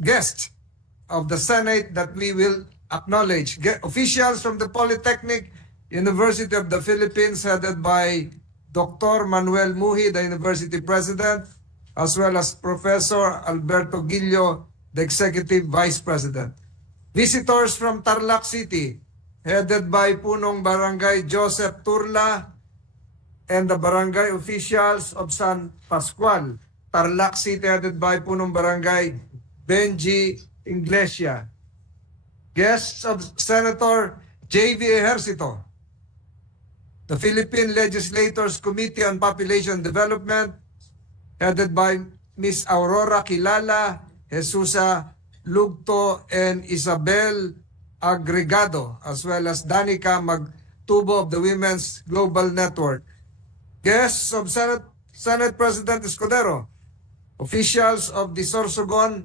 guests of the Senate that we will acknowledge. Officials from the Polytechnic University of the Philippines, headed by Dr. Manuel Muhi, the University President, as well as Professor Alberto Guillo, the Executive Vice President. Visitors from Tarlac City, headed by Punong Barangay Joseph Turla and the barangay officials of San Pascual. Tarlac City, headed by Punong Barangay Benji Iglesia. Guests of Senator J.V. Ejercito, the Philippine Legislators Committee on Population Development, headed by Ms. Aurora Kilala, Jesusa Lugto, and Isabel Agregado, as well as Danica Magtubo of the Women's Global Network. Guests of Senate President Escudero, officials of the Sorsogon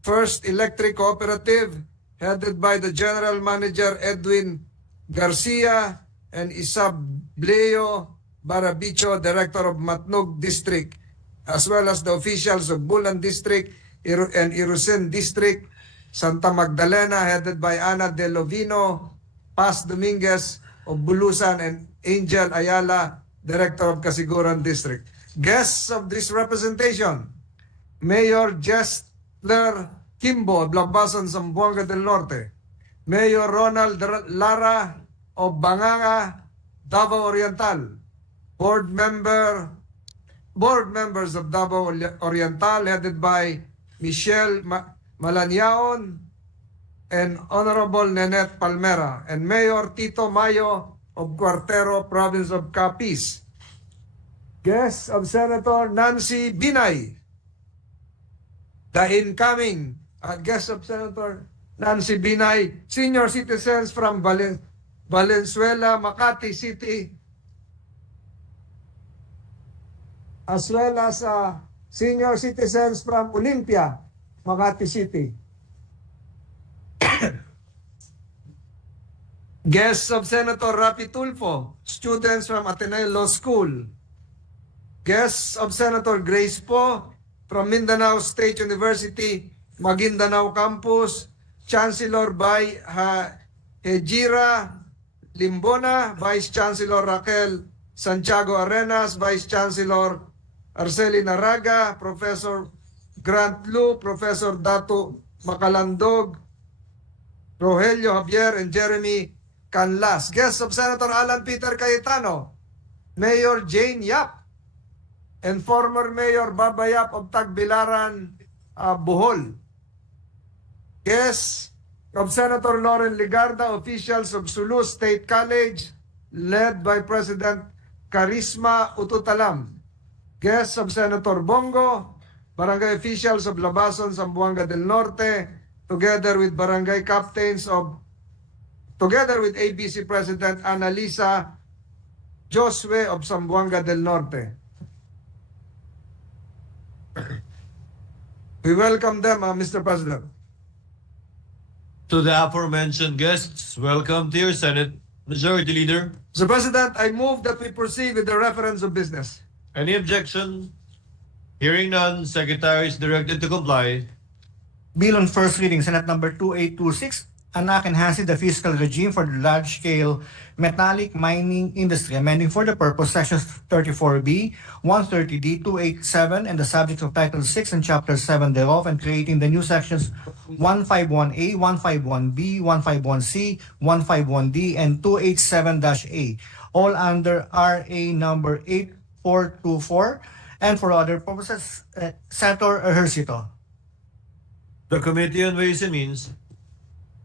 First Electric Cooperative, headed by the General Manager Edwin Garcia and Isableo Barabicho, Director of Matnog District, as well as the officials of Bulan District and Irusen District, Santa Magdalena, headed by Ana De Lovino, Paz Dominguez of Bulusan, and Angel Ayala, Director of Casiguran District. Guests of this representation, Mayor Jestler Kimbo of Labasan, Zamboanga del Norte, Mayor Ronald Lara of Banganga, Davao Oriental, board members of Davao Oriental, headed by Michelle Malanyaon and Honorable Nenette Palmera, and Mayor Tito Mayo of Cuartero, Province of Capiz. Guests of Senator Nancy Binay, the incoming guest of Senator Nancy Binay, senior citizens from Valenzuela, Makati City, as well as senior citizens from Olympia, Makati City. Guests of Senator Rapi Tulfo, students from Ateneo Law School. Guests of Senator Grace Po from Mindanao State University, Maguindanao Campus, Chancellor Bay Hejira Limbona, Vice Chancellor Raquel Santiago Arenas, Vice Chancellor Arceli Naraga, Professor Grant Lu, Professor Dato Makalandog, Rogelio Javier, and Jeremy Canlas. Guests of Senator Alan Peter Cayetano, Mayor Jane Yap, and former Mayor Baba Yap of Tagbilaran, Bohol. Guests of Senator Lauren Ligarda, officials of Sulu State College, led by President Karisma Ututalam. Guests of Senator Bongo, barangay officials of Labason, Zamboanga del Norte, together with barangay captains together with ABC President Annalisa Josue of Zamboanga del Norte. We welcome them, Mr. President. To the aforementioned guests, welcome to your Senate Majority Leader. Mr. President, I move that we proceed with the reference of business. Any objection? Hearing none, Secretary is directed to comply. Bill on first reading, Senate number 2826, an act enhancing the fiscal regime for the large-scale metallic mining industry, amending for the purpose sections 34B, 130D, 287, and the subjects of Title 6 and Chapter 7 thereof, and creating the new sections 151A, 151B, 151C, 151D, and 287-A, all under RA number 8424, and for other purposes. Senator Ejercito. The Committee on Ways and Means.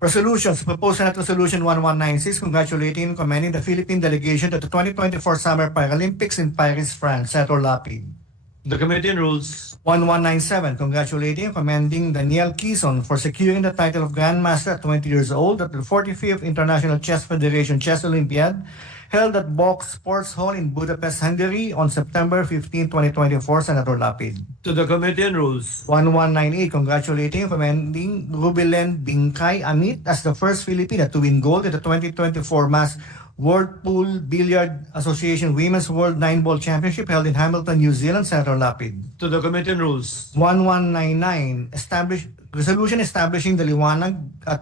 Resolutions. Proposed Senate Resolution 1196, congratulating and commending the Philippine delegation to the 2024 Summer Paralympics in Paris, France. Senator Lapid. The Committee on Rules. 1197, congratulating and commending Daniel Quezon for securing the title of Grandmaster at 20 years old at the 45th International Chess Federation Chess Olympiad, held at Box Sports Hall in Budapest, Hungary on September 15, 2024. Senator Lapid. To the Committee on Rules. 1198, congratulating and commending Rubilen Bingkay Amit as the first Filipina to win gold in the 2024 Mass World Pool Billiard Association Women's World 9-Ball Championship held in Hamilton, New Zealand, Senator Lapid. To the Committee on Rules. 1199, resolution establishing the Liwanag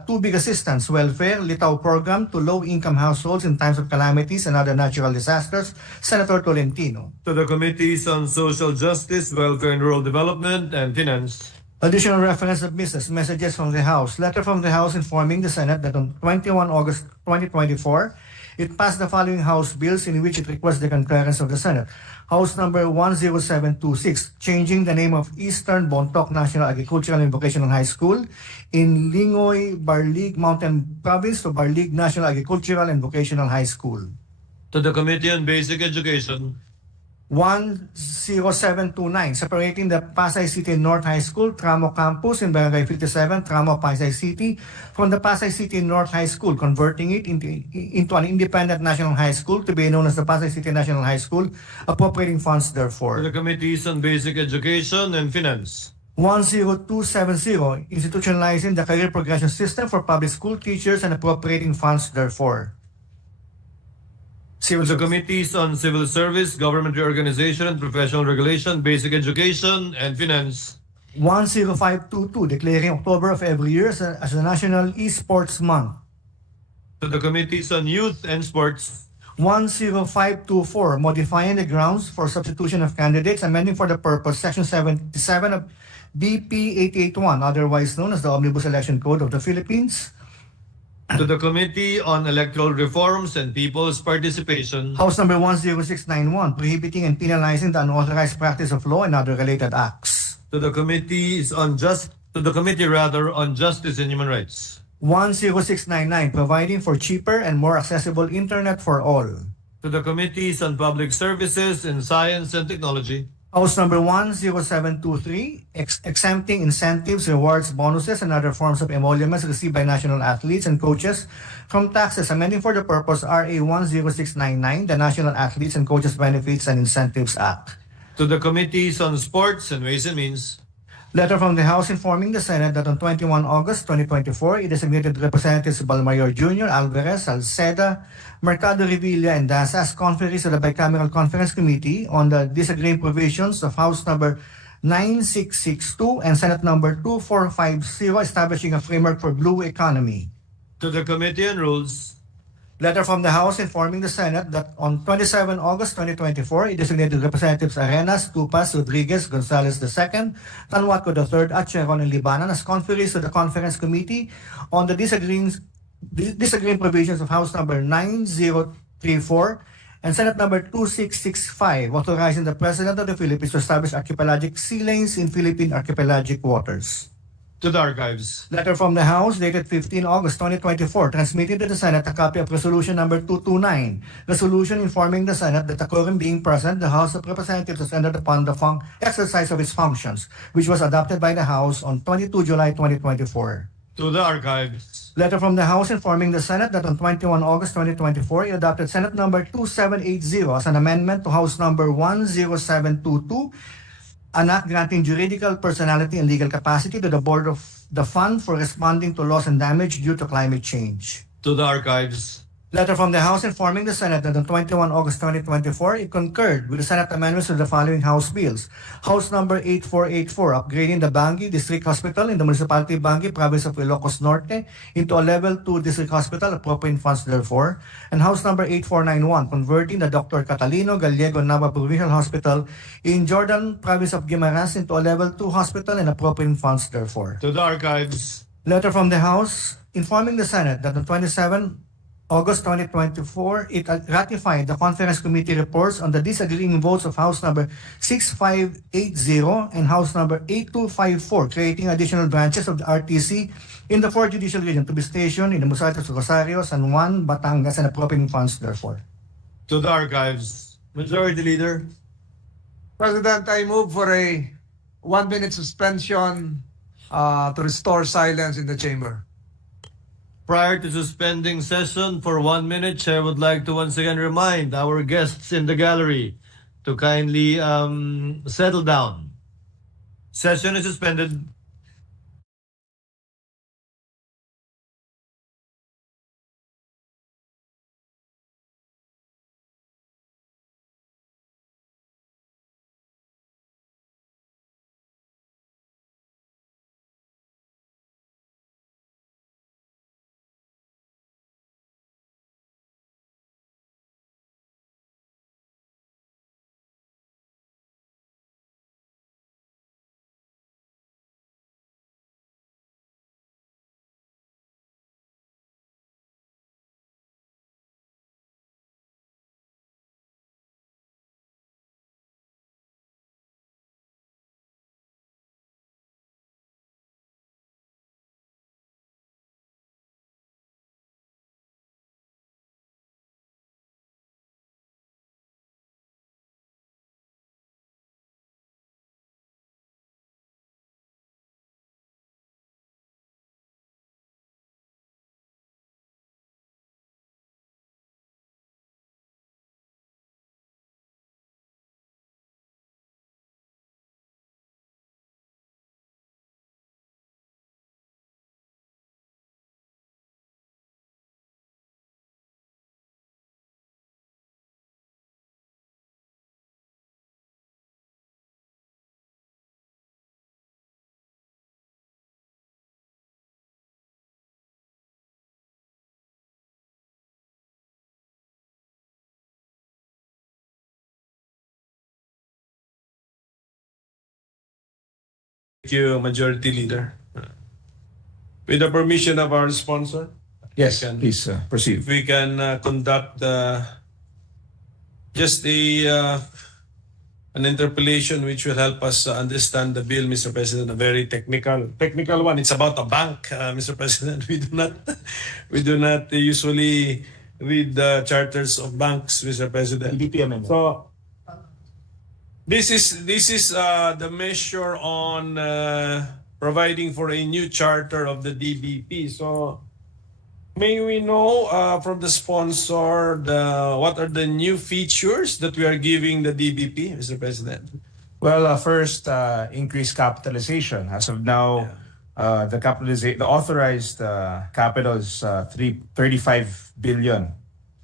Tubig Assistance Welfare Litaw Program to low-income households in times of calamities and other natural disasters, Senator Tolentino. To the Committees on Social Justice, Welfare and Rural Development, and Finance. Additional reference of business messages from the House. Letter from the House informing the Senate that on 21 August 2024, it passed the following House bills in which it requests the concurrence of the Senate. House number 10726, changing the name of Eastern Bontoc National Agricultural and Vocational High School in Lingoy, Barlig Mountain Province to Barlig National Agricultural and Vocational High School. To the Committee on Basic Education. 10729, separating the Pasay City North High School, Tramo Campus in Barangay 57, Tramo, Pasay City, from the Pasay City North High School, converting it into an independent national high school to be known as the Pasay City National High School, appropriating funds To therefore. the Committees on Basic Education and Finance. 10270, institutionalizing the career progression system for public school teachers and appropriating funds therefore. To the Committees on Civil Service, Government Reorganization and Professional Regulation, Basic Education, and Finance. 10522, declaring October of every year as a National Esports Month. To the Committees on Youth and Sports. 10524, modifying the grounds for substitution of candidates, amending for the purpose Section 77 of BP 881, otherwise known as the Omnibus Election Code of the Philippines. To the Committee on Electoral Reforms and People's Participation. House number 10691, prohibiting and penalizing the unauthorized practice of law and other related acts. To the Committee on Justice and Human Rights. 10699, providing for cheaper and more accessible internet for all. To the Committees on Public Services and Science and Technology. House number 10723, exempting incentives, rewards, bonuses, and other forms of emoluments received by national athletes and coaches from taxes, amending for the purpose RA 10699, the National Athletes and Coaches Benefits and Incentives Act. To the Committees on Sports and Ways and Means. Letter from the House informing the Senate that on 21 August 2024, it designated Representatives Balmayor Jr., Alvarez, Salceda, Mercado Revilla, and Daza as conferees of the Bicameral Conference Committee on the disagreeing provisions of House number 9662 and Senate number 2450, establishing a framework for blue economy. To the Committee on Rules. Letter from the House informing the Senate that on 27 August 2024, it designated Representatives Arenas, Tupas, Rodriguez, Gonzales II, Tanwatco III, Acheron, and Libanan as conferees to the Conference Committee on the disagreeing provisions of House number 9034 and Senate number 2665, authorizing the President of the Philippines to establish archipelagic sea lanes in Philippine archipelagic waters. To the Archives. Letter from the House dated 15 August 2024, transmitting to the Senate a copy of Resolution number 229, resolution informing the Senate that the quorum being present, the House of Representatives has entered upon the exercise of its functions, which was adopted by the House on 22 July 2024. To the Archives. Letter from the House informing the Senate that on 21 August 2024, it adopted Senate number 2780 as an amendment to House number 10722, an act granting juridical personality and legal capacity to the Board of the Fund for responding to loss and damage due to climate change. To the Archives. Letter from the House informing the Senate that on 21 August 2024, it concurred with the Senate amendments to the following House bills. House number 8484, upgrading the Bangi District Hospital in the Municipality of Bangi, Province of Ilocos Norte, into a Level 2 District Hospital, appropriating funds therefore. And House number 8491, converting the Dr. Catalino Gallego Nava Provincial Hospital in Jordan, Province of Guimaras, into a Level 2 hospital and appropriating funds therefore. To the Archives. Letter from the House informing the Senate that on 27 August 2024, it ratified the Conference Committee reports on the disagreeing votes of House number 6580 and House number 8254, creating additional branches of the RTC in the 4th Judicial Region to be stationed in the Musartas, Rosario, San Juan, Batangas, and appropriating funds therefore. To the Archives. Majority Leader. President, I move for a 1-minute suspension to restore silence in the chamber. Prior to suspending session for 1 minute, Chair would like to once again remind our guests in the gallery to kindly settle down. Session is suspended. Thank you, Majority Leader. With the permission of our sponsor, Yes, can- please proceed. if we can conduct just an interpolation which will help us understand the bill, Mr. President. A very technical one. It's about a bank, Mr. President. We do not usually read the charters of banks, Mr. President. So this is the measure on providing for a new charter of the DBP. So may we know from the sponsor what are the new features that we are giving the DBP, Mr. President? Well, first, increased capitalization. As of now, the authorized capital is 35 billion,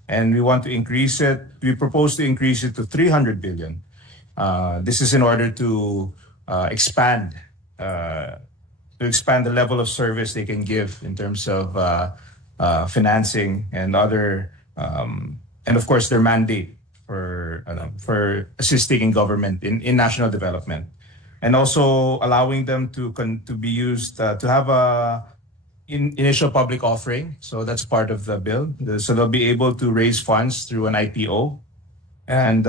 and we want to increase it. We propose to increase it to 300 billion. This is in order to expand the level of service they can give in terms of financing and other, and of course their mandate for assisting in government in national development, and also allowing them to be used to have a initial public offering. So that's part of the bill. So they'll be able to raise funds through an IPO, and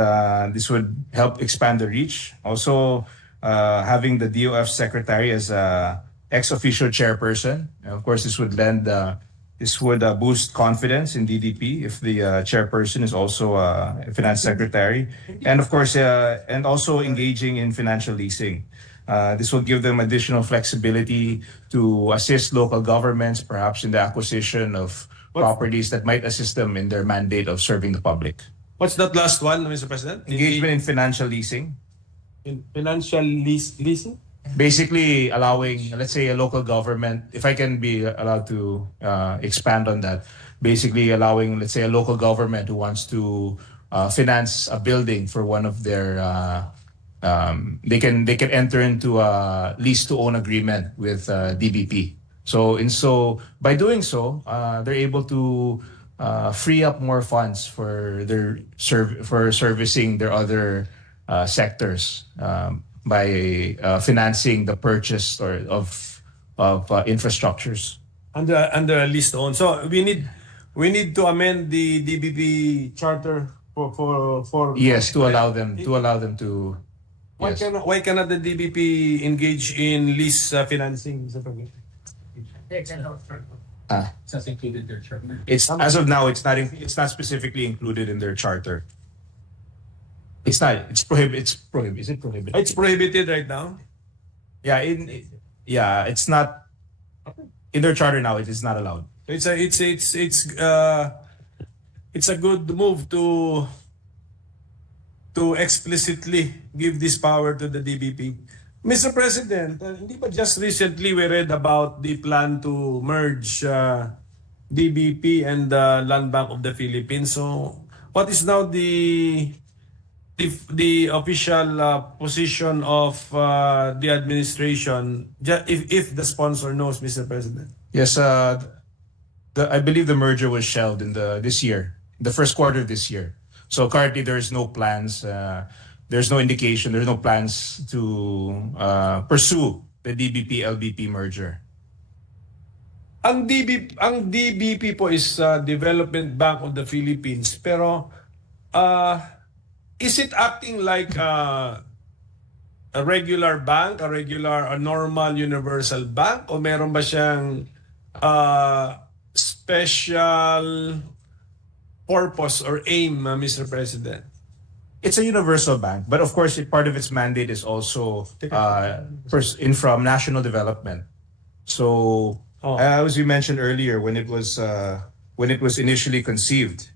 this would help expand the reach. Also, having the DOF secretary as a ex officio chairperson, and of course this would boost confidence in DDP if the chairperson is also a finance secretary, and of course, and also engaging in financial leasing. This will give them additional flexibility to assist local governments, perhaps in the acquisition of properties that might assist them in their mandate of serving the public. What's that last one, Mr. President? Engagement in financial leasing. In financial leasing? Basically allowing, let's say, a local government, if I can be allowed to expand on that, basically allowing, let's say, a local government who wants to finance a building for one of their, they can enter into a lease to own agreement with DBP. So by doing so, they're able to free up more funds for their servicing their other sectors. By financing the purchase of infrastructures under a lease to own. So we need to amend the DBP charter for yes, to allow them to yes. Why cannot the DBP engage in lease financing, Mr. President? It's not included in their charter. It's as of now it's not specifically included in their charter. It's not. It's prohibited. Is it prohibited? It's prohibited right now. Yeah. It's not in their charter now. It is not allowed. It's a good move to explicitly give this power to the DBP. Mr. President, hindi ba just recently we read about the plan to merge DBP and the Land Bank of the Philippines? So what is now the official position of the administration, if the sponsor knows, Mr. President? Yes, I believe the merger was shelved in this year, the first quarter of this year. So currently there's no plans, there's no indication, there's no plans to pursue the DBP-LBP merger. Ang DBP po is Development Bank of the Philippines, pero is it acting like a regular bank, a normal universal bank, o meron ba siyang special purpose or aim, Mr. President? It's a universal bank, but of course, part of its mandate is also from national development. So, as we mentioned earlier, when it was initially conceived,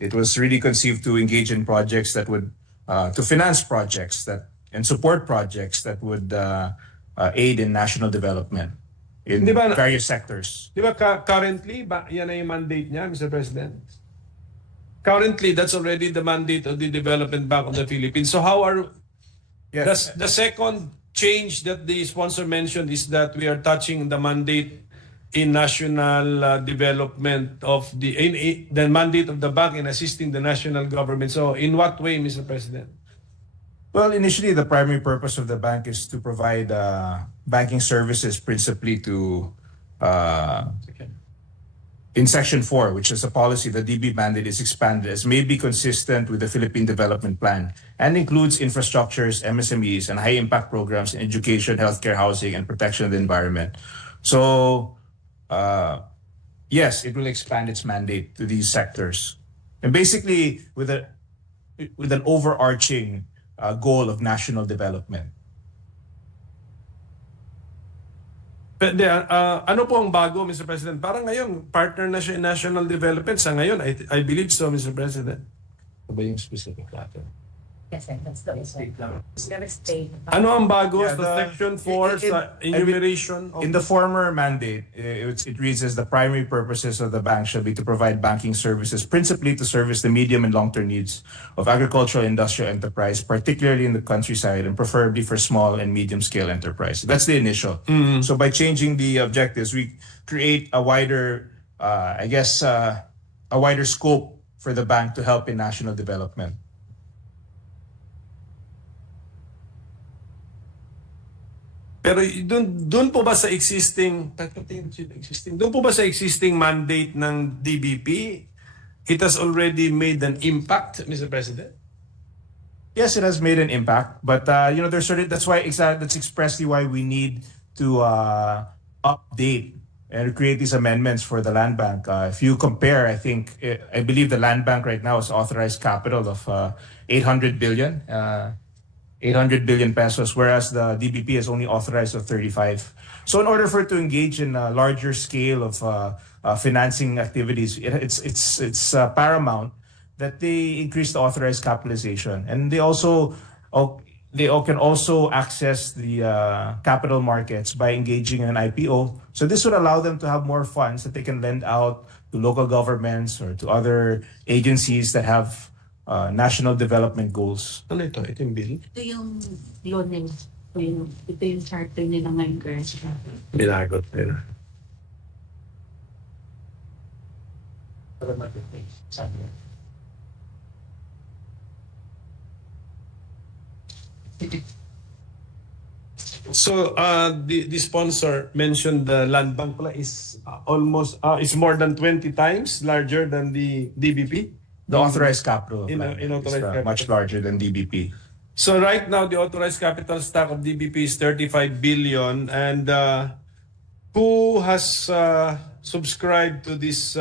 it was really conceived to engage in projects that would, to finance projects and support projects that would aid in national development in various sectors. Di ba currently, yan ay yung mandate niya, Mr. President? Currently, that's already the mandate of the Development Bank of the Philippines. So how are... Yes. The second change that the sponsor mentioned is that we are touching the mandate in national development of the mandate of the bank in assisting the national government. So in what way, Mr. President? Well, initially, the primary purpose of the bank is to provide banking services principally to, in Section 4, which is a policy, the DB mandate is expanded as may be consistent with the Philippine Development Plan and includes infrastructures, MSMEs, and high-impact programs in education, healthcare, housing, and protection of the environment. So, yes, it will expand its mandate to these sectors. And basically, with an overarching goal of national development. Pwede, ano po ang bago, Mr. President? Parang ngayon, partner na siya in national development. Sa ngayon, I believe so, Mr. President. Ano ba yung specific natin? Yes, sir. That's the state. It's never state. Ano ang bago Yeah, sa Section 4 sa enumeration? In the former mandate, it reads as the primary purposes of the bank shall be to provide banking services, principally to service the medium and long-term needs of agricultural industrial enterprise, particularly in the countryside, and preferably for small and medium-scale enterprise. That's the initial. So by changing the objectives, we create a wider, a wider scope for the bank to help in national development. Pero doon po ba sa doon po ba sa existing mandate ng DBP, it has already made an impact, Mr. President? Yes, it has made an impact, but there's that's why that's expressly why we need to update and create these amendments for the land bank. If you compare, I believe the land bank right now is authorized capital of 800 billion. 800 billion pesos, whereas the DBP is only authorized of 35. So in order for it to engage in a larger scale of financing activities, it's paramount that they increase the authorized capitalization, and they can also access the capital markets by engaging in an IPO. So this would allow them to have more funds that they can lend out to local governments or to other agencies that have national development goals. Ano ito? Ito yung bill? Ito yung loan nila. Ito yung charter nila ngayon, guys. Binagot nila. So, the sponsor mentioned the land bank pala is is more than 20 times larger than the DBP. The authorized capital of In land authorized is capital. much larger than DBP. So right now, the authorized capital stock of DBP is 35 billion. And who has subscribed to this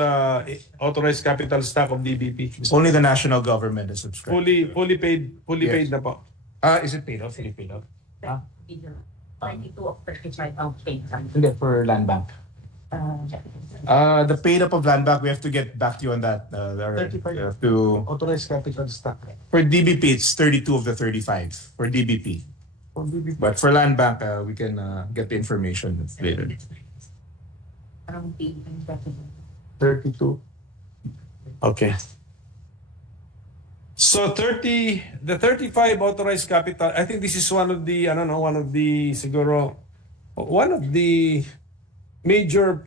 authorized capital stock of DBP? Only the national government is subscribed. Fully paid na po. Is it paid off? Fully paid off? 22 of 35 of paid. Hindi, for land bank. The paid up of land bank, we have to get back to you on that. Authorized capital stock. For DBP, it's 32 of the 35 for DBP. But for land bank, we can get the information later. Parang paid ang 32. Okay. So the 35 authorized capital, I think this is one of the major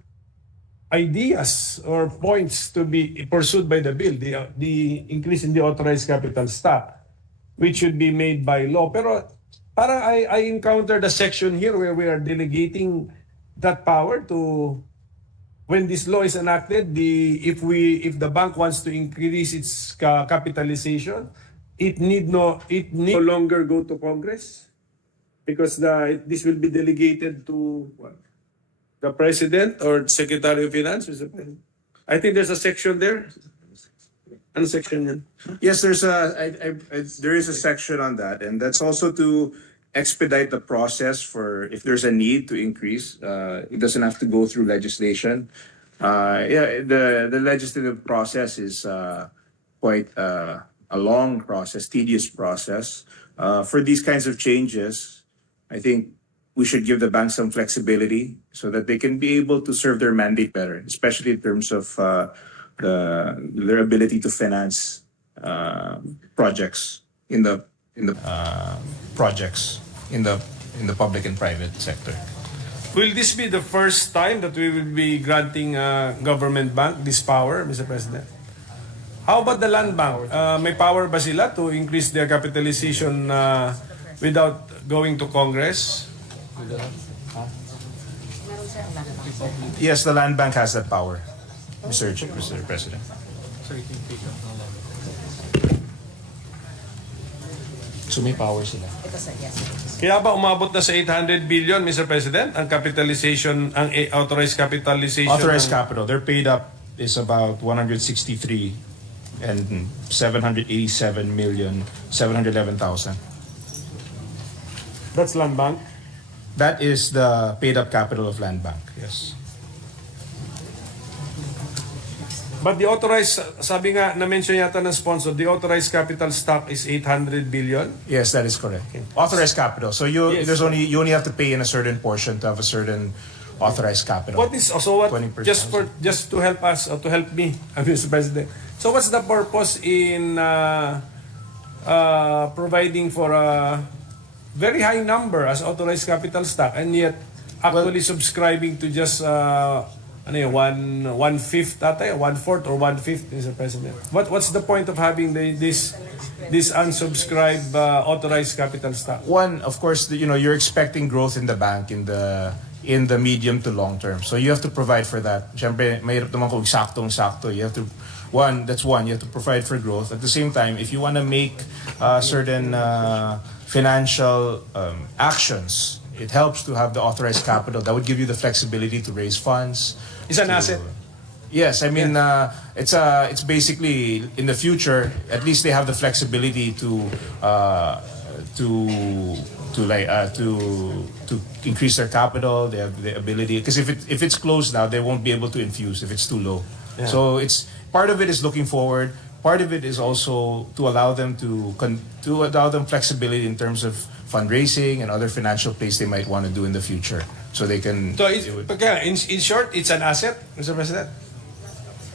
ideas or points to be pursued by the bill, the increase in the authorized capital stock, which should be made by law. Pero parang I encountered a section here where we are delegating that power to, when this law is enacted, if the bank wants to increase its capitalization, it need no longer go to Congress, because this will be delegated to what? The President or Secretary of Finance. I think there's a section there. Ano section yan? Yes, there is a section on that, and that's also to expedite the process for if there's a need to increase. It doesn't have to go through legislation. The legislative process is quite a long process, tedious process. For these kinds of changes, I think we should give the bank some flexibility so that they can be able to serve their mandate better, especially in terms of their ability to finance projects in the public and private sector. Will this be the first time that we will be granting a government bank this power, Mr. President? How about the land bank? May power ba sila to increase their capitalization without going to Congress? Yes, the land bank has that power, Mr. President. So may power sila. Kaya ba umabot na sa 800 billion, Mr. President, ang capitalization, ang authorized capitalization? Authorized capital, their paid up is about 163 and 787,711,000. That's land bank. That is the paid up capital of land bank. Yes. But the authorized, sabi nga, na-mention yata ng sponsor, the authorized capital stock is 800 billion. Yes, that is correct. Authorized capital. So you only have to pay in a certain portion to have a certain authorized capital. What is, so what, 20%. just to help us, or to help me, Mr. President. So what's the purpose in providing for a very high number as authorized capital stock and yet actually subscribing to just one-fifth ata, one-fourth or one-fifth, Mr. President? What's the point of having this unsubscribed authorized capital stock? One, of course, you're expecting growth in the bank in the medium to long term. So you have to provide for that. Siyempre, mahirap naman kung saktong-sakto. You have to provide for growth. At the same time, if you want to make certain financial actions, it helps to have the authorized capital. That would give you the flexibility to raise funds. It's an asset. Yes, I mean it's basically in the future. At least they have the flexibility to increase their capital. They have the ability, because if it's closed now, they won't be able to infuse if it's too low. Yeah. So it's part of it is looking forward. Part of it is also to allow them flexibility in terms of fundraising and other financial plays they might want to do in the future, so they can. So in short, it's an asset, Mr. President.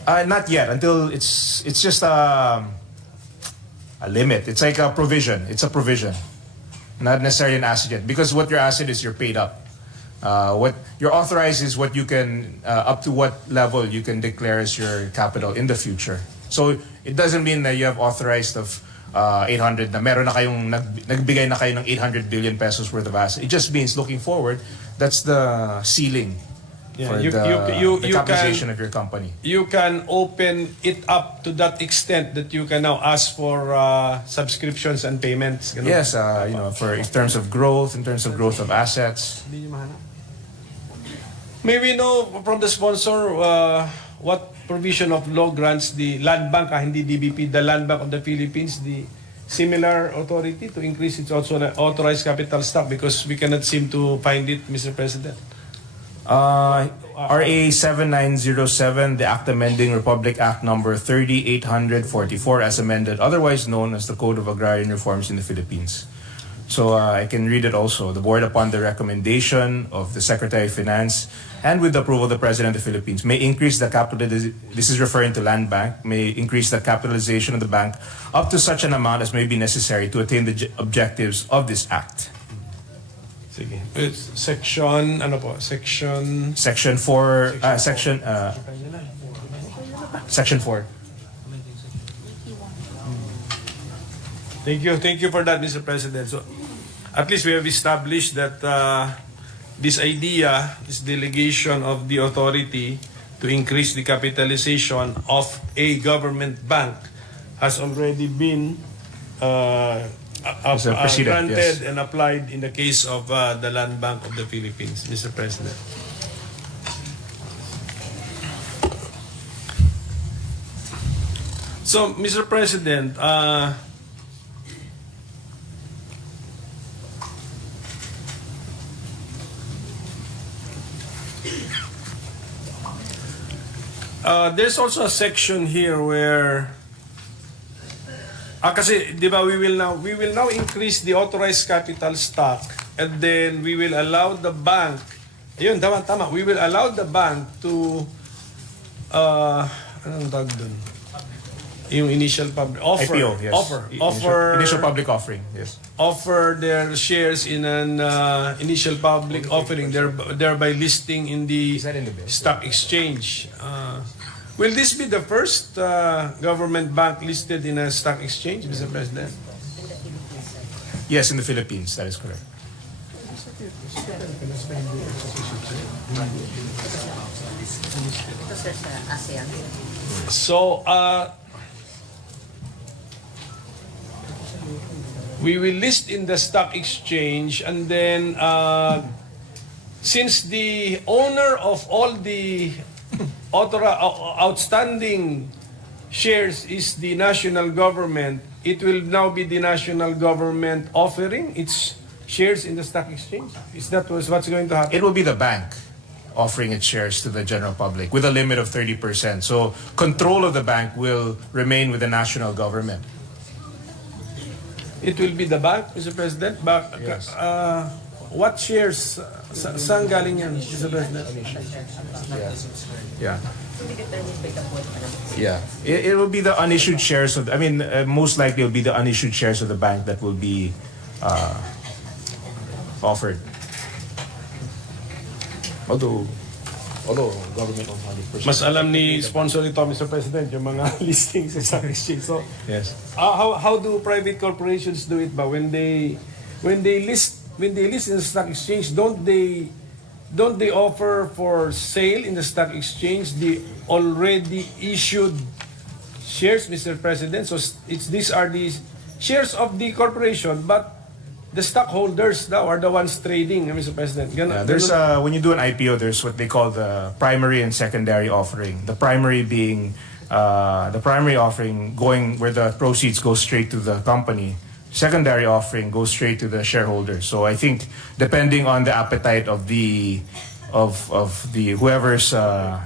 Not yet, until it's just a limit. It's like a provision. It's a provision, not necessarily an asset yet. Because what your asset is, you're paid up. What you're authorized is what you can up to what level you can declare as your capital in the future. So it doesn't mean that you have authorized of 800 na meron na kayong nagbigay na kayo ng 800 billion pesos worth of assets. It just means looking forward, that's the ceiling for the capitalization of your company. You can open it up to that extent that you can now ask for subscriptions and payments. Ganun. Yes, in terms of growth of assets. May we know from the sponsor what provision of law grants the Land Bank, hindi DBP, the Land Bank of the Philippines, the similar authority to increase its also authorized capital stock, because we cannot seem to find it, Mr. President. RA 7907, the Act amending Republic Act number 3844 as amended, otherwise known as the Code of Agrarian Reforms in the Philippines. So I can read it also. The board, upon the recommendation of the Secretary of Finance and with the approval of the President of the Philippines, may increase the capital, this is referring to Land Bank, may increase the capitalization of the bank up to such an amount as may be necessary to attain the objectives of this act. Sige. It's section 4. Section 4. Thank you for that, Mr. President. So, at least we have established that this idea, this delegation of the authority to increase the capitalization of a government bank has already been granted, yes, and applied in the case of the Land Bank of the Philippines, Mr. President. So, Mr. President, there's also a section here where kasi di ba we will now increase the authorized capital stock, and then we will allow the bank, ayun, tama, we will allow the bank to anong tawag dun? Yung initial public offer, IPO, yes. Initial public offering, yes. Offer their shares in an initial public offering, thereby listing in the stock exchange. Will this be the first government bank listed in a stock exchange, Mr. President? Yes, in the Philippines, that is correct. So, we will list in the stock exchange, and then since the owner of all the outstanding shares is the national government, it will now be the national government offering its shares in the stock exchange? Is that what's going to happen? It will be the bank offering its shares to the general public with a limit of 30%. So control of the bank will remain with the national government. It will be the bank, Mr. President? Yes. What shares? Saan galing yan, Mr. President? Yeah. Yeah. It will be the unissued shares of, most likely it will be the unissued shares of the bank that will be offered. Although government owns 100%. Mas alam ni sponsor ito, Mr. President, yung mga listings sa stock exchange. So, Yes. how do private corporations do it ba? When they list in the stock exchange, don't they offer for sale in the stock exchange the already issued shares, Mr. President? So these are the shares of the corporation, but the stockholders now are the ones trading, Mr. President. There's when you do an IPO, there's what they call the primary and secondary offering. The primary being the primary offering going where the proceeds go straight to the company. Secondary offering goes straight to the shareholders. So I think depending on the appetite of the whoever's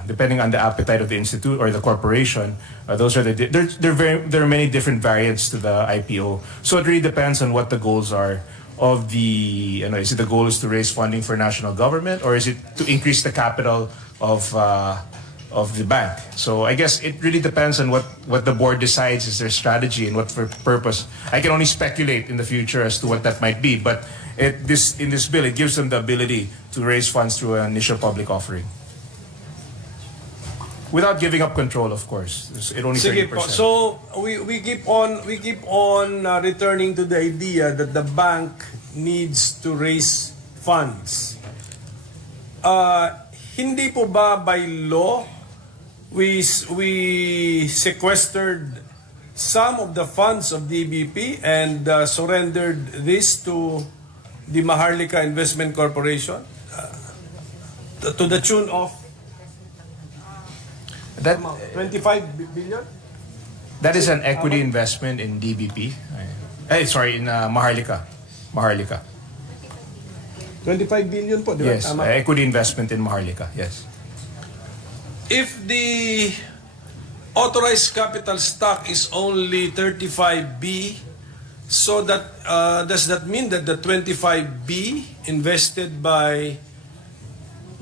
depending on the appetite of the institute or the corporation, those are there are many different variants to the IPO. So it really depends on what the goals are of the, is it the goal is to raise funding for national government, or is it to increase the capital of the bank? So I guess it really depends on what the board decides is their strategy and what for purpose. I can only speculate in the future as to what that might be, but in this bill, it gives them the ability to raise funds through an initial public offering. Without giving up control, of course. It only 30%. Sige po. So we keep on returning to the idea that the bank needs to raise funds. Hindi po ba by law we sequestered some of the funds of DBP and surrendered this to the Maharlika Investment Corporation to the tune of That 25 billion? that is an equity investment in DBP. In Maharlika. 25 billion po, di ba? Yes, Tama. equity investment in Maharlika. Yes. If the authorized capital stock is only 35B, so that does that mean that the 25B invested by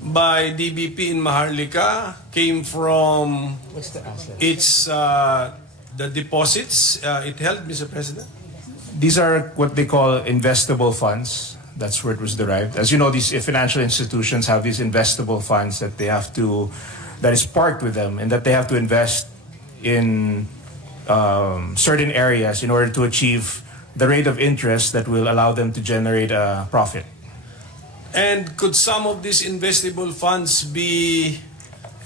DBP in Maharlika came from its the deposits it held, Mr. President? These are what they call investable funds. That's where it was derived. As you know, these financial institutions have these investable funds that is parked with them, and that they have to invest in certain areas in order to achieve the rate of interest that will allow them to generate a profit. And could some of these investable funds be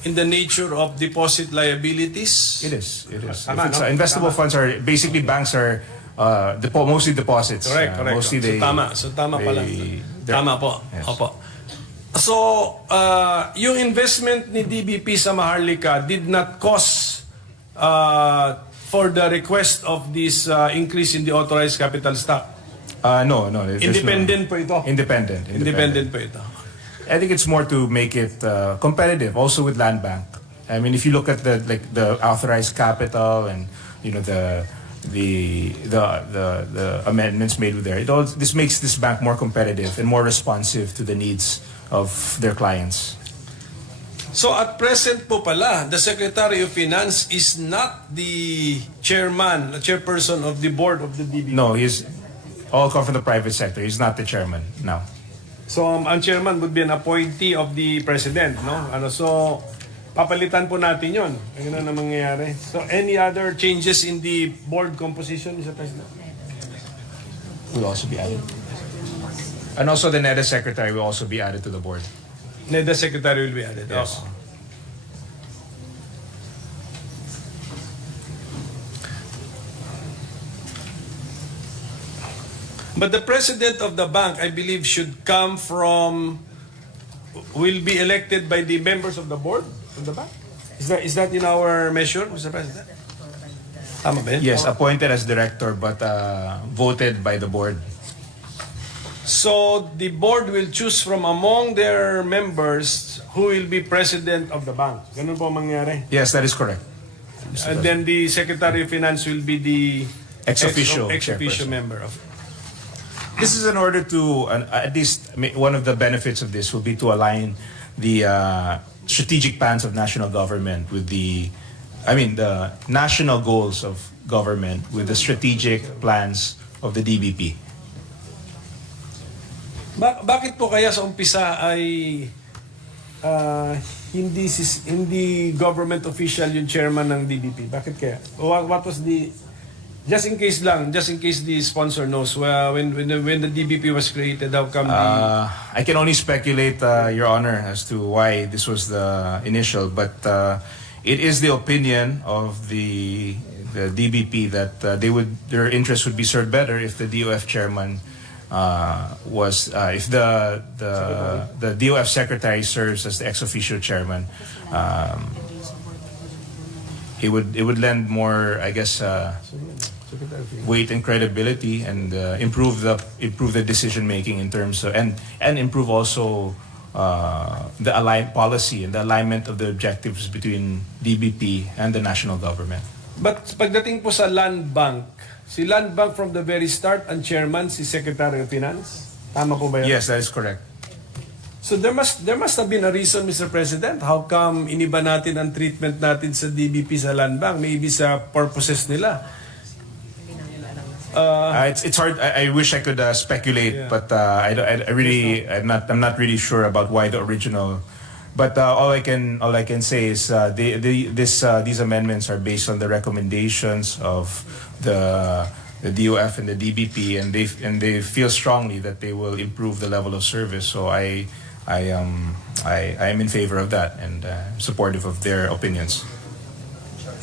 in the nature of deposit liabilities? It is. Tama, no? Investable funds are basically banks are mostly deposits. Correct. Mostly So tama pala. Tama po. Yes. Opo. So, yung investment ni DBP sa Maharlika did not cause for the request of this increase in the authorized capital stock. No. there's Independent po ito. Independent po ito. I think it's more to make it competitive, also with Land Bank. I mean, if you look at the authorized capital and the amendments made with there, this makes this bank more competitive and more responsive to the needs of their clients. So at present po pala, the Secretary of Finance is not the chairperson of the board of the DBP. No, he's all come from the private sector. He's not the chairman now. So ang chairman would be an appointee of the president, no? So papalitan po natin yon. Ganun ang mangyayari. So, any other changes in the board composition, Mr. President? Will also be added. And also the NEDA secretary will also be added to the board. NEDA secretary will be added. Yes. Oo. But the president of the bank, I believe, will be elected by the members of the board of the bank. Is that in our measure, Mr. President? Tama ba yun? Yes, appointed as director but voted by the board. So the board will choose from among their members who will be president of the bank. Ganun po ang mangyari. Yes, that is correct. And then the Secretary of Finance will be the Ex officio ex-officio chairperson. member of. This is in order to, at least one of the benefits of this will be to align the strategic plans of national government with the national goals of government with the strategic plans of the DBP. Bakit po kaya sa umpisa ay hindi government official yung chairman ng DBP? Bakit kaya? What was the just in case the sponsor knows when the DBP was created, how come I can only speculate, Your Honor, as to why this was the initial, but it is the opinion of the DBP that their interest would be served better if the DOF chairman if the DOF secretary serves as the ex officio chairman. It would lend more, I guess, weight and credibility, and improve the decision making in terms of, and improve also the policy and the alignment of the objectives between DBP and the national government. But pagdating po sa Land Bank, si Land Bank from the very start, ang chairman si Secretary of Finance. Tama po ba yun? Yes, that is correct. So there must have been a reason, Mr. President, how come iniba natin ang treatment natin sa DBP sa Land Bank? Maybe sa purposes nila. It's hard. I wish I could speculate, Yeah. but I'm not really sure about why the original. But all I can say is these amendments are based on the recommendations of the DOF and the DBP, and they feel strongly that they will improve the level of service. So I am in favor of that and supportive of their opinions.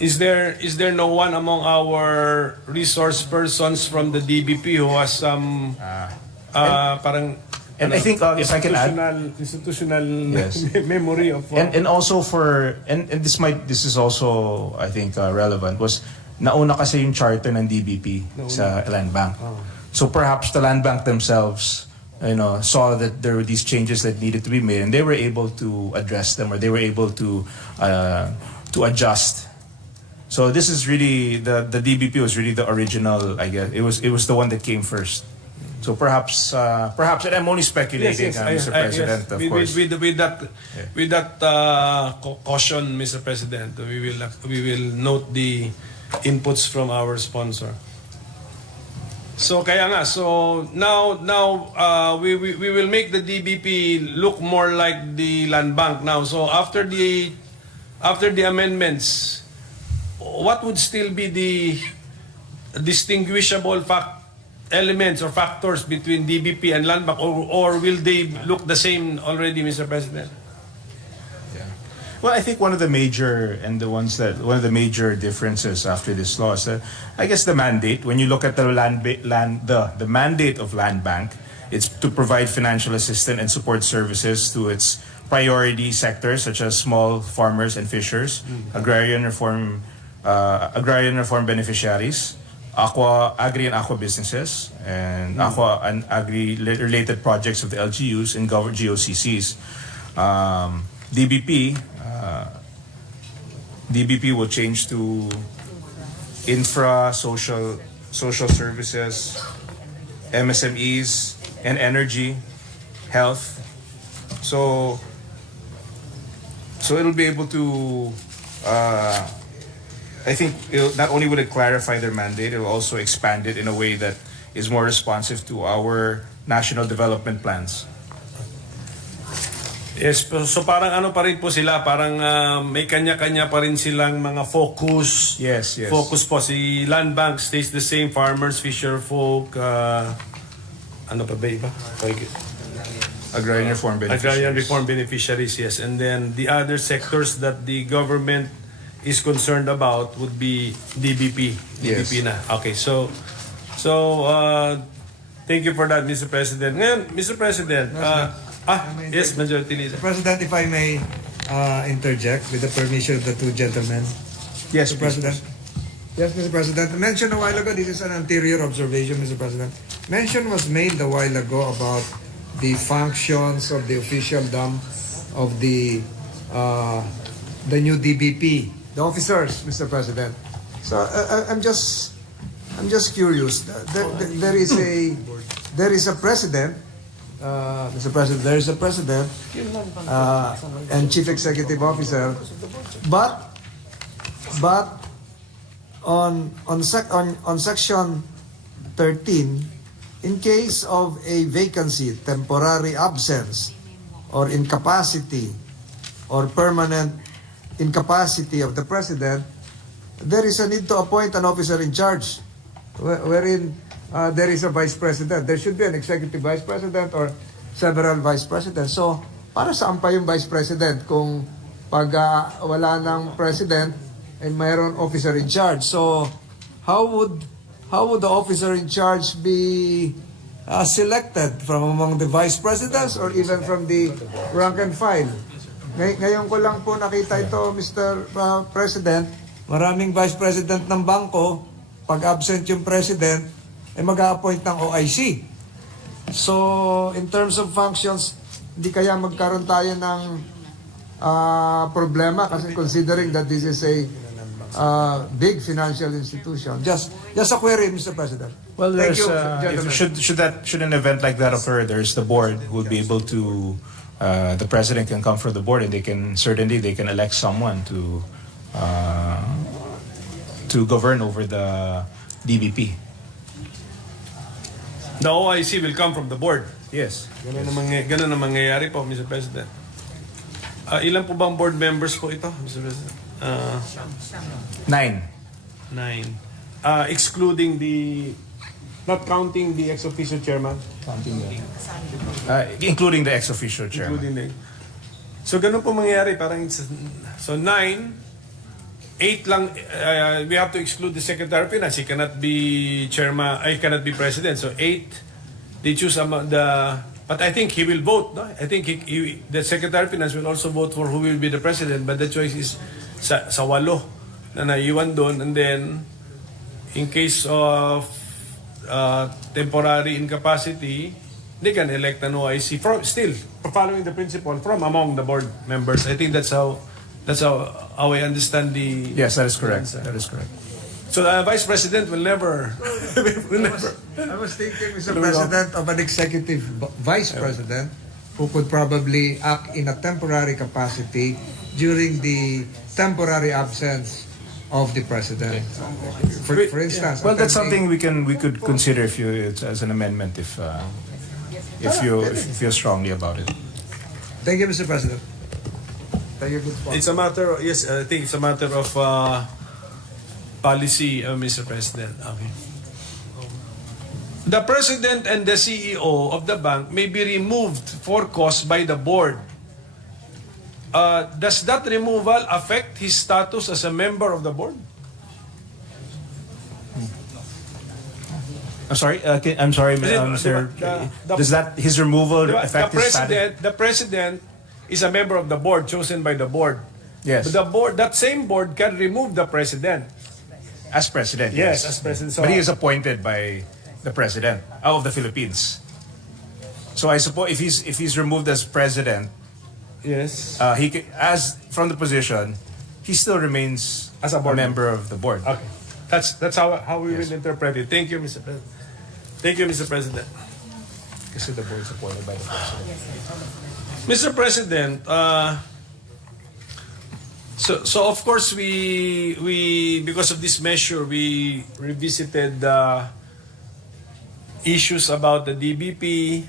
Is there no one among our resource persons from the DBP who has some parang And I think if I can add, institutional Yes. memory of and also this is also, I think, relevant, was nauna kasi yung charter ng DBP sa Land Bank. So perhaps the Land Bank themselves, saw that there were these changes that needed to be made, and they were able to address them, or they were able to adjust. So this is really the DBP was really the original, I guess. It was the one that came first. So perhaps, and I'm only speculating, Mr. President, of course. With that caution, Mr. President, we will note the inputs from our sponsor. So kaya nga, so now we will make the DBP look more like the Land Bank now. So after the amendments, what would still be the distinguishable elements or factors between DBP and Land Bank, or will they look the same already, Mr. President? Well, I think one of the major differences after this law is that, I guess, the mandate. When you look at the the mandate of Land Bank, it's to provide financial assistance and support services to its priority sectors such as small farmers and fishers, agrarian reform beneficiaries, agri and aqua businesses, and aqua and agri-related projects of the LGUs and GOCCs. DBP will change to social services, MSMEs, and energy, health. So it'll be able to, I think not only will it clarify their mandate, it will also expand it in a way that is more responsive to our national development plans. Yes, so parang ano pa rin po sila, parang may kanya-kanya pa rin silang mga focus. Yes, yes. Focus po. Si Land Bank stays the same, farmers, fisher folk, ano pa ba iba? Agrarian reform beneficiaries. Agrarian reform beneficiaries, yes. And then the other sectors that the government is concerned about would be DBP. Yes. DBP na. Okay, so thank you for that, Mr. President. Ngayon, Mr. President, yes, Majority Leader. President, if I may interject with the permission of the two gentlemen. Yes, Mr. President. Yes, Mr. President. Mention a while ago, this is an anterior observation, Mr. President. Mention was made a while ago about the functions of the officialdom of the new DBP, the officers, Mr. President. So I'm just curious. There is a president, Mr. President. There is a president and chief executive officer, but on section 13, in case of a vacancy, temporary absence, or incapacity, or permanent incapacity of the president, there is a need to appoint an officer in charge, wherein there is a vice president. There should be an executive vice president or several vice presidents. So, para saan pa yung vice president kung pag wala ng president and mayroon officer in charge? So, how would the officer in charge be selected from among the vice presidents or even from the rank and file? Ngayon ko lang po nakita ito, Mr. President. Maraming vice president ng bangko, pag absent yung president, mag-a-appoint ng OIC. So, in terms of functions, hindi kaya magkaroon tayo ng problema kasi considering that this is a big financial institution. Just a query, Mr. President. Well, Thank there's, you, gentlemen. should an event like that occur, there's the board who will be able to, the president can come from the board and they can elect someone to govern over the DBP. The OIC will come from the board. Yes. Ganun na mangyayari po, Mr. President. Ilan po bang board members po ito, Mr. President? 9. 9. Excluding not counting the ex-officio chairman? Including the ex-officio chairman. So ganun po mangyayari, parang so 9, 8 lang, we have to exclude the Secretary of Finance. He cannot be chairman, I cannot be president. So 8, they choose among but I think he will vote, no? I think the Secretary of Finance will also vote for who will be the president, but the choice is sa 8 na naiwan doon, and then in case of temporary incapacity, they can elect an OIC still following the principle from among the board members. I think that's how I understand the. Yes, that is correct. That is correct. So the Vice President will never. I was thinking, Mr. President, of an executive vice president who could probably act in a temporary capacity during the temporary absence of the president. For instance, Well, that's something we could consider as an amendment if you feel strongly about it. Thank you, Mr. President. Thank you, good spot. It's a matter. Yes, I think it's a matter of policy, Mr. President. Okay. The president and the CEO of the bank may be removed for cause by the board. Does that removal affect his status as a member of the board? I'm sorry. I'm sorry, Mr. Does that his removal affect his status? The president is a member of the board chosen by the board. Yes. But the board, that same board, can remove the president. As president. Yes, as president. So, But he is appointed by the president of the Philippines. So I suppose if he's removed as president, yes. As from the position, he still remains As a board member of the board. Okay. That's how we will interpret it. Thank you, Mr. President. Thank you, Mr. President. Kasi the board is appointed by the president. Mr. President, so of course we because of this measure we revisited the issues about the DBP,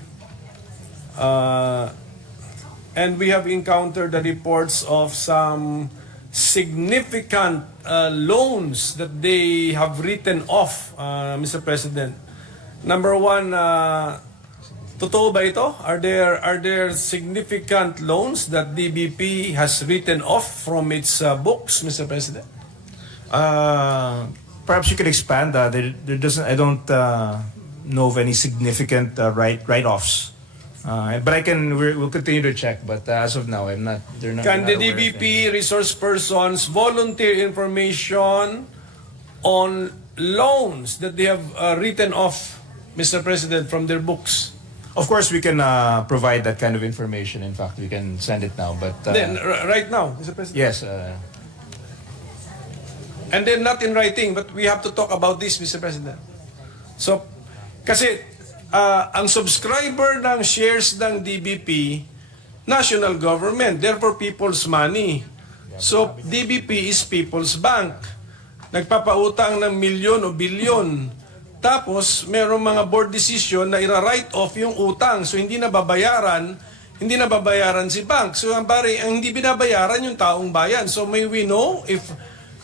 and we have encountered the reports of some significant loans that they have written off, Mr. President. Number one, totoo ba ito? Are there significant loans that DBP has written off from its books, Mr. President? Perhaps you could expand. There doesn't. I don't know of any significant write-offs. But we'll continue to check. But as of now, I'm not. They're not. Can the not aware of any. DBP resource persons volunteer information on loans that they have written off, Mr. President, from their books? Of course, we can provide that kind of information. In fact, we can send it now. But Then, right now, Mr. President? yes. And then not in writing, but we have to talk about this, Mr. President. So, kasi ang subscriber ng shares ng DBP, national government, therefore people's money. So, DBP is people's bank. Nagpapautang ng milyon o bilyon. Tapos, merong mga board decision na ira-write off yung utang. So, hindi na babayaran si bank. So, ang hindi binabayaran yung taong bayan. So, may we know if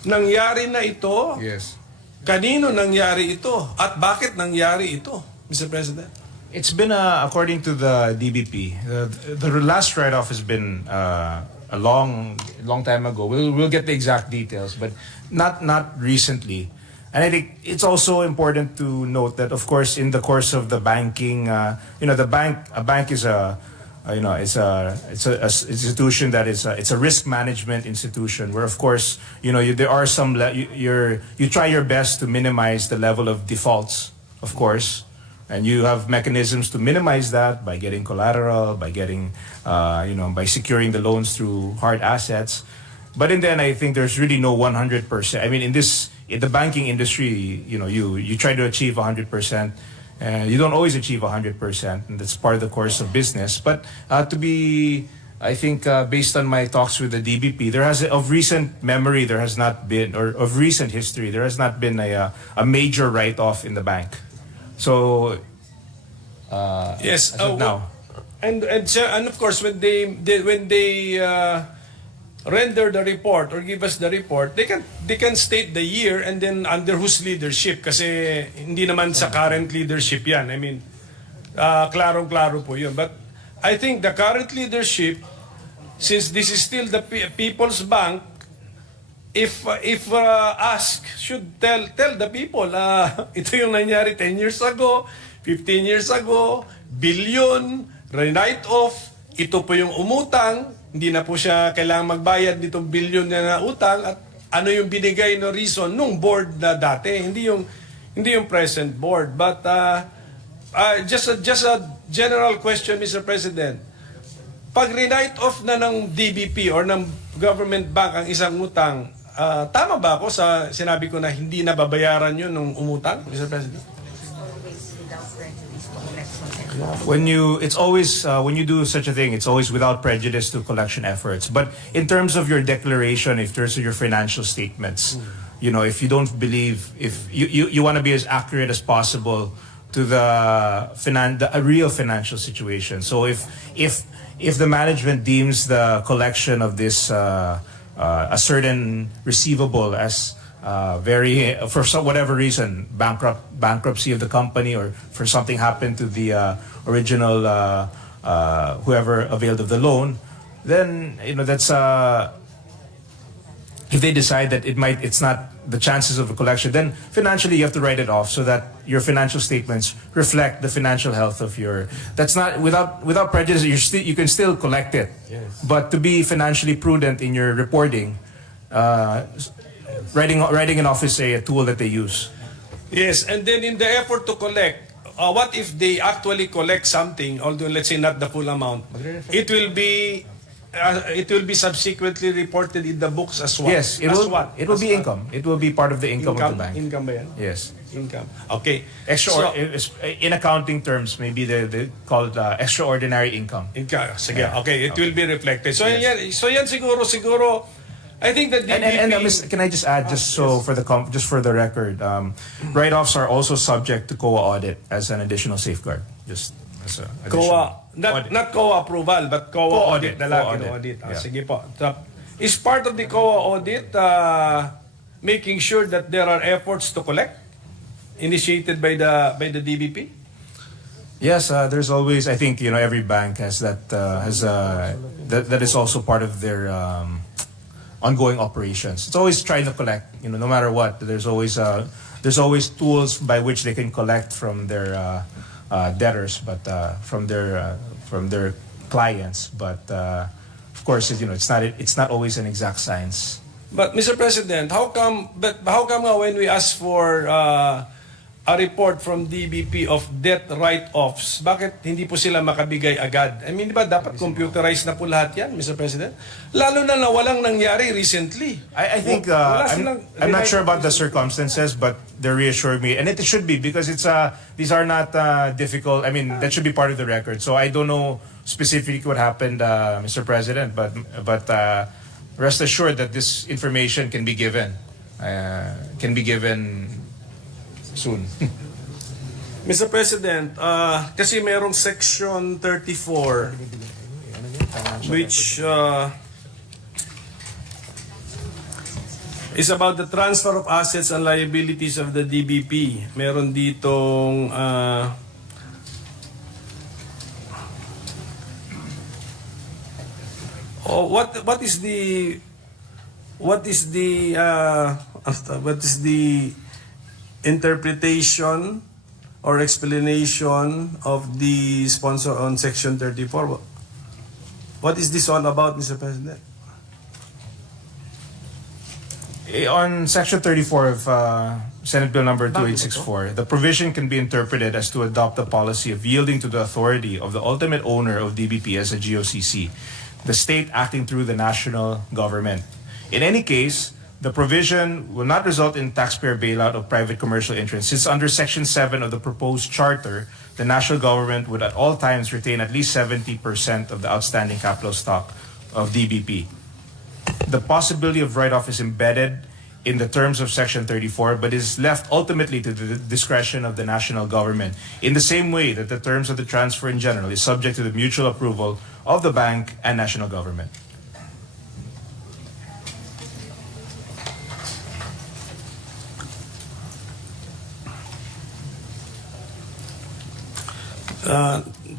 nangyari na ito, Yes. kanino nangyari ito, at bakit nangyari ito, Mr. President? It's been according to the DBP. The last write-off has been a long time ago. We'll get the exact details, but not recently. And I think it's also important to note that, of course, in the course of the banking, a bank is it's an institution that is it's a risk management institution where, of course, there are some you try your best to minimize the level of defaults, of course, and you have mechanisms to minimize that by getting collateral, by getting by securing the loans through hard assets. But in the end, I think there's really no 100%. I mean, in the banking industry, you try to achieve 100%. You don't always achieve 100%, and that's part of the course of business. But I think based on my talks with the DBP, of recent memory, there has not been, or of recent history, there has not been a major write-off in the bank. So, Yes. as of now. And of course, when they render the report or give us the report, they can state the year and then under whose leadership, kasi hindi naman sa current leadership yan. I mean, klarong-klaro po yun. But I think the current leadership, since this is still the People's Bank, if asked, should tell the people, ito yung nangyari 10 years ago, 15 years ago, billion, write-off, ito po yung umutang, hindi na po siya kailangang magbayad nitong billion na utang, at ano yung binigay na reason nung board na dati, hindi yung present board. But just a general question, Mr. President. Pag re-write off na ng DBP or ng government bank ang isang utang, tama ba ako sa sinabi ko na hindi na babayaran yun nung umutang, Mr. President? When you do such a thing, it's always without prejudice to collection efforts. But in terms of your declaration, in terms of your financial statements, if you don't believe, if you want to be as accurate as possible to the real financial situation. So if the management deems the collection of this a certain receivable as for whatever reason, bankruptcy of the company, or for something happened to the original whoever availed of the loan, then that's if they decide that it's not the chances of a collection, then financially you have to write it off so that your financial statements reflect the financial health of your. That's not without prejudice. You can still collect it, Yes. but to be financially prudent in your reporting. Writing an off is a tool that they use. Yes, and then in the effort to collect, what if they actually collect something, although let's say not the full amount, it will be subsequently reported in the books as what? Yes, it will be income. It will be part of the income of the bank. Income ba yan? Yes. Income. Okay. In accounting terms, maybe they call it extraordinary income. Income. Sige. Yeah. Okay, it will be reflected. So Yes. yan siguro I think that DBP... Can I just add, just for the record, write-offs are also subject to COA audit as an additional safeguard. Just as a additional. COA Not COA approval, but COA audit na lang. Co-audit. Audit. Yeah. Sige po. Is part of the COA audit making sure that there are efforts to collect initiated by the DBP? Yes, there's always. I think every bank has that. That is also part of their ongoing operations. It's always trying to collect. No matter what, there's always tools by which they can collect from their debtors, but from their clients. But of course, it's not always an exact science. But Mr. President, how come nga when we ask for a report from DBP of debt write-offs, bakit hindi po sila makabigay agad? I mean, di ba dapat computerized na po lahat yan, Mr. President? Lalo na walang nangyari recently. I think I'm not sure about the circumstances, but they reassured me, and it should be because these are not difficult. I mean, that should be part of the record. So I don't know specifically what happened, Mr. President, but rest assured that this information can be given soon. Mr. President, kasi merong section 34 which is about the transfer of assets and liabilities of the DBP. Meron ditong what is the interpretation or explanation of the sponsor on section 34? What is this all about, Mr. President? On Section 34 of Senate Bill number 2864, the provision can be interpreted as to adopt a policy of yielding to the authority of the ultimate owner of DBP as a GOCC, the state acting through the national government. In any case, the provision will not result in taxpayer bailout of private commercial interests, since under Section 7 of the proposed charter, the national government would at all times retain at least 70% of the outstanding capital stock of DBP. The possibility of write-off is embedded in the terms of Section 34, but is left ultimately to the discretion of the national government, in the same way that the terms of the transfer in general is subject to the mutual approval of the bank and national government.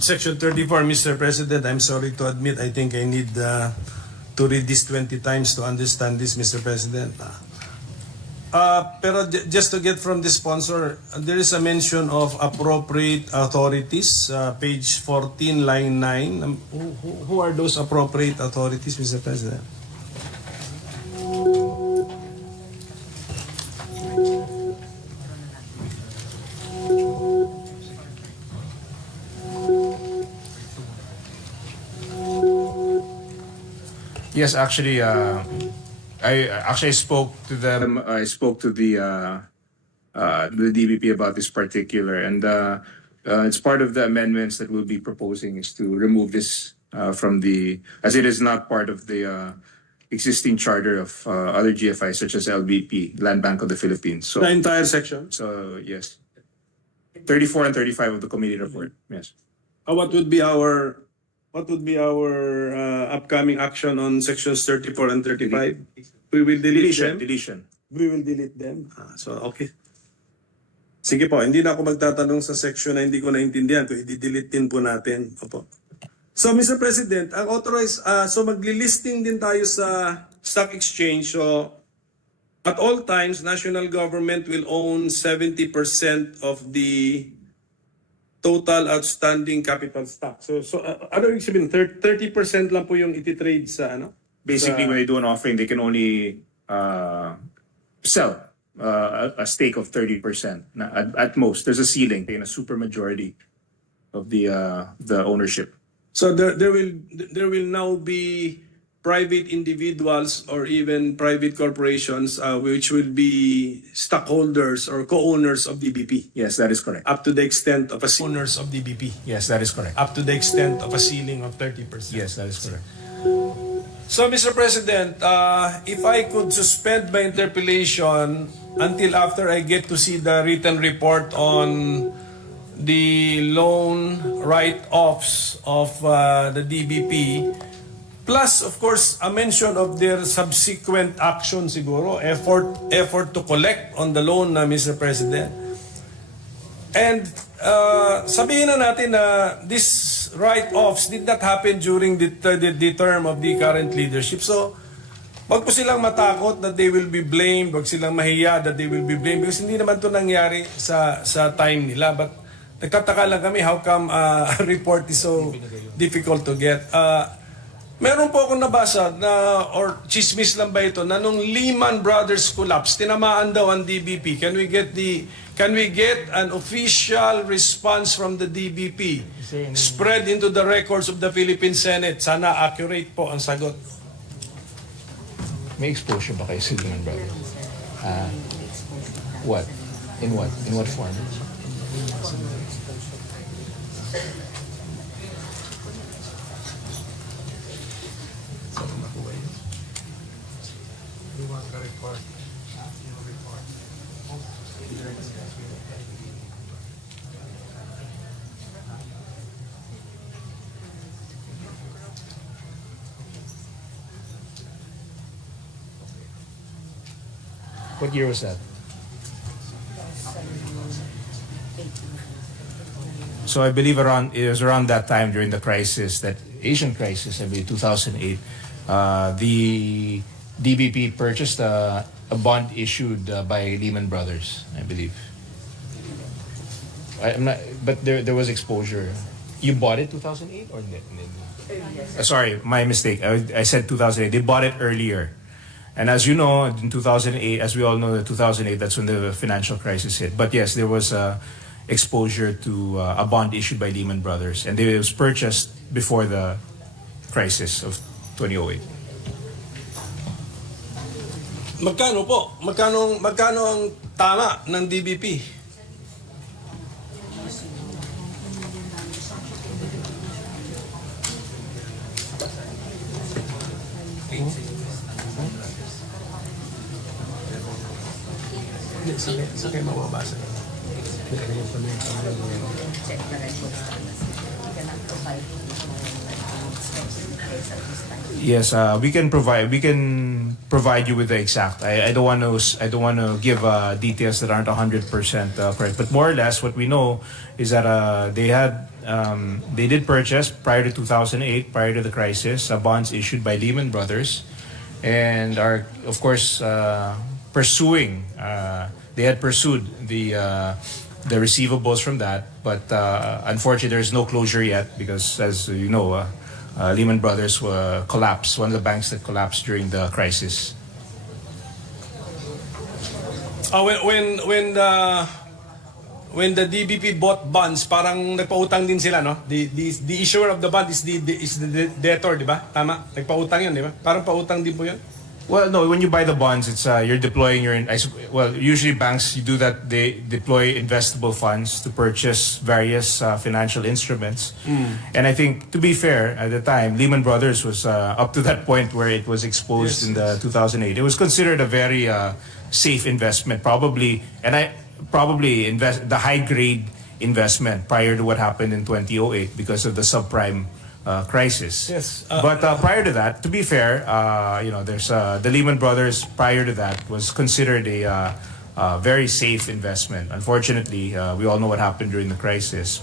Section 34, Mr. President, I'm sorry to admit, I think I need to read this 20 times to understand this, Mr. President. Pero just to get from the sponsor, there is a mention of appropriate authorities, page 14, line 9. Who are those appropriate authorities, Mr. President? Yes, actually, I spoke to them. I spoke to the DBP about this particular, and it's part of the amendments that we'll be proposing is to remove this from as it is not part of the existing charter of other GFIs such as LBP, Land Bank of the Philippines. So The entire section? So yes, 34 and 35 of the committee report. Yes. What would be our upcoming action on sections 34 and 35? We will delete them? Deletion. We will delete them? So, okay. Sige po, hindi na ako magtatanong sa section na hindi ko naintindihan kung i-delete din po natin. Opo. So, Mr. President, ang authorized, so magli-listing din tayo sa stock exchange. So, at all times, national government will own 70% of the total outstanding capital stock. So ano yung sabihin? 30% lang po yung iti-trade sa ano? Basically, when they do an offering, they can only sell a stake of 30% at most. There's a ceiling in a supermajority of the ownership. So there will now be private individuals or even private corporations which will be stockholders or co-owners of DBP. Yes, that is correct. Up to the extent of owners of DBP. Yes, that is correct. Up to the extent of a ceiling of 30%. Yes, that is correct. So, Mr. President, if I could suspend my interpellation until after I get to see the written report on the loan write-offs of the DBP, plus of course a mention of their subsequent action siguro, effort to collect on the loan na Mr. President. And sabihin na natin na this write-offs did not happen during the term of the current leadership. So wag po silang matakot that they will be blamed, wag silang mahiya that they will be blamed because hindi naman to nangyari sa time nila. But nagtataka lang kami how come a report is so difficult to get. Meron po akong nabasa na, or chismis lang ba ito, na nung Lehman Brothers collapse, tinamaan daw ang DBP. Can we get an official response from the DBP spread into the records of the Philippine Senate? Sana accurate po ang sagot. May exposure ba kayo sa Lehman Brothers? What? In what? In what form? What year was that? So I believe it was around that time during the crisis, that Asian crisis, I believe 2008, the DBP purchased a bond issued by Lehman Brothers, I believe. I'm not, but there was exposure. You bought it 2008 or sorry, my mistake. I said 2008. They bought it earlier. And as you know, in 2008, as we all know, in 2008, that's when the financial crisis hit. But yes, there was exposure to a bond issued by Lehman Brothers, and it was purchased before the crisis of 2008. Magkano po? Magkano ang tama ng DBP? Sa kayo mababasa. Yes, we can provide you with the exact. I don't want to give details that aren't 100% correct. But more or less, what we know is that they did purchase prior to 2008, prior to the crisis, bonds issued by Lehman Brothers, and are of course pursuing. They had pursued the receivables from that, but unfortunately, there's no closure yet because, as you know, Lehman Brothers collapsed, one of the banks that collapsed during the crisis. When the DBP bought bonds, parang nagpautang din sila, no? The issuer of the bond is the debtor, di ba? Tama? Nagpautang yun, di ba? Parang pautang din po yun. Well, no. When you buy the bonds, it's you're deploying usually banks, you do that. They deploy investable funds to purchase various financial instruments. And I think, to be fair, at the time, Lehman Brothers was up to that point where it was exposed in the 2008. It was considered a very safe investment, probably the high grade investment prior to what happened in 2008 because of the subprime crisis. Yes. But prior to that, to be fair, there's the Lehman Brothers prior to that was considered a very safe investment. Unfortunately, we all know what happened during the crisis.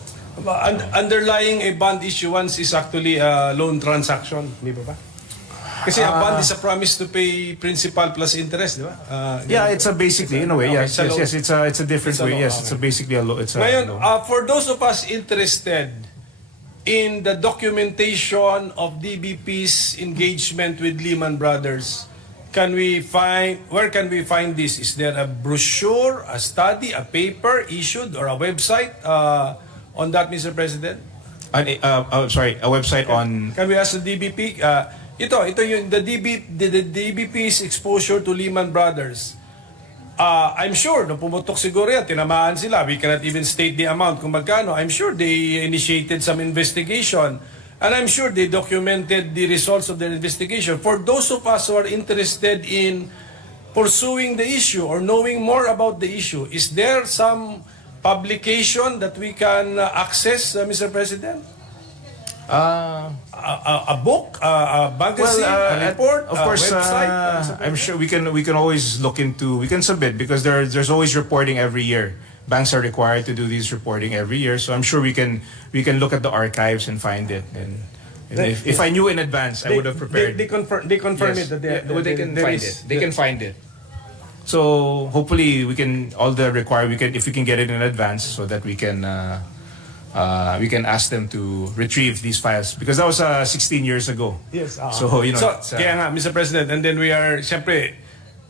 Underlying a bond issuance is actually a loan transaction, di ba? Kasi a bond is a promise to pay principal plus interest, di ba? Yeah, it's basically in a way. Yes, it's a different way. Yes, it's basically a loan. Ngayon, for those of us interested in the documentation of DBP's engagement with Lehman Brothers, where can we find this? Is there a brochure, a study, a paper issued, or a website on that, Mr. President? A website on. Can we ask the DBP? Ito yung the DBP's exposure to Lehman Brothers. I'm sure, nung pumutok siguro yan, tinamaan sila. We cannot even state the amount kung magkano. I'm sure they initiated some investigation. And I'm sure they documented the results of their investigation. For those of us who are interested in pursuing the issue or knowing more about the issue, is there some publication that we can access, Mr. President? A book, a magazine, a report, of course, a website? I'm sure we can always look into, we can submit because there's always reporting every year. Banks are required to do these reporting every year, so I'm sure we can look at the archives and find it. And if I knew in advance, I would have prepared. They confirm Yes. it that They can there find is- it. They can find it. So hopefully we can if we can get it in advance so that we can ask them to retrieve these files because that was 16 years ago. Yes. So you know. So, it's, kaya nga, Mr. President, and then we are, syempre,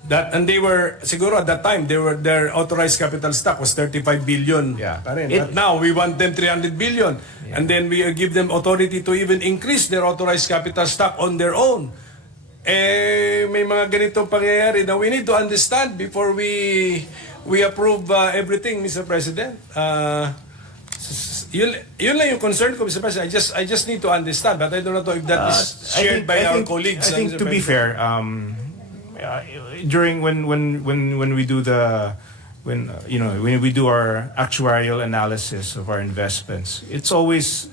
and they were, siguro at that time, their authorized capital stock was 35 billion. Yeah. Pa rin. But now, we want them 300 billion. And then we give them authority to even increase their authorized capital stock on their own. May mga ganitong pangyayari na we need to understand before we approve everything, Mr. President. Yun lang yung concern ko, Mr. President. I just need to understand, but I don't know if that is shared by our colleagues. I think Mr. to be President. fair, during when we do when we do our actuarial analysis of our investments, it's always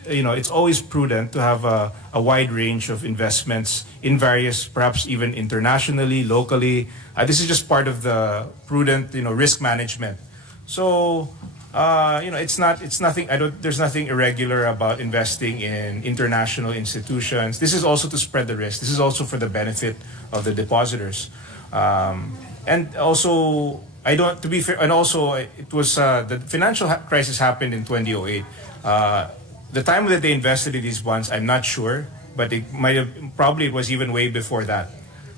prudent to have a wide range of investments in various, perhaps even internationally, locally. This is just part of the prudent risk management. So it's nothing. There's nothing irregular about investing in international institutions. This is also to spread the risk. This is also for the benefit of the depositors, and also. To be fair, and also it was the financial crisis happened in 2008. The time that they invested in these bonds, I'm not sure, but it it was even way before that.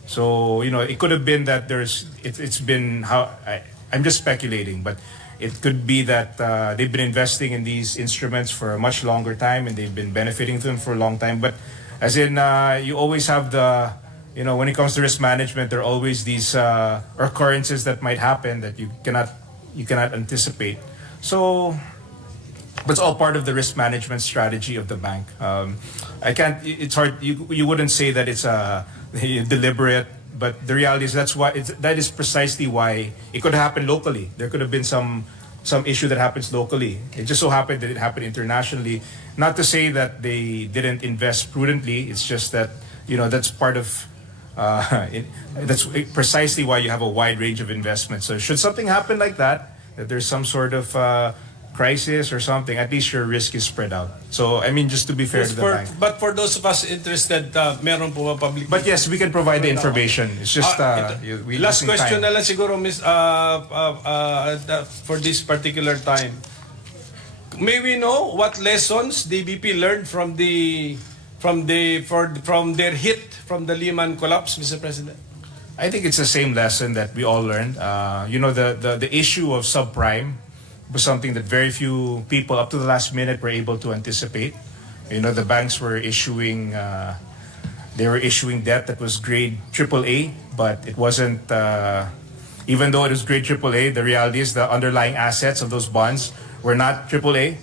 So it could have been that it's been I'm just speculating, but it could be that they've been investing in these instruments for a much longer time and they've been benefiting from them for a long time. But as in, you always have when it comes to risk management, there are always these occurrences that might happen that you cannot anticipate. So it's all part of the risk management strategy of the bank. It's hard. You wouldn't say that it's deliberate, but the reality is that is precisely why it could happen locally. There could have been some issue that happens locally. It just so happened that it happened internationally. Not to say that they didn't invest prudently. It's just that that's part of. That's precisely why you have a wide range of investments. So should something happen like that there's some sort of crisis or something, at least your risk is spread out. So I mean, just to be fair to the bank. But for those of us interested, meron po ba public? But yes, we can provide the information. It's just last question na lang siguro, Miss, for this particular time. May we know what lessons DBP learned from their hit from the Lehman collapse, Mr. President? I think it's the same lesson that we all learned. The issue of subprime was something that very few people up to the last minute were able to anticipate. The banks were issuing debt that was grade AAA, but it wasn't. Even though it was grade AAA, the reality is the underlying assets of those bonds were not AAA,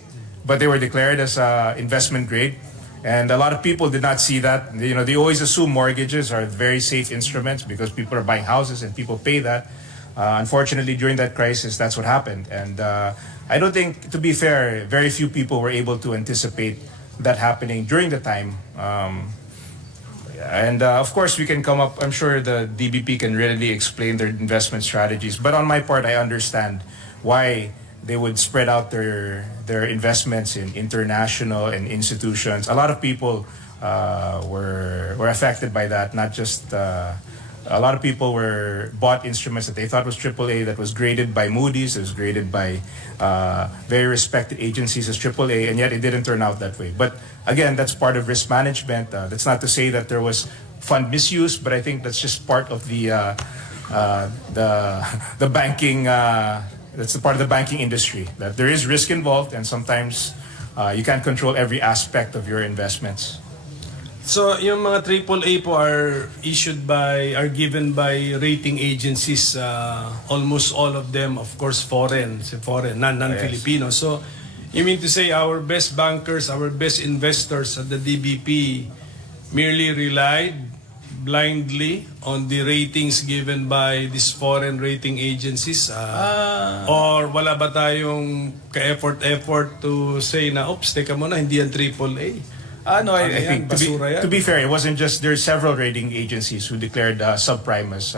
but they were declared as investment grade. And a lot of people did not see that. They always assume mortgages are very safe instruments because people are buying houses and people pay that. Unfortunately, during that crisis, that's what happened. And I don't think, to be fair, very few people were able to anticipate that happening during the time. Of course, we can come up, I'm sure the DBP can readily explain their investment strategies. But on my part, I understand why they would spread out their investments in international and institutions. A lot of people were affected by that. Not just a lot of people were bought instruments that they thought was AAA, that was graded by Moody's, it was graded by very respected agencies as AAA, and yet it didn't turn out that way. But again, that's part of risk management. That's not to say that there was fund misuse, but I think that's just part of the banking. That's the part of the banking industry, that there is risk involved, and sometimes you can't control every aspect of your investments. So, yung mga AAA po are given by rating agencies, almost all of them, of course, foreign, non-Filipino. Yes. So, you mean to say our best bankers, our best investors at the DBP merely relied blindly on the ratings given by these foreign rating agencies? Or wala ba tayong ka-effort to say na, oops, teka muna, hindi yan AAA? No, I Ano yan? think Basura yan. to be fair, it wasn't just, there are several rating agencies who declared subprime as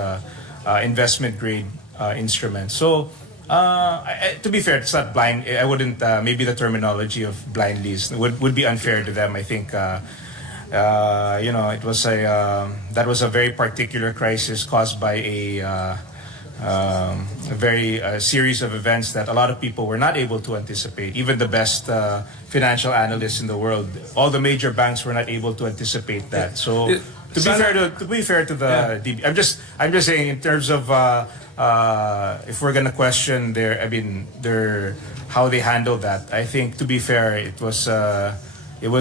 investment grade instruments. So, to be fair, it's not blind. I wouldn't, maybe the terminology of blindly would be unfair to them. I think, it was that was a very particular crisis caused by a very series of events that a lot of people were not able to anticipate. Even the best financial analysts in the world, all the major banks were not able to anticipate that. So to be fair to the DB, I'm just saying in terms of if we're gonna question how they handled that, I think to be fair, it was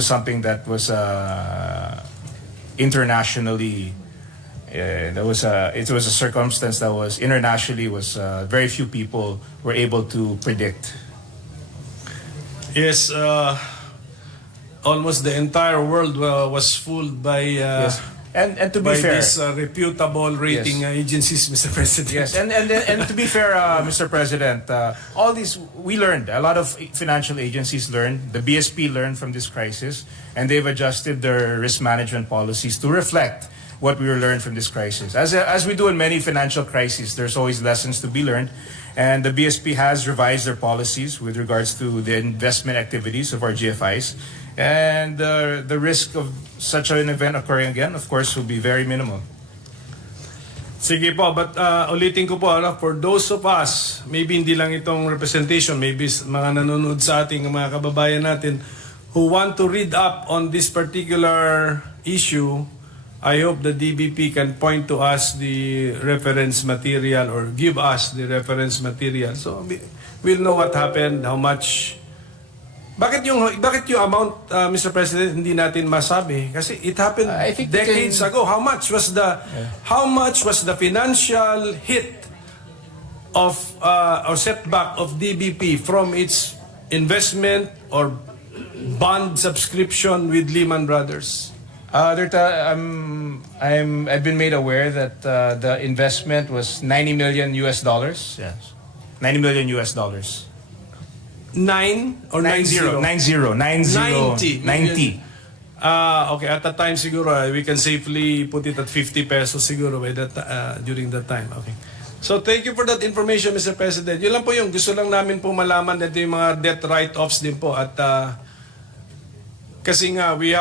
something that was internationally. It was a circumstance that was internationally very few people were able to predict. Yes, almost the entire world was fooled by Yes. And to be by fair, these reputable rating agencies, Mr. President. yes, and to be fair, Mr. President, all these we learned. A lot of financial agencies learned. The BSP learned from this crisis, and they've adjusted their risk management policies to reflect what we learned from this crisis. As we do in many financial crises, there's always lessons to be learned. And the BSP has revised their policies with regards to the investment activities of our GFIs. And the risk of such an event occurring again, of course, will be very minimal. Sige po, but ulitin ko po, for those of us, maybe hindi lang itong representation, maybe mga nanonood sa ating mga kababayan natin who want to read up on this particular issue, I hope the DBP can point to us the reference material or give us the reference material. So we'll know what happened, how much. Bakit yung amount, Mr. President, hindi natin masabi? Kasi it happened I think decades ago. How much was the financial hit of or setback of DBP from its investment or bond subscription with Lehman Brothers? I've been made aware that the investment was $90 million US. Yes, $90 million US. 9 or 90? 90. Okay, at that time siguro we can safely put it at 50 pesos siguro by that during that time. Okay. So thank you for that information, Mr. President. Yun lang po yung gusto lang namin po malaman, ito yung mga debt write-offs din po at kasi nga we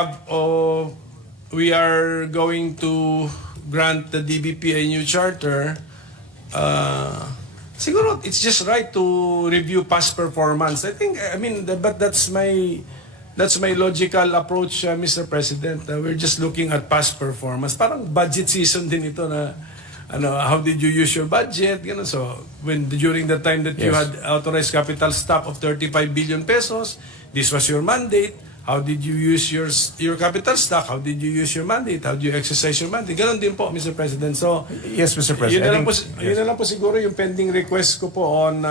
are going to grant the DBP a new charter. Siguro it's just right to review past performance. But that's my logical approach, Mr. President. We're just looking at past performance. Parang budget season din ito na how did you use your budget? So during the time that you had authorized capital stock of 35 billion pesos, this was your mandate. How did you use your capital stock? How did you use your mandate? How do you exercise your mandate? Ganon din po, Mr. President. So, yes, Mr. President. Yun na lang po siguro yung pending request ko po on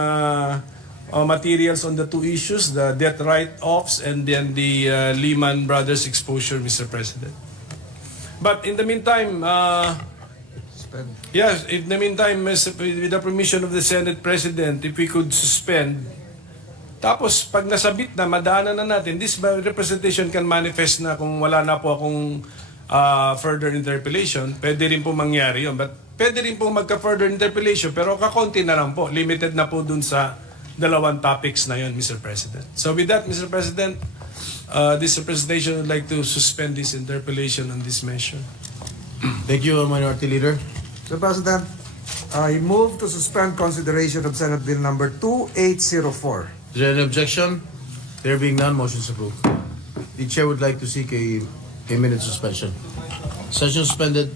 materials on the two issues, the debt write-offs and then the Lehman Brothers exposure, Mr. President. But in the meantime, with the permission of the Senate President, if we could suspend. Tapos, pag nasabit na, madaanan na natin, this representation can manifest na kung wala na po akong further interpellation. Pwede rin po mangyari yun. But pwede rin po magka-further interpellation, pero kakonti na lang po. Limited na po dun sa dalawang topics na yun, Mr. President. So with that, Mr. President, this representation would like to suspend this interpellation on this measure. Thank you, Minority Leader. Mr. President, I move to suspend consideration of Senate Bill number 2804. Is there any objection? There being none, motion is approved. The chair would like to seek a minute suspension. Session suspended.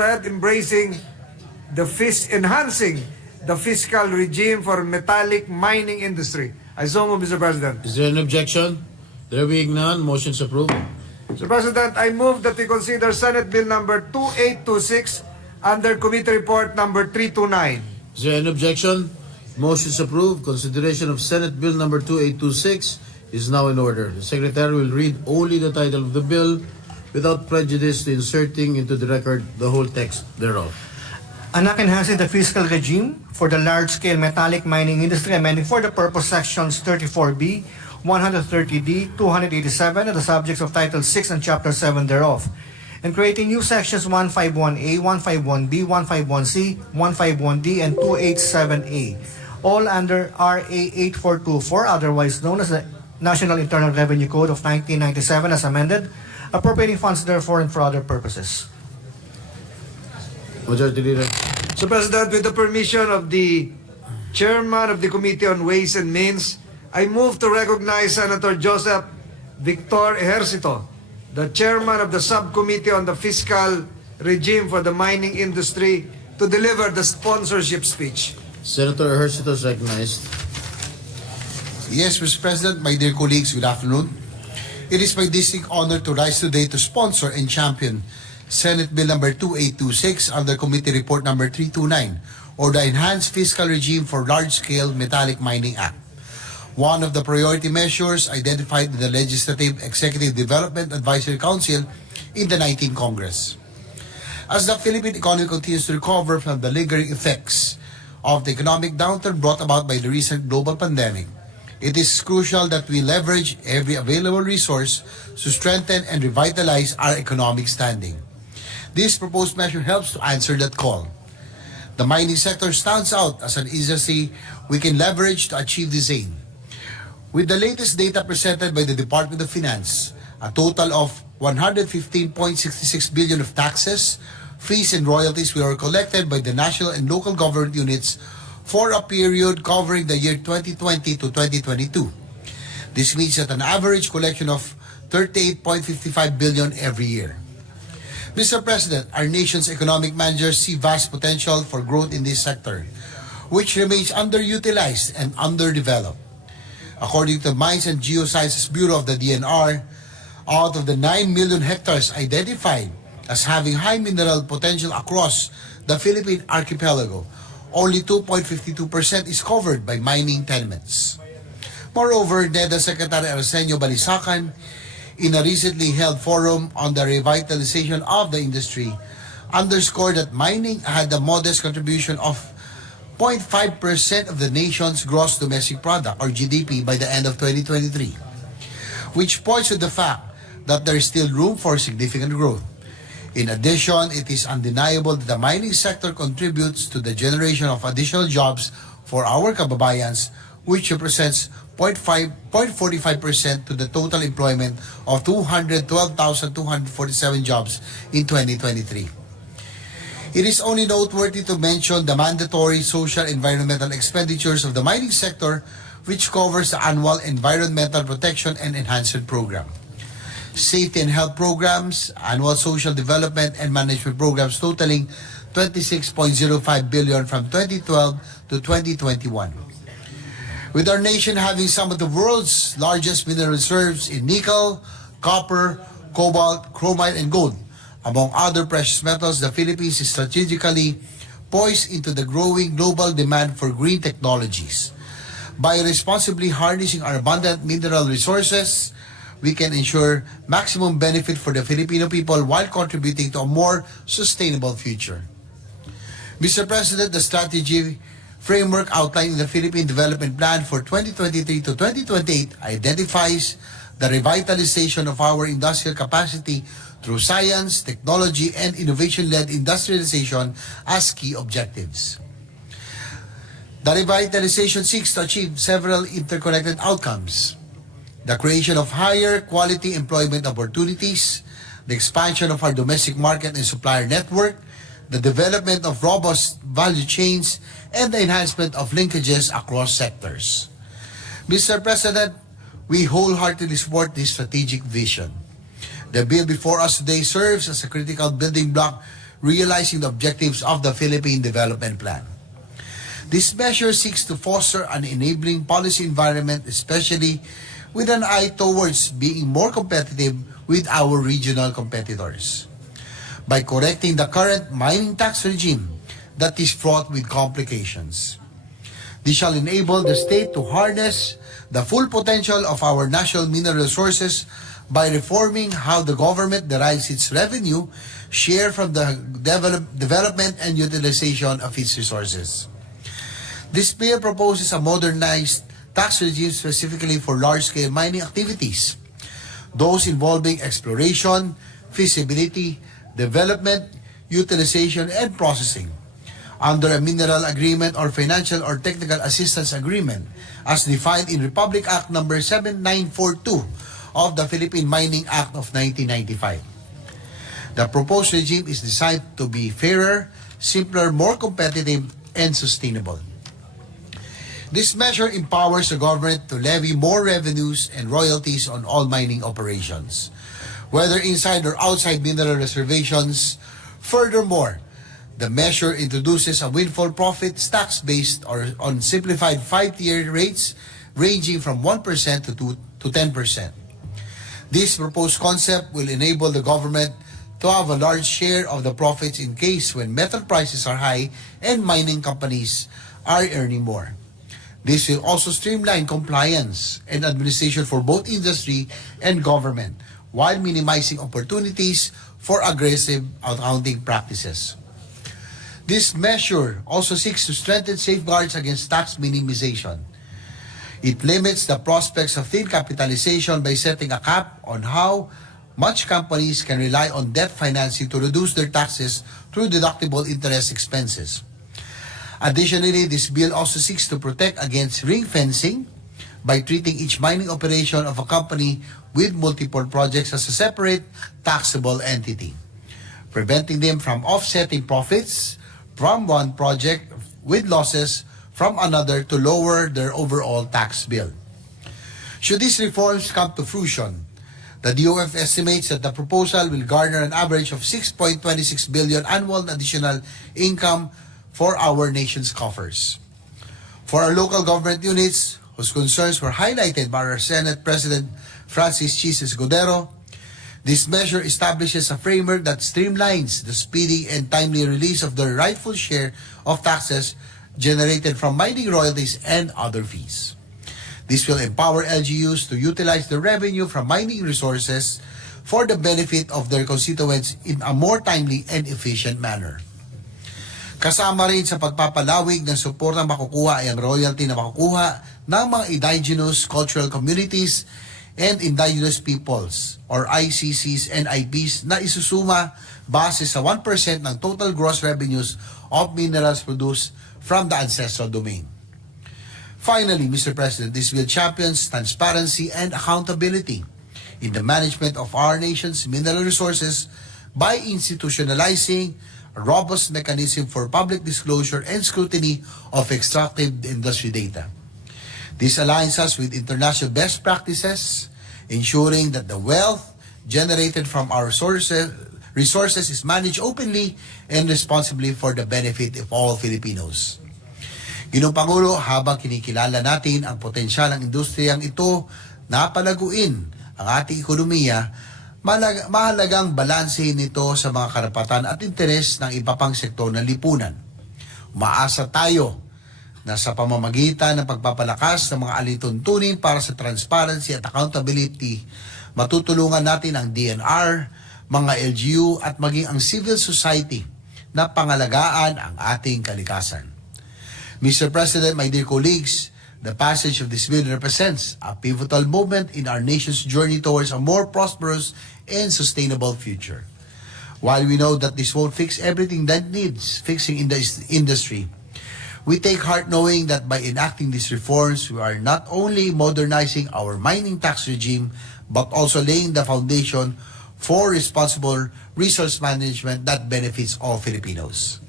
embracing enhancing the fiscal regime for metallic mining industry. I so move, Mr. President. Is there an objection? There being none, motion's approved. Mr. President, I move that we consider Senate Bill number 2826 under Committee Report number 329. Is there an objection? Motion's approved. Consideration of Senate Bill number 2826 is now in order. The Secretary will read only the title of the bill without prejudice to inserting into the record the whole text thereof. An act enhancing the fiscal regime for the large-scale metallic mining industry, amending for the purpose sections 34B, 130D, 287, and the subjects of Title 6 and Chapter 7 thereof, and creating new sections 151A, 151B, 151C, 151D, and 287A, all under RA 8424, otherwise known as the National Internal Revenue Code of 1997 as amended, appropriating funds therefore and for other purposes. Majority Leader. Mr. President, with the permission of the Chairman of the Committee on Ways and Means, I move to recognize Senator Joseph Victor Ejercito, the Chairman of the Subcommittee on the Fiscal Regime for the Mining Industry, to deliver the sponsorship speech. Senator Ejercito is recognized. Yes, Mr. President, my dear colleagues, good afternoon. It is my distinct honor to rise today to sponsor and champion Senate Bill number 2826 under Committee Report number 329, or the Enhanced Fiscal Regime for Large-Scale Metallic Mining Act. One of the priority measures identified in the Legislative Executive Development Advisory Council in the 19th Congress. As the Philippine economy continues to recover from the lingering effects of the economic downturn brought about by the recent global pandemic, it is crucial that we leverage every available resource to strengthen and revitalize our economic standing. This proposed measure helps to answer that call. The mining sector stands out as an industry we can leverage to achieve this aim. With the latest data presented by the Department of Finance, a total of 115.66 billion of taxes, fees, and royalties were collected by the national and local government units for a period covering the year 2020 to 2022. This means that an average collection of 38.55 billion every year. Mr. President, our nation's economic managers see vast potential for growth in this sector, which remains underutilized and underdeveloped. According to the Mines and Geosciences Bureau of the DNR, out of the 9 million hectares identified as having high mineral potential across the Philippine archipelago, only 2.52% is covered by mining tenements. Moreover, NEDA Secretary Arsenio Balisacan, in a recently held forum on the revitalization of the industry, underscored that mining had a modest contribution of 0.5% of the nation's gross domestic product, or GDP, by the end of 2023, which points to the fact that there is still room for significant growth. In addition, it is undeniable that the mining sector contributes to the generation of additional jobs for our kababayans, which represents 0.45% to the total employment of 212,247 jobs in 2023. It is only noteworthy to mention the mandatory social environmental expenditures of the mining sector, which covers the annual Environmental Protection and Enhancement Program, safety and health programs, annual social development and management programs totaling 26.05 billion from 2012 to 2021. With our nation having some of the world's largest mineral reserves in nickel, copper, cobalt, chromite, and gold, among other precious metals, the Philippines is strategically poised into the growing global demand for green technologies. By responsibly harnessing our abundant mineral resources, we can ensure maximum benefit for the Filipino people while contributing to a more sustainable future. Mr. President, the strategy framework outlined in the Philippine Development Plan for 2023 to 2028 identifies the revitalization of our industrial capacity through science, technology, and innovation-led industrialization as key objectives. The revitalization seeks to achieve several interconnected outcomes: the creation of higher quality employment opportunities, the expansion of our domestic market and supplier network, the development of robust value chains, and the enhancement of linkages across sectors. Mr. President, we wholeheartedly support this strategic vision. The bill before us today serves as a critical building block realizing the objectives of the Philippine Development Plan. This measure seeks to foster an enabling policy environment, especially with an eye towards being more competitive with our regional competitors. By correcting the current mining tax regime that is fraught with complications. This shall enable the state to harness the full potential of our national mineral resources by reforming how the government derives its revenue share from the development and utilization of its resources. This bill proposes a modernized tax regime specifically for large-scale mining activities, those involving exploration, feasibility, development, utilization, and processing under a mineral agreement or financial or technical assistance agreement as defined in Republic Act No. 7942 of the Philippine Mining Act of 1995. The proposed regime is designed to be fairer, simpler, more competitive, and sustainable. This measure empowers the government to levy more revenues and royalties on all mining operations, whether inside or outside mineral reservations. Furthermore, the measure introduces a windfall profits tax based on simplified 5-tier rates ranging from 1% to 10%. This proposed concept will enable the government to have a large share of the profits in case when metal prices are high and mining companies are earning more. This will also streamline compliance and administration for both industry and government while minimizing opportunities for aggressive accounting practices. This measure also seeks to strengthen safeguards against tax minimization. It limits the prospects of thin capitalization by setting a cap on how much companies can rely on debt financing to reduce their taxes through deductible interest expenses. Additionally, this bill also seeks to protect against ring fencing by treating each mining operation of a company with multiple projects as a separate taxable entity, preventing them from offsetting profits from one project with losses from another to lower their overall tax bill. Should these reforms come to fruition, the DOF estimates that the proposal will garner an average of 6.26 billion annual additional income for our nation's coffers. For our local government units, whose concerns were highlighted by our Senate President Francis Chis Escudero, this measure establishes a framework that streamlines the speedy and timely release of their rightful share of taxes generated from mining royalties and other fees. This will empower LGUs to utilize the revenue from mining resources for the benefit of their constituents in a more timely and efficient manner. Kasama rin sa pagpapalawig ng suportang makukuha ay ang royalty na makukuha ng mga indigenous cultural communities and indigenous peoples or ICCs and IPs na isusuma base sa 1% ng total gross revenues of minerals produced from the ancestral domain. Finally, Mr. President, this bill champions transparency and accountability in the management of our nation's mineral resources by institutionalizing a robust mechanism for public disclosure and scrutiny of extractive industry data. This aligns us with international best practices, ensuring that the wealth generated from our resources is managed openly and responsibly for the benefit of all Filipinos. Ginoong Pangulo, habang kinikilala natin ang potensyal ng industriyang ito na palaguin ang ating ekonomiya, mahalagang balansehin nito sa mga karapatan at interes ng iba pang sektor ng lipunan. Umaasa tayo na sa pamamagitan ng pagpapalakas ng mga alituntunin para sa transparency at accountability, matutulungan natin ang DNR, mga LGU at maging ang civil society na pangalagaan ang ating kalikasan. Mr. President, my dear colleagues, the passage of this bill represents a pivotal moment in our nation's journey towards a more prosperous and sustainable future. While we know that this won't fix everything that needs fixing in the industry, we take heart knowing that by enacting these reforms, we are not only modernizing our mining tax regime, but also laying the foundation for responsible resource management that benefits all Filipinos.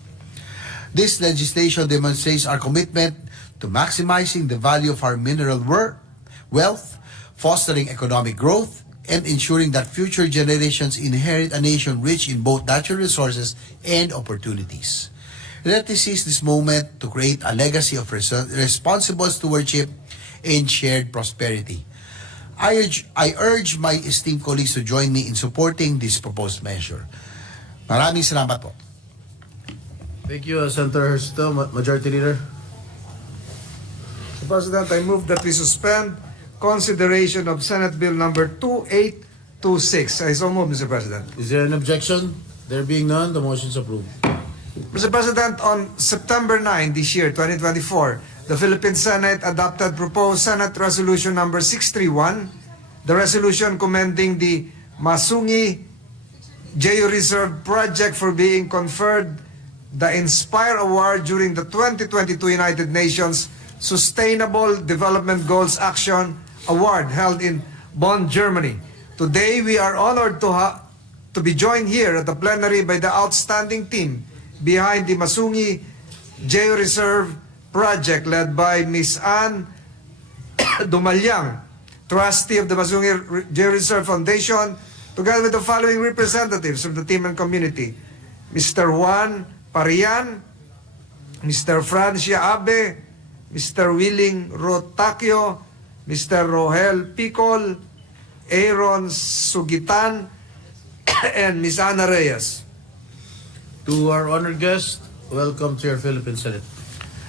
This legislation demonstrates our commitment to maximizing the value of our mineral wealth, fostering economic growth, and ensuring that future generations inherit a nation rich in both natural resources and opportunities. Let us seize this moment to create a legacy of responsible stewardship and shared prosperity. I urge my esteemed colleagues to join me in supporting this proposed measure. Maraming salamat po. Thank you, Senator Hercito, Majority Leader. Mr. President, I move that we suspend consideration of Senate Bill number 2826. I so move, Mr. President. Is there an objection? There being none, the motion is approved. Mr. President, on September 9 this year, 2024, the Philippine Senate adopted proposed Senate Resolution number 631, the resolution commending the Masungi Geo Reserve project for being conferred the Inspire Award during the 2022 United Nations Sustainable Development Goals Action Award held in Bonn, Germany. Today, we are honored to be joined here at the plenary by the outstanding team behind the Masungi Geo Reserve project led by Ms. Ann Dumalyang, trustee of the Masungi Geo Reserve Foundation, together with the following representatives from the team and community: Mr. Juan Parian, Mr. Francia Abe, Mr. Willing Rotakio, Mr. Rohel Picol, Aaron Sugitan, and Ms. Ana Reyes. To our honored guest, welcome to your Philippine Senate.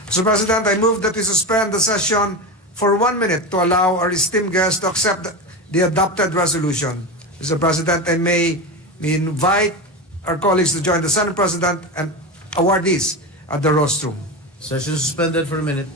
Mr. President, I move that we suspend the session for 1 minute to allow our esteemed guests to accept the adopted resolution. Mr. President, I may invite our colleagues to join the Senate President and awardees at the rostrum. Session suspended for a minute.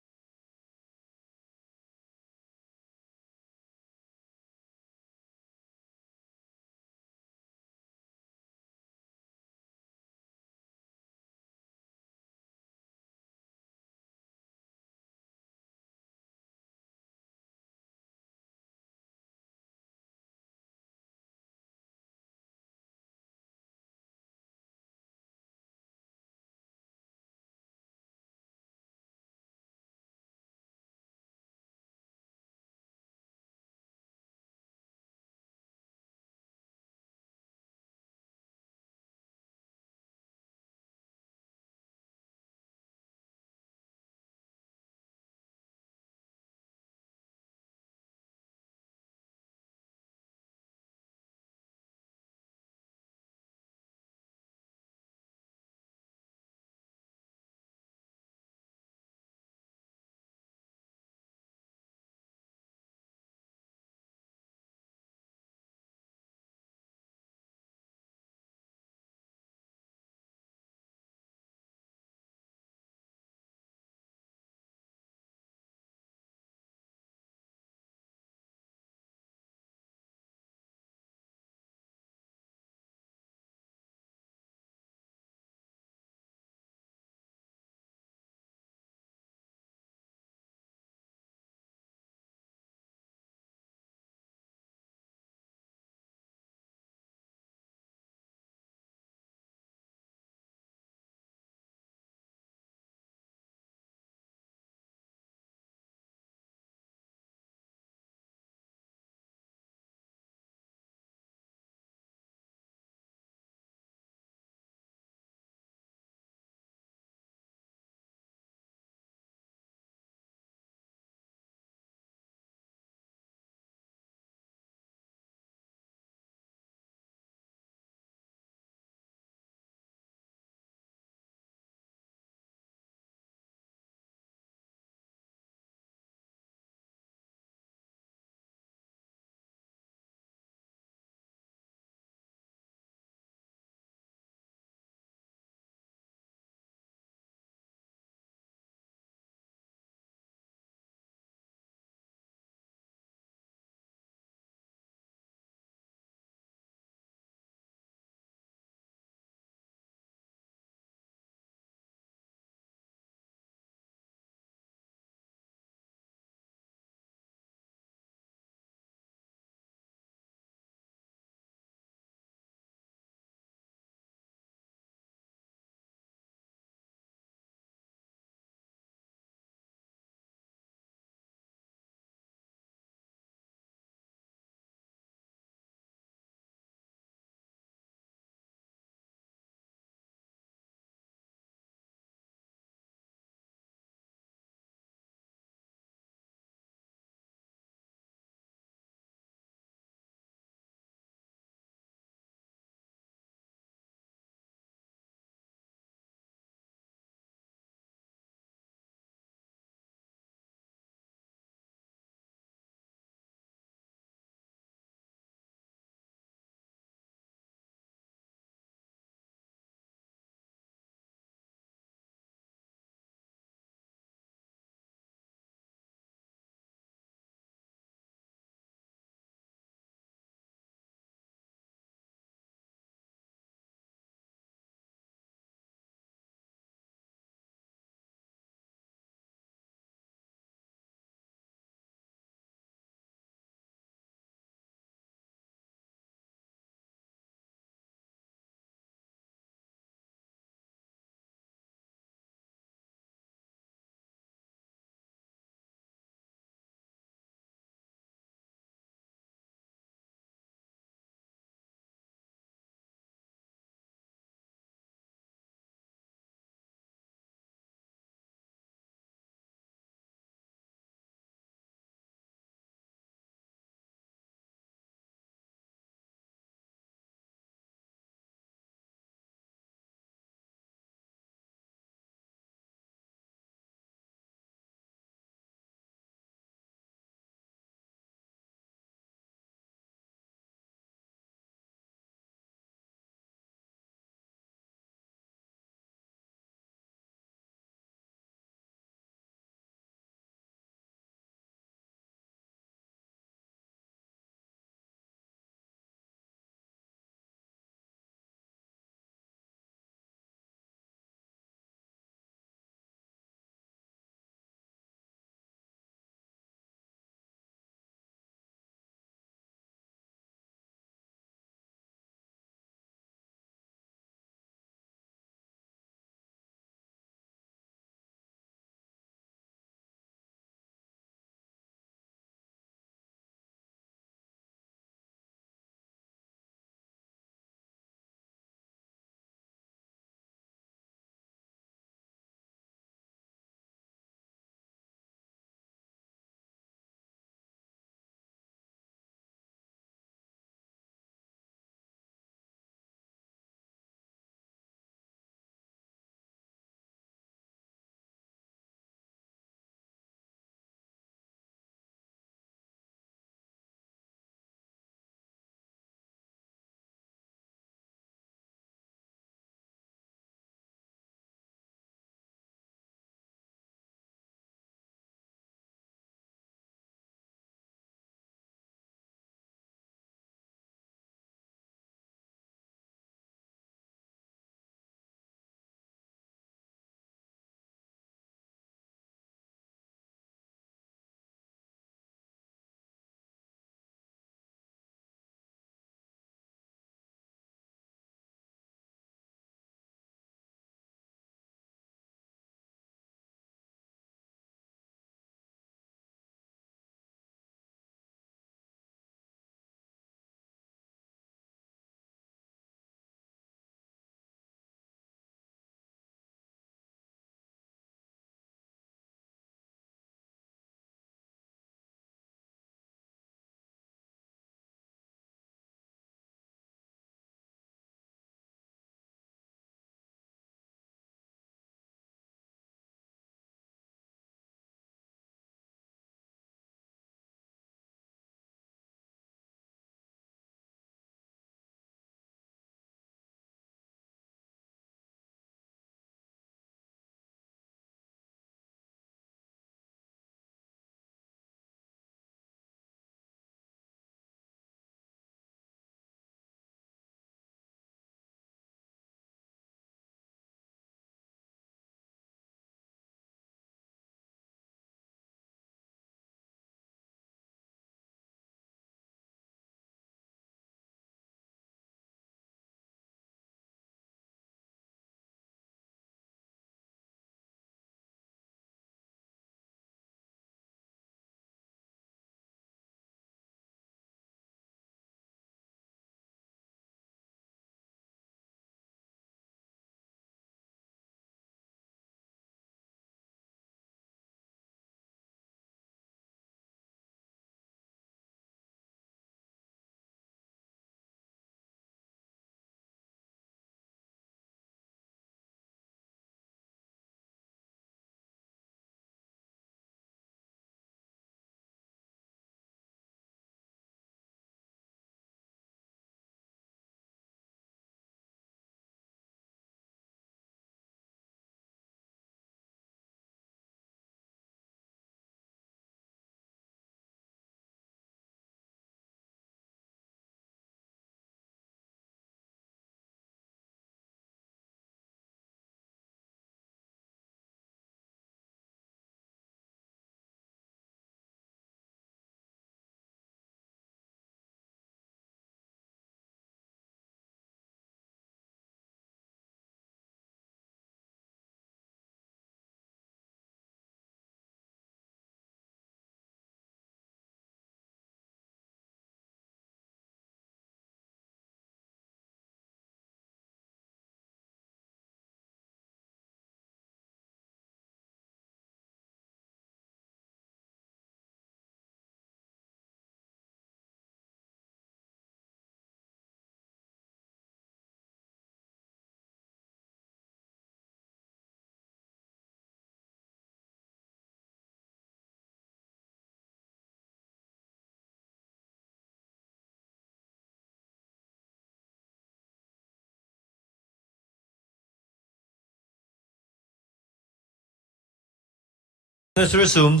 Let's resume.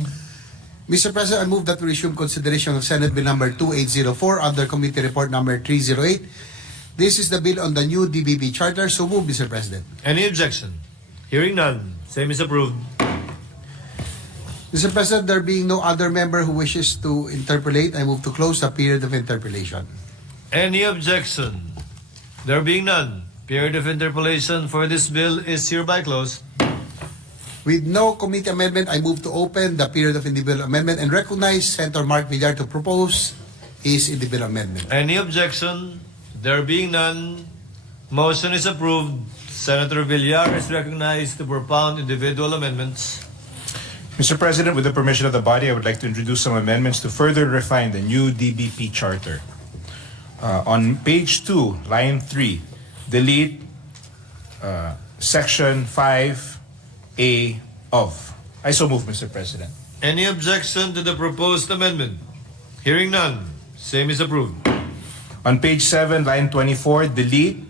Mr. President, I move that we resume consideration of Senate Bill number 2804 under Committee Report number 308. This is the bill on the new DBB Charter. So move, Mr. President. Any objection? Hearing none, same is approved. Mr. President, there being no other member who wishes to interpolate, I move to close the period of interpolation. Any objection? There being none, period of interpolation for this bill is hereby closed. With no committee amendment, I move to open the period of individual amendment and recognize Senator Mark Villar to propose his individual amendment. Any objection? There being none, motion is approved. Senator Villar is recognized to propound individual amendments. Mr. President, with the permission of the body, I would like to introduce some amendments to further refine the new DBP Charter. On page 2, line 3, delete section 5A of. I so move, Mr. President. Any objection to the proposed amendment? Hearing none, same is approved. On page 7, line 24, delete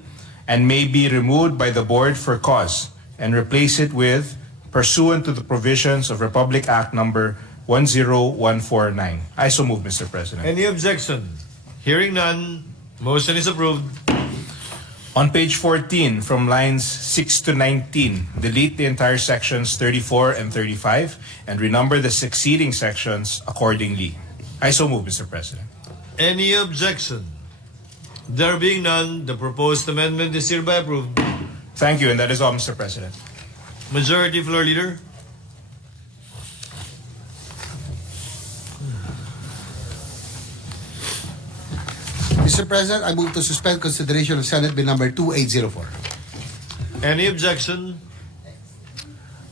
and may be removed by the board for cause and replace it with pursuant to the provisions of Republic Act number 10149. I so move, Mr. President. Any objection? Hearing none, motion is approved. On page 14, from lines 6 to 19, delete the entire sections 34 and 35 and renumber the succeeding sections accordingly. I so move, Mr. President. Any objection? There being none, the proposed amendment is hereby approved. Thank you, and that is all, Mr. President. Majority Floor Leader. Mr. President, I move to suspend consideration of Senate Bill number 2804. Any objection?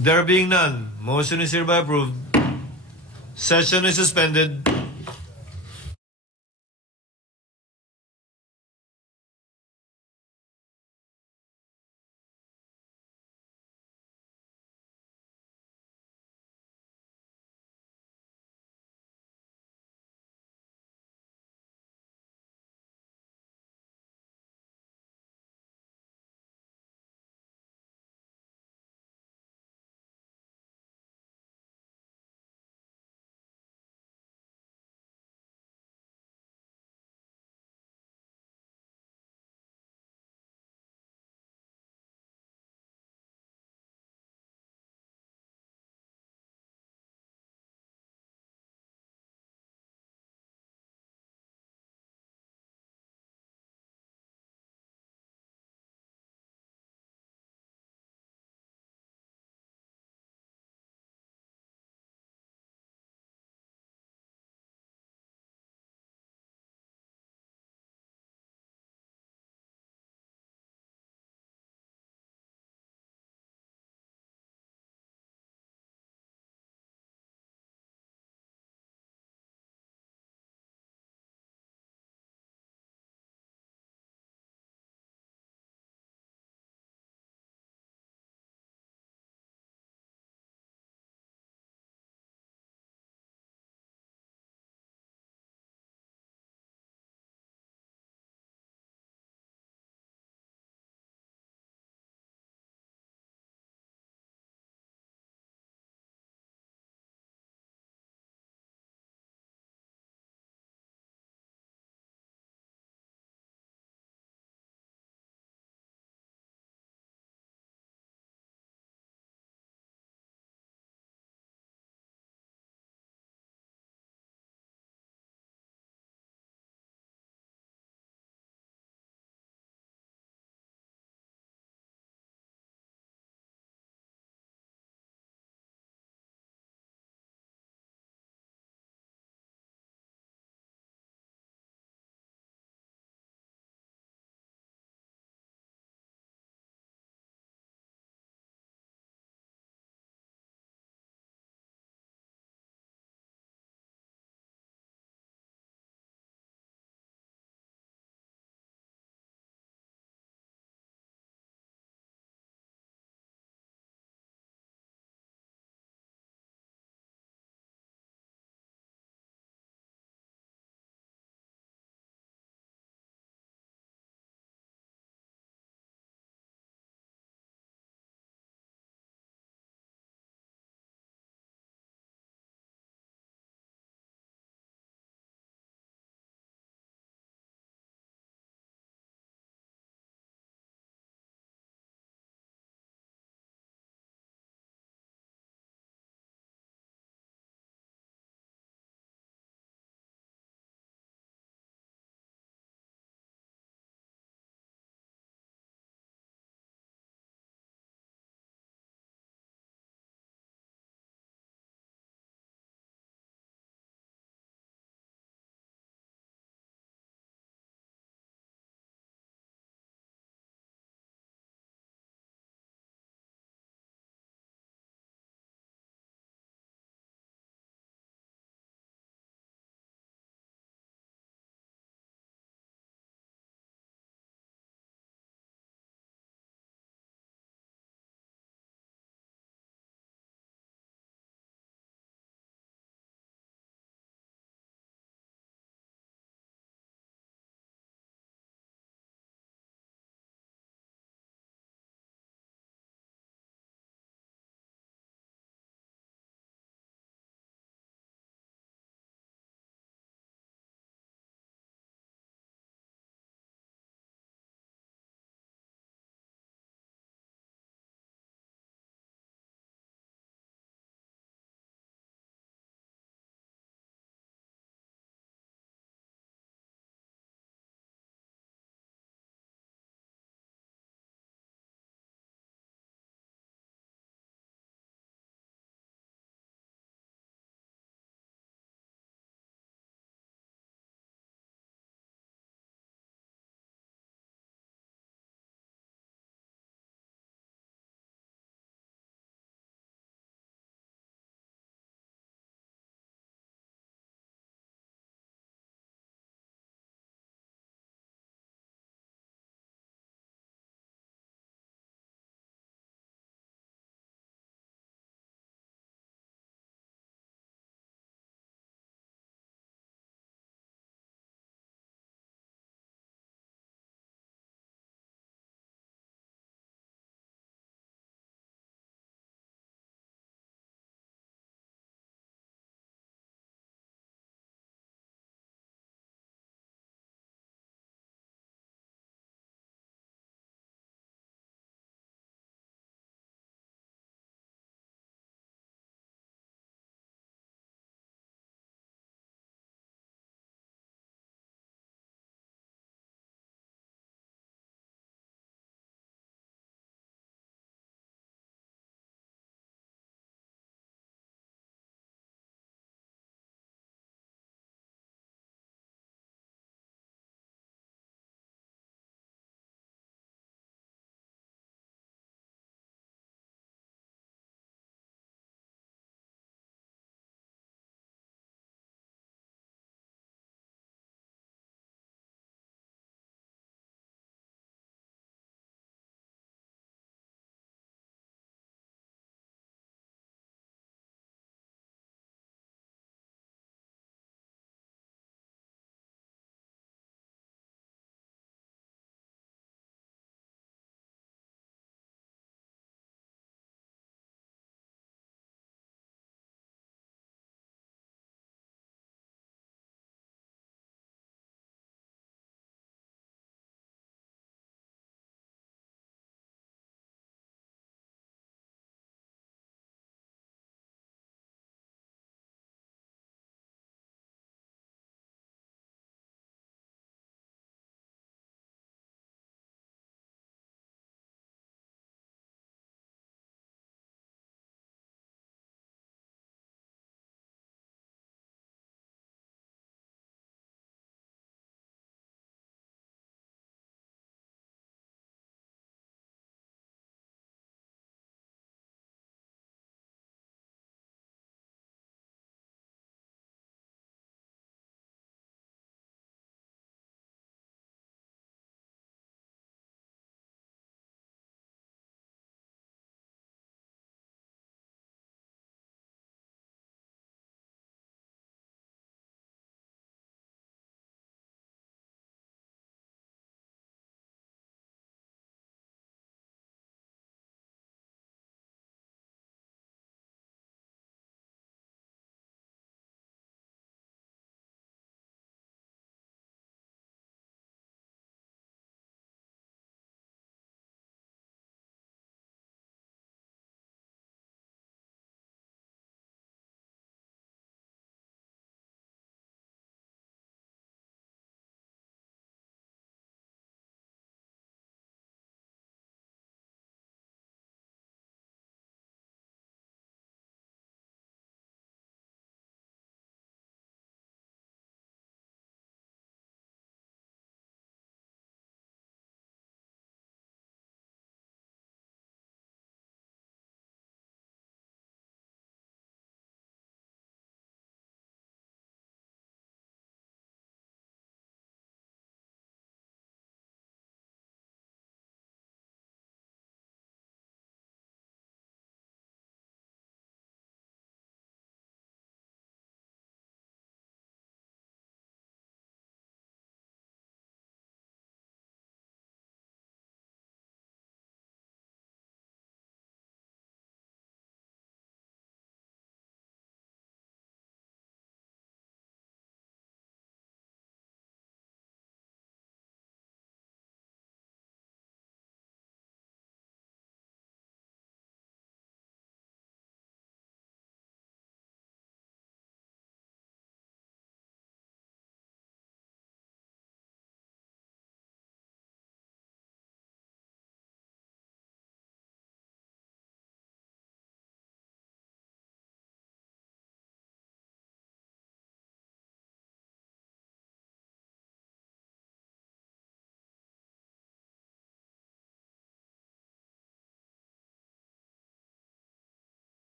There being none, motion is hereby approved. Session is suspended.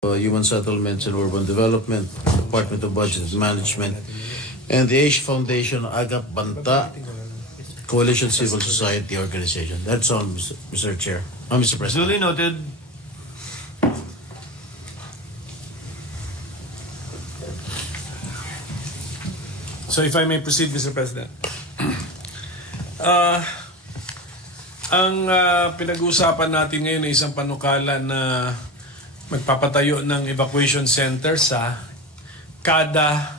Human Settlements and Urban Development, Department of Budget Management, and the Asia Foundation Agap Banta Coalition Civil Society Organization. That's all, Mr. Chair. Mr. President. Duly noted. So if I may proceed, Mr. President. Ang pinag-uusapan natin ngayon ay isang panukala na magpapatayo ng evacuation center sa kada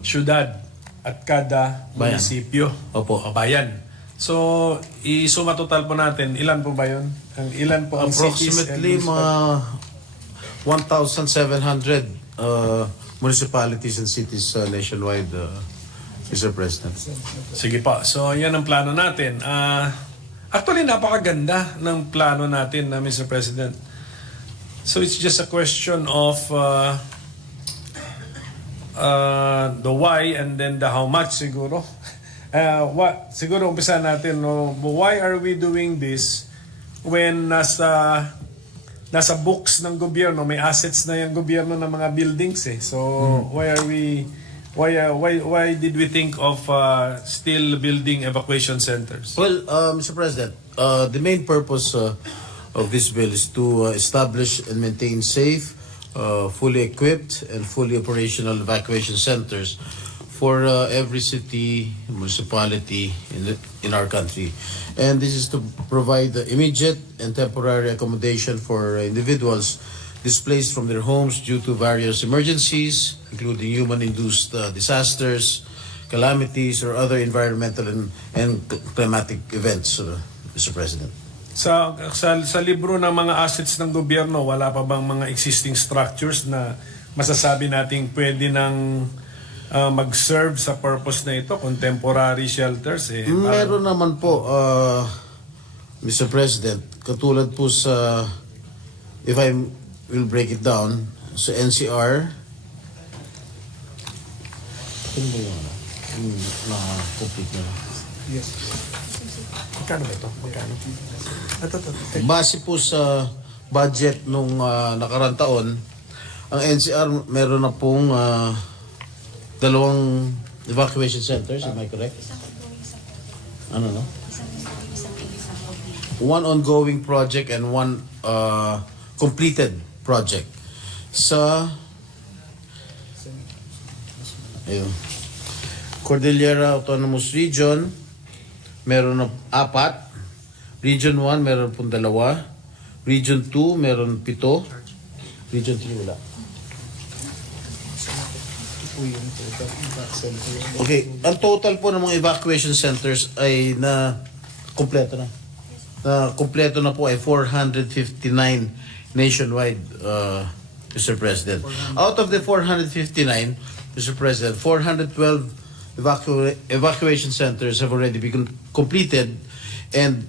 syudad at kada Bayan. munisipyo. Opo. O bayan. So, isuma total po natin. Ilan po ba yun? Ilan po ang cities and Approximately municipalities? mga 1,700 municipalities and cities nationwide, Mr. President. Sige pa. So, yan ang plano natin. Actually, napakaganda ng plano natin, Mr. President. So, it's just a question of the why and then the how much siguro. Siguro umpisa natin, no? Why are we doing this when nasa books ng gobyerno, may assets na yung gobyerno ng mga buildings eh. So, why did we think of still building evacuation centers? Well, Mr. President, the main purpose of this bill is to establish and maintain safe, fully equipped, and fully operational evacuation centers for every city, municipality in our country. And this is to provide immediate and temporary accommodation for individuals displaced from their homes due to various emergencies, including human-induced disasters, calamities, or other environmental and climatic events, Mr. President. Sa libro ng mga assets ng gobyerno, wala pa bang mga existing structures na masasabi nating pwede nang mag-serve sa purpose na ito, contemporary shelters? Meron naman po, Mr. President, katulad po sa, if I will break it down, sa NCR, ano ba yun? Na-complete na. Yes. Magkano ba ito? Magkano? Base po sa budget nung nakarang taon, ang NCR meron na pong 2 evacuation centers, am I correct? Ano no? 1 ongoing project and 1 completed project. Sa Cordillera Autonomous Region, meron na 4. Region 1, meron pong 2. Region 2, meron 7. Region 3, wala. Okay, ang total po ng mga evacuation centers ay kumpleto na. Kumpleto na po ay 459 nationwide, Mr. President. Out of the 459, Mr. President, 412 evacuation centers have already been completed, and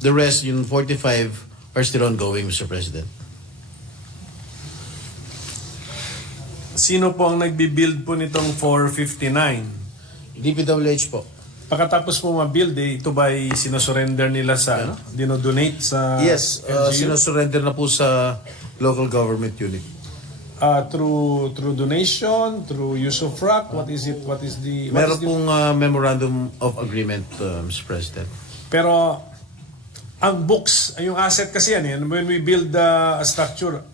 the rest, yung 45, are still ongoing, Mr. President. Sino po ang nagbi-build po nitong 459? DPWH po. Pagkatapos po ma-build, ito ba ay sinosurrender nila sa, dinodonate sa Yes, LGU? sinosurrender na po sa local government unit. Through donation, through use of frac, what is it? Meron pong memorandum of agreement, Mr. President. Pero ang books, yung asset kasi yan, when we build a structure,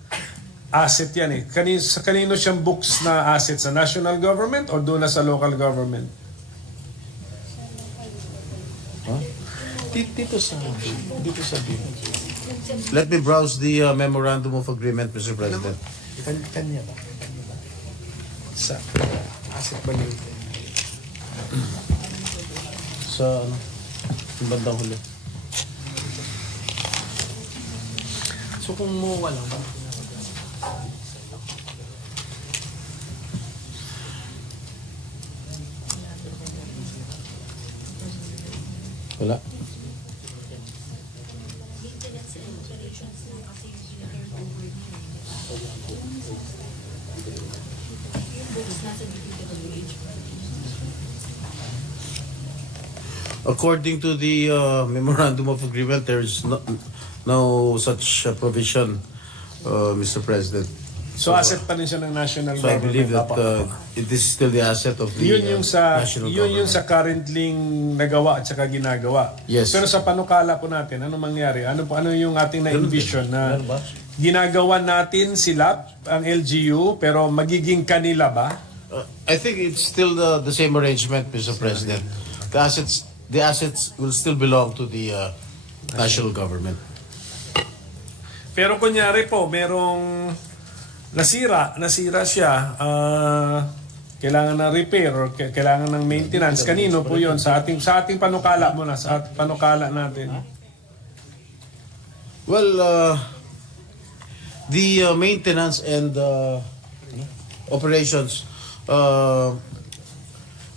asset yan eh. Kanino siyang books na asset? Sa national government or doon na sa local government? Huh? Dito sa bill. Let me browse the memorandum of agreement, Mr. President. Kanya ba? Sa asset ba niyo? Sa yung bandang huli. So kung mo walang ba? Wala. According to the memorandum of agreement, there is no such provision, Mr. President. So asset pa rin siya ng national So I government. believe that Apo. it is still the asset of the Yun yung sa national yun yung government. sa currently nagawa at saka ginagawa. Yes. Pero sa panukala po natin, ano mangyari? Ano yung ating na-envision na ginagawa natin sila ang LGU pero magiging kanila ba? I think it's still the same arrangement, Mr. President. The assets will still belong to the national government. Pero kunyari po, merong nasira siya, kailangan ng repair or kailangan ng maintenance. Kanino po 'yon? Sa ating panukala muna, sa panukala natin. Well, the maintenance and operations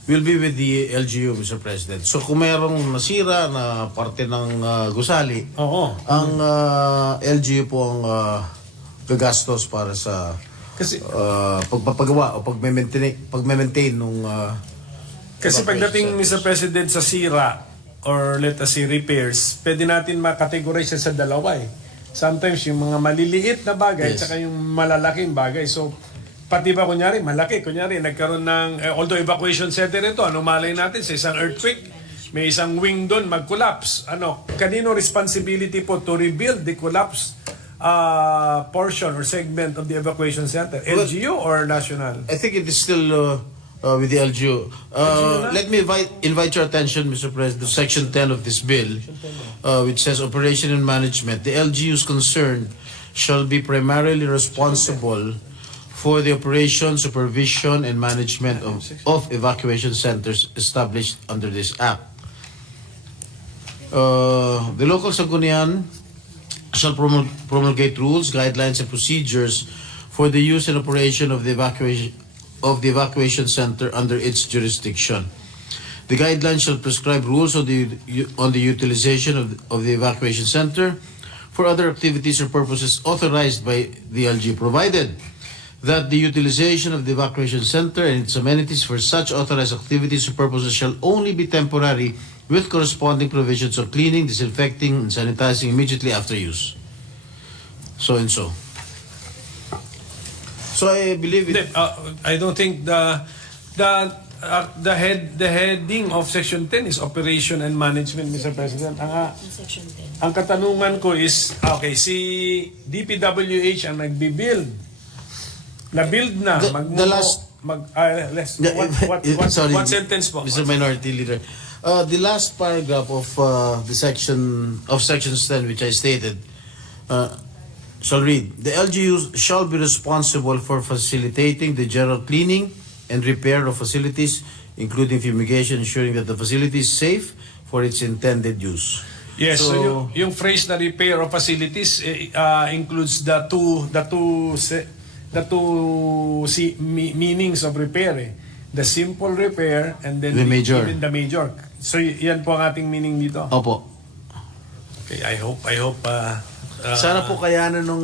will be with the LGU, Mr. President. So kung mayroong nasira na parte ng gusali, Oo. ang LGU po ang gagastos para sa Kasi pagpapagawa o pagme-maintain nung Kasi pagdating, Mr. President, sa sira or let us say repairs, pwede natin makategorize siya sa dalawa eh. Sometimes yung mga maliliit na bagay at Yes. saka yung malalaking bagay. So, pati ba kunyari, malaki. Kunyari, nagkaroon ng, although evacuation center ito, ano malay natin sa isang earthquake, may isang wing doon, mag-collapse. Kanino responsibility po to rebuild the collapsed portion or segment of the evacuation center? LGU or national? I think it is still with the LGU. Let me invite your attention, Mr. President, to Section 10 of this bill, which says operation and management. The LGUs concerned shall be primarily responsible for the operation, supervision, and management of evacuation centers established under this Act. The local Sangguniang shall promulgate rules, guidelines, and procedures for the use and operation of the evacuation center under its jurisdiction. The guidelines shall prescribe rules on the utilization of the evacuation center for other activities or purposes authorized by the LG, provided that the utilization of the evacuation center and its amenities for such authorized activities or purposes shall only be temporary, with corresponding provisions of cleaning, disinfecting, and sanitizing immediately after use. So and so. So I believe Hindi, I don't think the heading of Section 10 is operation and management, Mr. President. Ang katanungan ko is, okay, si DPWH ang nagbi-build. Na-build na. What sentence po? Mr. Minority Leader. The last paragraph of the section of sections 10, which I stated, shall read: the LGUs shall be responsible for facilitating the general cleaning and repair of facilities, including fumigation, ensuring that the facility is safe for its intended use. Yes, so yung phrase na repair of facilities includes the two meanings of repair. The simple repair and then The major. even the major. So yan po ang ating meaning dito. Opo. Okay, I hope Sana po kayanan nung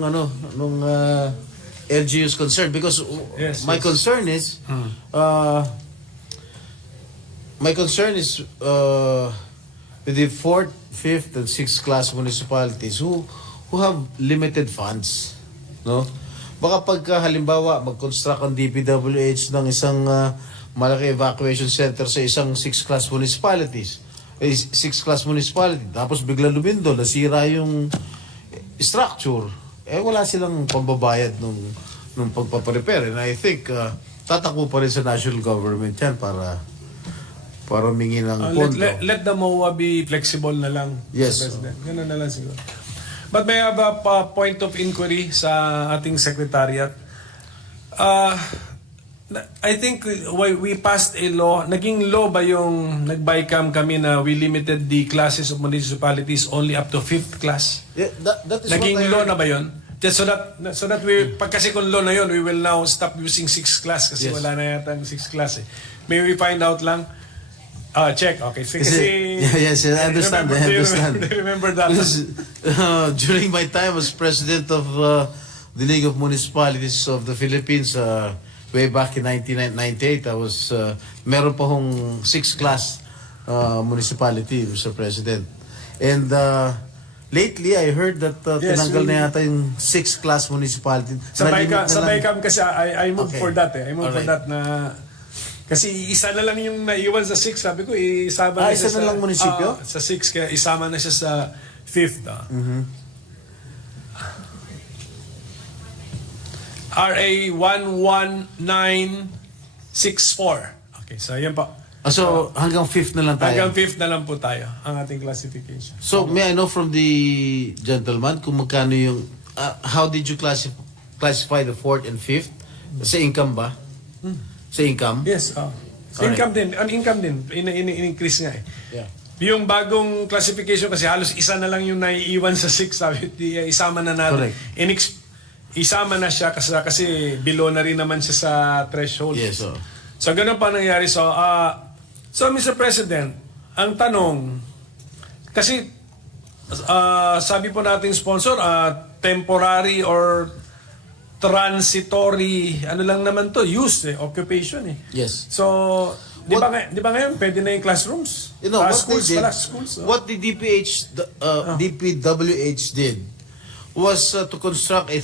LGU's concern, because Yes, my yes. concern is with the 4th, 5th, and 6th class municipalities who have limited funds, no? Baka pagka halimbawa mag-construct ang DPWH ng isang malaki evacuation center sa isang 6th class municipalities, 6th class municipality, tapos bigla lumindol, nasira yung structure, wala silang pambabayad nung pagpaparepair. And I think tatakbo pa rin sa national government yan para humingi ng pondo. let the MOA be flexible na lang, Yes. Mr. President. Ganun na lang siguro. But may I have a point of inquiry sa ating secretariat. I think we passed a law, naging law ba yung nag-BICAM kami na we limited the classes of municipalities only up to 5th class? Yeah, that is Naging what I law heard. na ba yun? Just so that we, pag kasi kung law na yun, we will now stop using 6th class kasi Yes. wala na yata ang 6th class eh. May we find out lang? Check. Okay. So, Yes, I understand. Do you remember that? Because, during my time as president of the League of Municipalities of the Philippines, way back in 1998, I was meron pa hong 6th class municipality, Mr. President. And lately I heard that Yes, tinanggal we- na yata yung 6th class municipality. Sa Nalimit na lang. Baycam kasi I moved Okay. for that I moved for Alright. that na kasi isa na lang yung naiwan sa 6, sabi ko isama na Isa siya na lang munisipyo? sa 6 kaya isama na siya sa 5th. RA 11964. Okay, so yan pa. So hanggang 5th na lang tayo. Hanggang 5th na lang po tayo ang ating classification. So may I know from the gentleman kung magkano yung how did you classify the 4th and 5th? Sa income ba? Sa income? Yes, Correct. income din. Ang income din in-increase nga eh. Yeah. Yung bagong classification kasi halos isa na lang yung naiiwan sa 6, sabi isama na natin. Correct. Isama na siya kasi below na rin naman siya sa threshold. Yes, So ganun pa nangyari. So Mr. President, ang tanong kasi sabi po natin sponsor temporary or transitory ano lang naman to use occupation eh. Yes. So di ba ngayon pwede na yung classrooms? You know, what schools they did, pala, schools. what the DPWH did was to construct a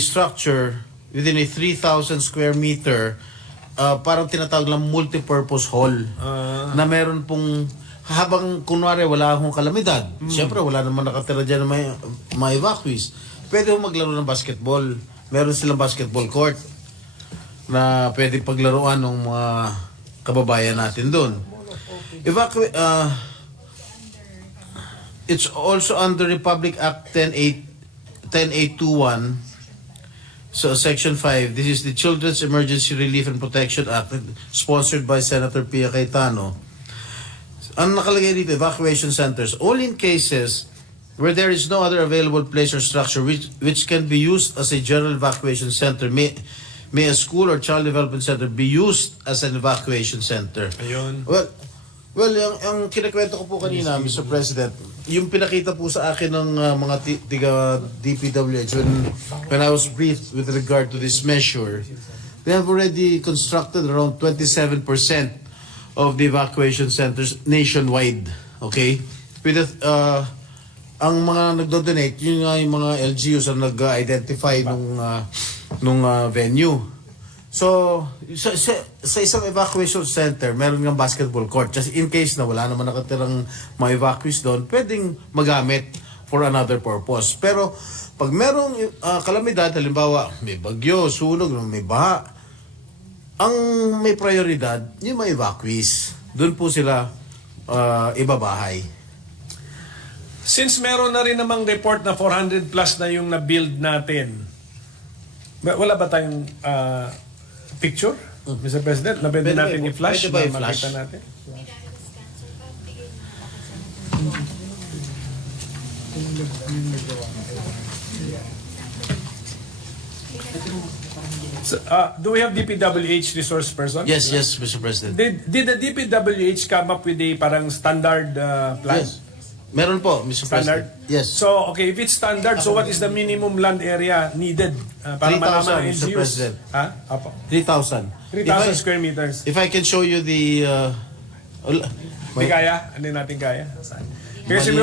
structure within a 3,000 square meter parang tinatawag lang multi-purpose hall na meron pong habang kunwari wala akong kalamidad. Siyempre wala naman nakatira dyan na may evacuees. Pwede mo maglaro ng basketball. Meron silang basketball court na pwede paglaruan ng mga kababayan natin doon. It's also under Republic Act 10821. So Section 5, this is the Children's Emergency Relief and Protection Act sponsored by Senator Pia Cayetano. Ang nakalagay dito, evacuation centers, only in cases where there is no other available place or structure which can be used as a general evacuation center, may a school or child development center be used as an evacuation center. Ayun. Well, ang kinakwento ko po kanina, Mr. President, yung pinakita po sa akin ng mga tiga DPWH when I was briefed with regard to this measure, they have already constructed around 27% of the evacuation centers nationwide. Okay? With ang mga nagdo-donate, yun nga yung mga LGUs ang nag-identify nung venue. So, sa isang evacuation center, meron ng basketball court. Just in case na wala naman nakatirang mga evacuees doon, pwedeng magamit for another purpose. Pero, pag merong kalamidad, halimbawa, may bagyo, sunog, may baha, ang may prioridad, yung mga evacuees. Doon po sila ibabahay. Since meron na rin namang report na 400 plus na yung na-build natin, wala ba tayong picture, Mr. President? Pwede natin i-flash? Pwede ba i-flash? Makita natin? So, do we have DPWH resource person? Yes, Mr. President. Did the DPWH come up with a parang standard plan? Yes. Meron po, Mr. Standard? President. Yes. So, okay, if it's standard, so what is the minimum land area needed? Para 3,000, malaman ng Mr. LGUs? President. Ha? Apo. 3,000. 3,000 square meters. If I can show you the... Hindi kaya? Hindi natin kaya? Kasi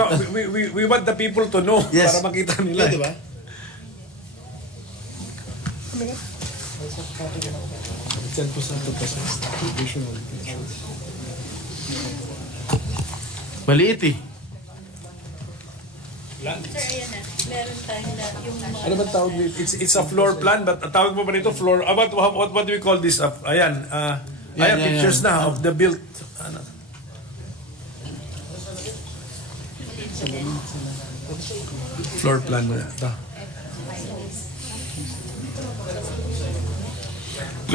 we want the people to know Yes. para makita nila. Di ba? Maliit eh. Meron tayo na yung mga... Ano ba tawag dito? It's a floor plan, but tawag mo ba nito floor? What do we call this? Ayan, ayan, pictures na of the built. Ano? Floor plan na ito.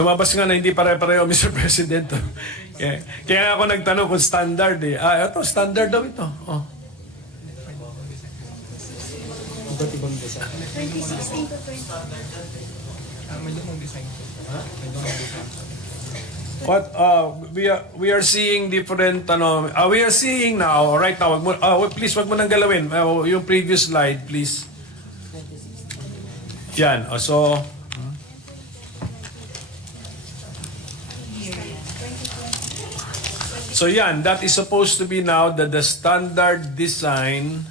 Lumabas nga na hindi pare-pareho, Mr. President. Kaya ako nagtanong kung standard eh. Ito, standard daw ito. Oh. What we are seeing different we are seeing now right now please wag mo nang galawin yung previous slide please. Yan. So yan, that is supposed to be now the standard design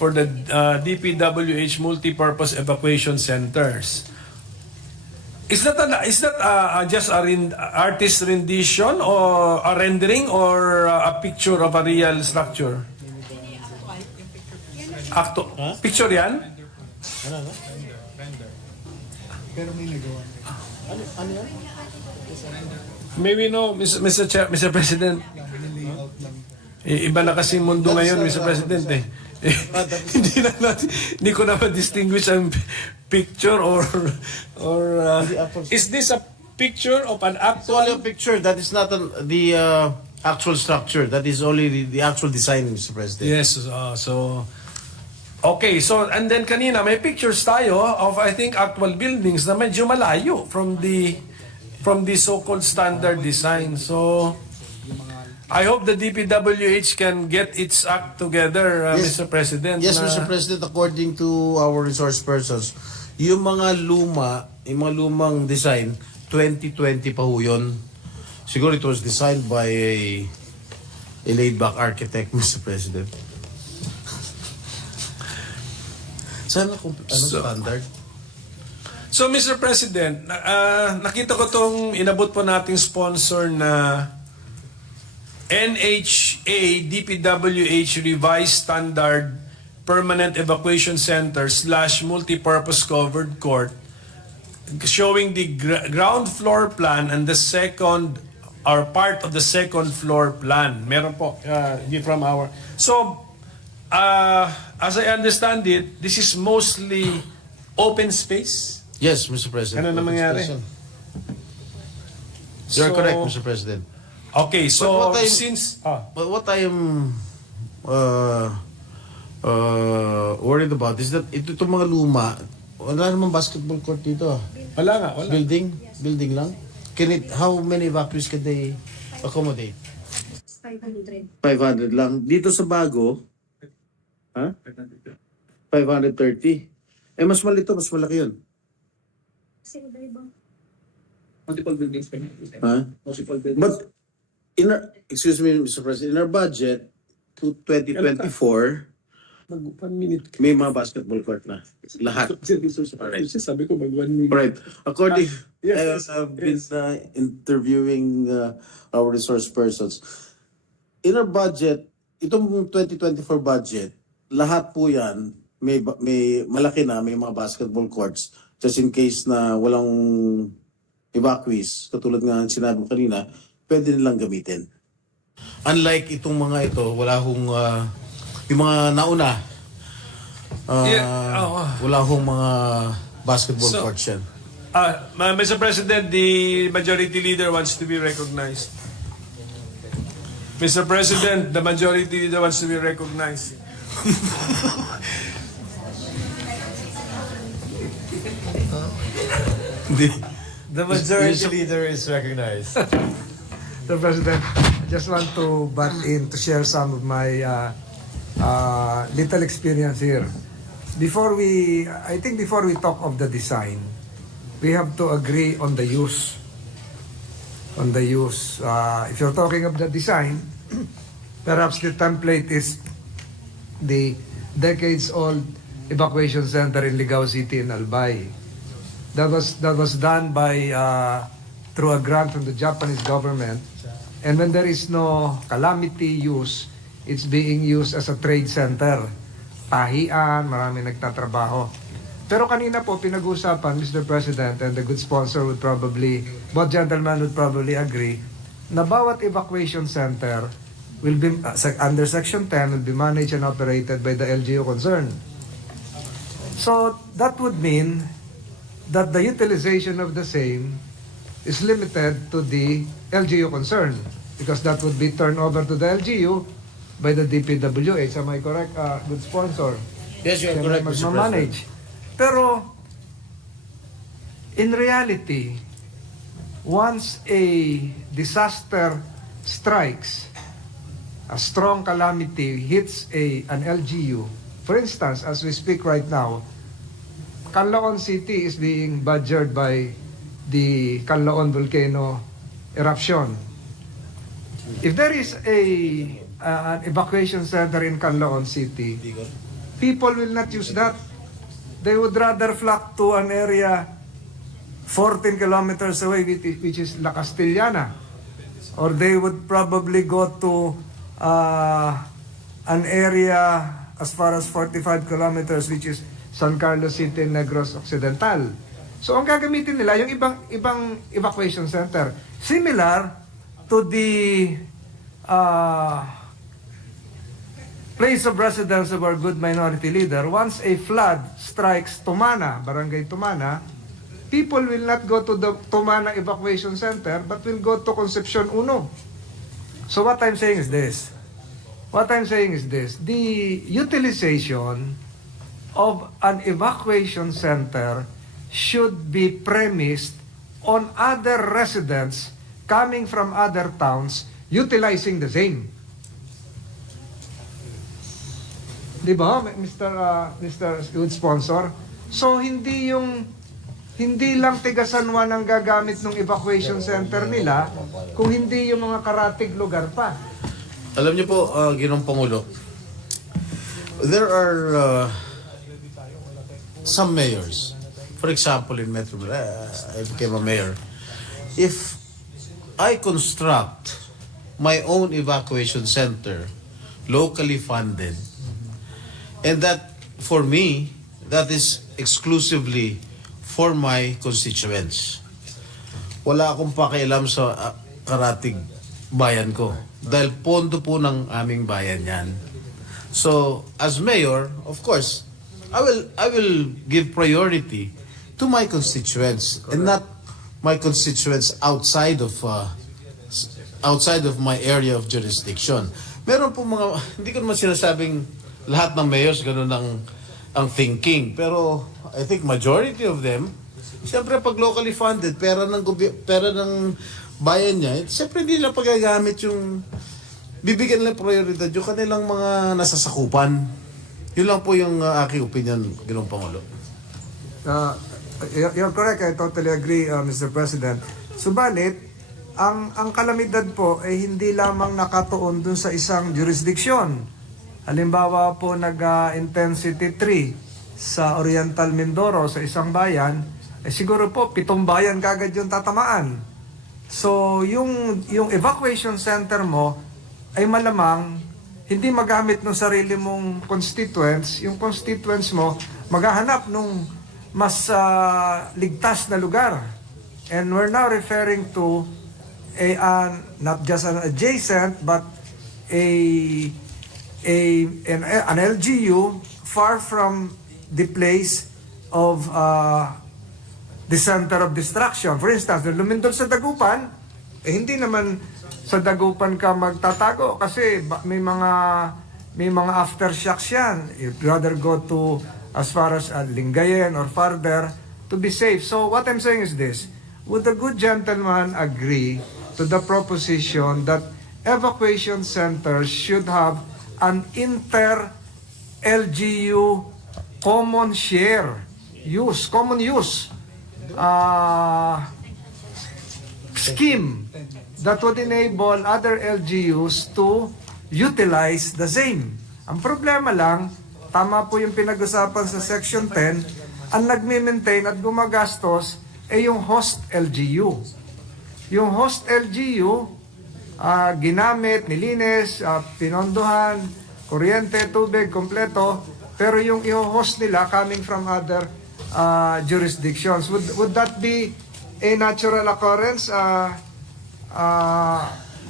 for the DPWH multi-purpose evacuation centers. Is that just artist rendition or a rendering or a picture of a real structure? Picture yan? Maybe no, Mr. President. Iba na kasi mundo ngayon, Mr. President eh. Hindi ko na ma-distinguish ang picture or is this a picture of an It's only a actual picture. That is not the actual structure. That is only the actual design, Mr. President. Yes, so okay, so and then kanina may pictures tayo of I think actual buildings na medyo malayo from the so-called standard design. So I hope the DPWH can get its act together, Yes. Mr. President. Yes, na- Mr. President, according to our resource persons, yung mga lumang design, 2020 pa ho yun. Siguro it was designed by a laid-back architect, Mr. President. Sana kung standard. So, Mr. President, nakita ko tong inabot po nating sponsor na NHA DPWH Revised Standard Permanent Evacuation Center / Multipurpose Covered Court showing the ground floor plan and the second or part of the second floor plan. Meron po from our... So, as I understand it, this is mostly open space. Yes, Mr. President. Ano na mangyari? You're So- correct, Mr. President. Okay, so But what I- since... But what I am worried about is that itong mga luma, wala namang basketball court dito. Wala. Building lang. How many evacuees can they accommodate? 500. 500 lang. Dito sa bago, 530. Mas malito, mas malaki yun. Kasi iba-iba. Multiple buildings. Multiple buildings. But, excuse me, Mr. President, in our budget, to 2024, 1 minute. may mga basketball court na. Lahat. Sabi ko mag 1 minute. Right. According, yes, I've been interviewing our resource persons. In our budget, itong 2024 budget, lahat po yan, may malaki na, may mga basketball courts. Just in case na walang evacuees, katulad nga sinabi ko kanina, pwede nilang gamitin. Unlike itong mga ito, wala hong, yung mga nauna, wala hong mga basketball So- courts yan. Mr. President, the majority leader wants to be recognized. Mr. President, the majority leader wants to be recognized. The majority leader is recognized. Mr. President, I just want to butt in to share some of my little experience here. I think before we talk of the design, we have to agree on the use. If you're talking of the design, perhaps the template is the decades-old evacuation center in Ligao City in Albay. That was done by through a grant from the Japanese government. And when there is no calamity use, it's being used as a trade center. Tahian, marami nagtatrabaho. Pero kanina po pinag-usapan, Mr. President, and the good sponsor would probably, both gentlemen would probably agree, na bawat evacuation center will be, under Section 10, will be managed and operated by the LGU concerned. So that would mean that the utilization of the same is limited to the LGU concerned, because that would be turned over to the LGU by the DPWH. Am I correct, good sponsor? Yes, you are correct, Mr. President. Magmamanage. Pero, in reality, once a disaster strikes, a strong calamity hits an LGU, for instance, as we speak right now, Canlaon City is being badgered by the Canlaon volcano eruption. If there is an evacuation center in Canlaon City, people will not use that. They would rather flock to an area 14 kilometers away, which is La Castellana. Or they would probably go to an area as far as 45 kilometers, which is San Carlos City, Negros Occidental. So ang gagamitin nila, yung ibang evacuation center. Similar to the place of residence of our good minority leader. Once a flood strikes Tumana, Barangay Tumana, people will not go to the Tumana Evacuation Center, but will go to Concepcion 1. So what I'm saying is this. The utilization of an evacuation center should be premised on other residents coming from other towns utilizing the same. Di ba, Mr. Good Sponsor? So hindi lang tiga San Juan ang gagamit ng evacuation center nila, kung hindi yung mga karatig lugar pa. Alam niyo po, Ginoong Pangulo, there are some mayors. For example, in Metro Manila, I became a mayor. If I construct my own evacuation center, locally funded, and that, for me, that is exclusively for my constituents. Wala akong pakialam sa karatig bayan ko. Dahil pondo po ng aming bayan yan. So, as mayor, of course, I will give priority to my constituents and not my constituents outside of my area of jurisdiction. Meron po mga, hindi ko naman sinasabing lahat ng mayors ganun ang thinking. Pero I think majority of them, siyempre pag locally funded, pera ng bayan niya, siyempre hindi nila pagagamit yung, bibigyan nila prioridad yung kanilang mga nasasakupan. Yun lang po yung aking opinion, Ginoong Pangulo. You're correct, I totally agree, Mr. President. Subalit, ang kalamidad po ay hindi lamang nakatuon dun sa isang jurisdiksyon. Halimbawa po nag-intensity 3 sa Oriental Mindoro sa isang bayan, siguro po 7 bayan kagad yung tatamaan. So yung evacuation center mo ay malamang hindi magamit ng sarili mong constituents, yung constituents mo maghahanap nung mas ligtas na lugar. And we're now referring to not just an adjacent but an LGU far from the place of the center of distraction. For instance, lumindol sa Dagupan, hindi naman sa Dagupan ka magtatago kasi may mga aftershocks yan. You'd rather go to as far as Lingayen or farther to be safe. So what I'm saying is this: would the good gentleman agree to the proposition that evacuation centers should have an inter-LGU common use scheme that would enable other LGUs to utilize the same? Ang problema lang, tama po yung pinag-usapan sa Section 10, ang nagme-maintain at gumagastos ay yung host LGU. Yung host LGU, ginamit, nilinis, pinondohan, kuryente, tubig, kompleto, pero yung i-host nila coming from other jurisdictions. Would that be a natural occurrence,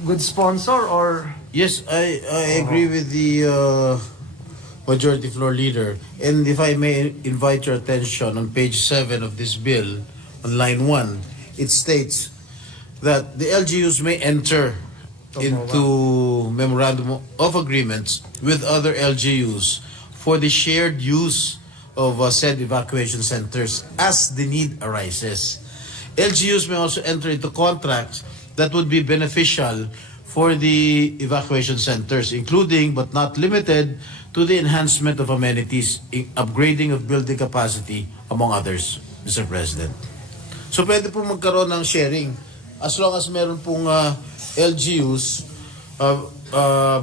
good sponsor, or? Yes, I agree with the Majority Floor Leader. And if I may invite your attention, on page 7 of this bill, on line 1, it states that the LGUs may enter into memorandum of agreements with other LGUs for the shared use of said evacuation centers as the need arises. LGUs may also enter into contracts that would be beneficial for the evacuation centers, including but not limited to the enhancement of amenities, upgrading of building capacity, among others, Mr. President. So pwede po magkaroon ng sharing as long as meron pong LGUs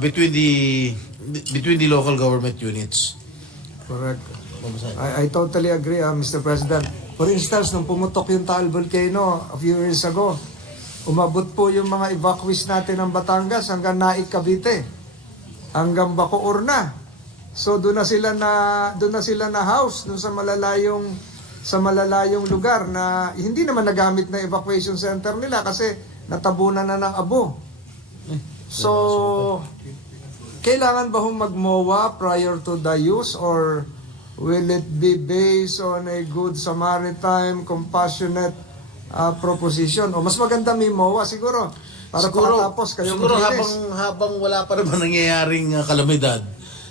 between the local government units. Correct. I totally agree, Mr. President. For instance, nung pumutok yung Taal Volcano a few years ago, umabot po yung mga evacuees natin ng Batangas hanggang Naik, Cavite, hanggang Bacoor na. So doon na sila na house doon sa malalayong lugar na hindi naman nagamit na evacuation center nila kasi natabunan na ng abo. So kailangan ba hong mag-MOA prior to the use, or will it be based on a good Samaritan, compassionate proposition? O mas maganda may MOA siguro para pagkatapos kayo siguro maglinis. habang wala pa naman nangyayaring kalamidad,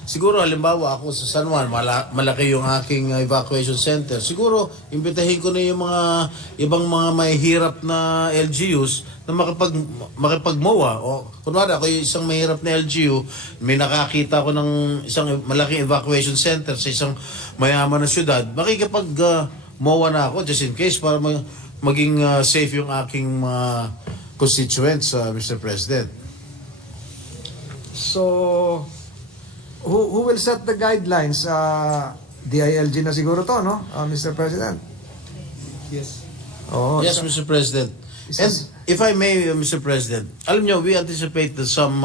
siguro halimbawa ako sa San Juan, malaki yung aking evacuation center. Siguro imbitahin ko na yung mga ibang mga mahihirap na LGUs na makipag-MOA. O kunwari ako yung isang mahirap na LGU, may nakakita ko ng isang malaking evacuation center sa isang mayaman na syudad, makikipag-MOA na ako just in case para maging safe yung aking mga constituents, Mr. President. So who will set the guidelines? DILG na siguro to, no? Mr. President? Yes. Oh, Yes, Mr. President. And if I may, Mr. President, alam nyo, we anticipate that some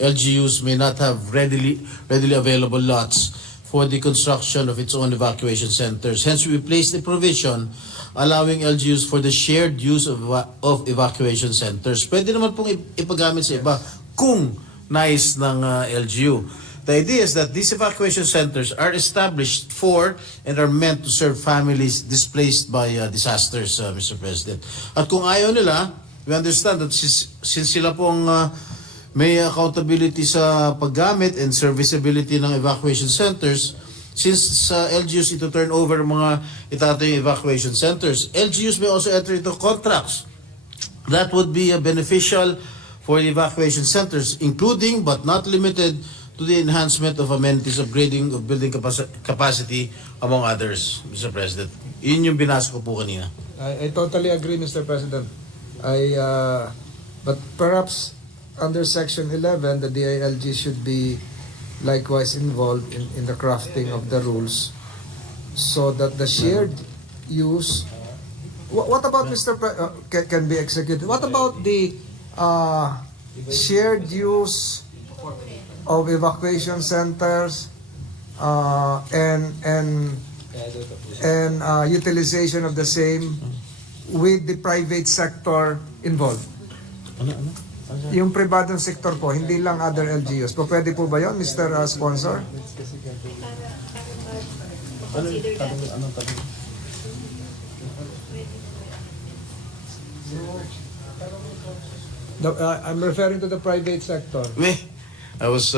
LGUs may not have readily available lots for the construction of its own evacuation centers. Hence, we placed a provision allowing LGUs for the shared use of evacuation centers. Pwede naman pong ipagamit sa iba kung nais ng LGU. The idea is that these evacuation centers are established for and are meant to serve families displaced by disasters, Mr. President. At kung ayaw nila, we understand that since sila pong may accountability sa paggamit and serviceability ng evacuation centers, since LGUs ito turn over mga itatayong evacuation centers, LGUs may also enter into contracts that would be beneficial for the evacuation centers, including but not limited to the enhancement of amenities, upgrading of building capacity, among others, Mr. President. Yun yung binasa ko po kanina. I totally agree, Mr. President. But perhaps under Section 11, the DILG should be likewise involved in the crafting of the rules so that the shared use... What about, Mr. Can be executed? What about the shared use of evacuation centers and utilization of the same with the private sector involved? Yung pribadong sektor po, hindi lang other LGUs. Po, pwede po ba yun, Mr. Sponsor? I'm referring to the private sector. I was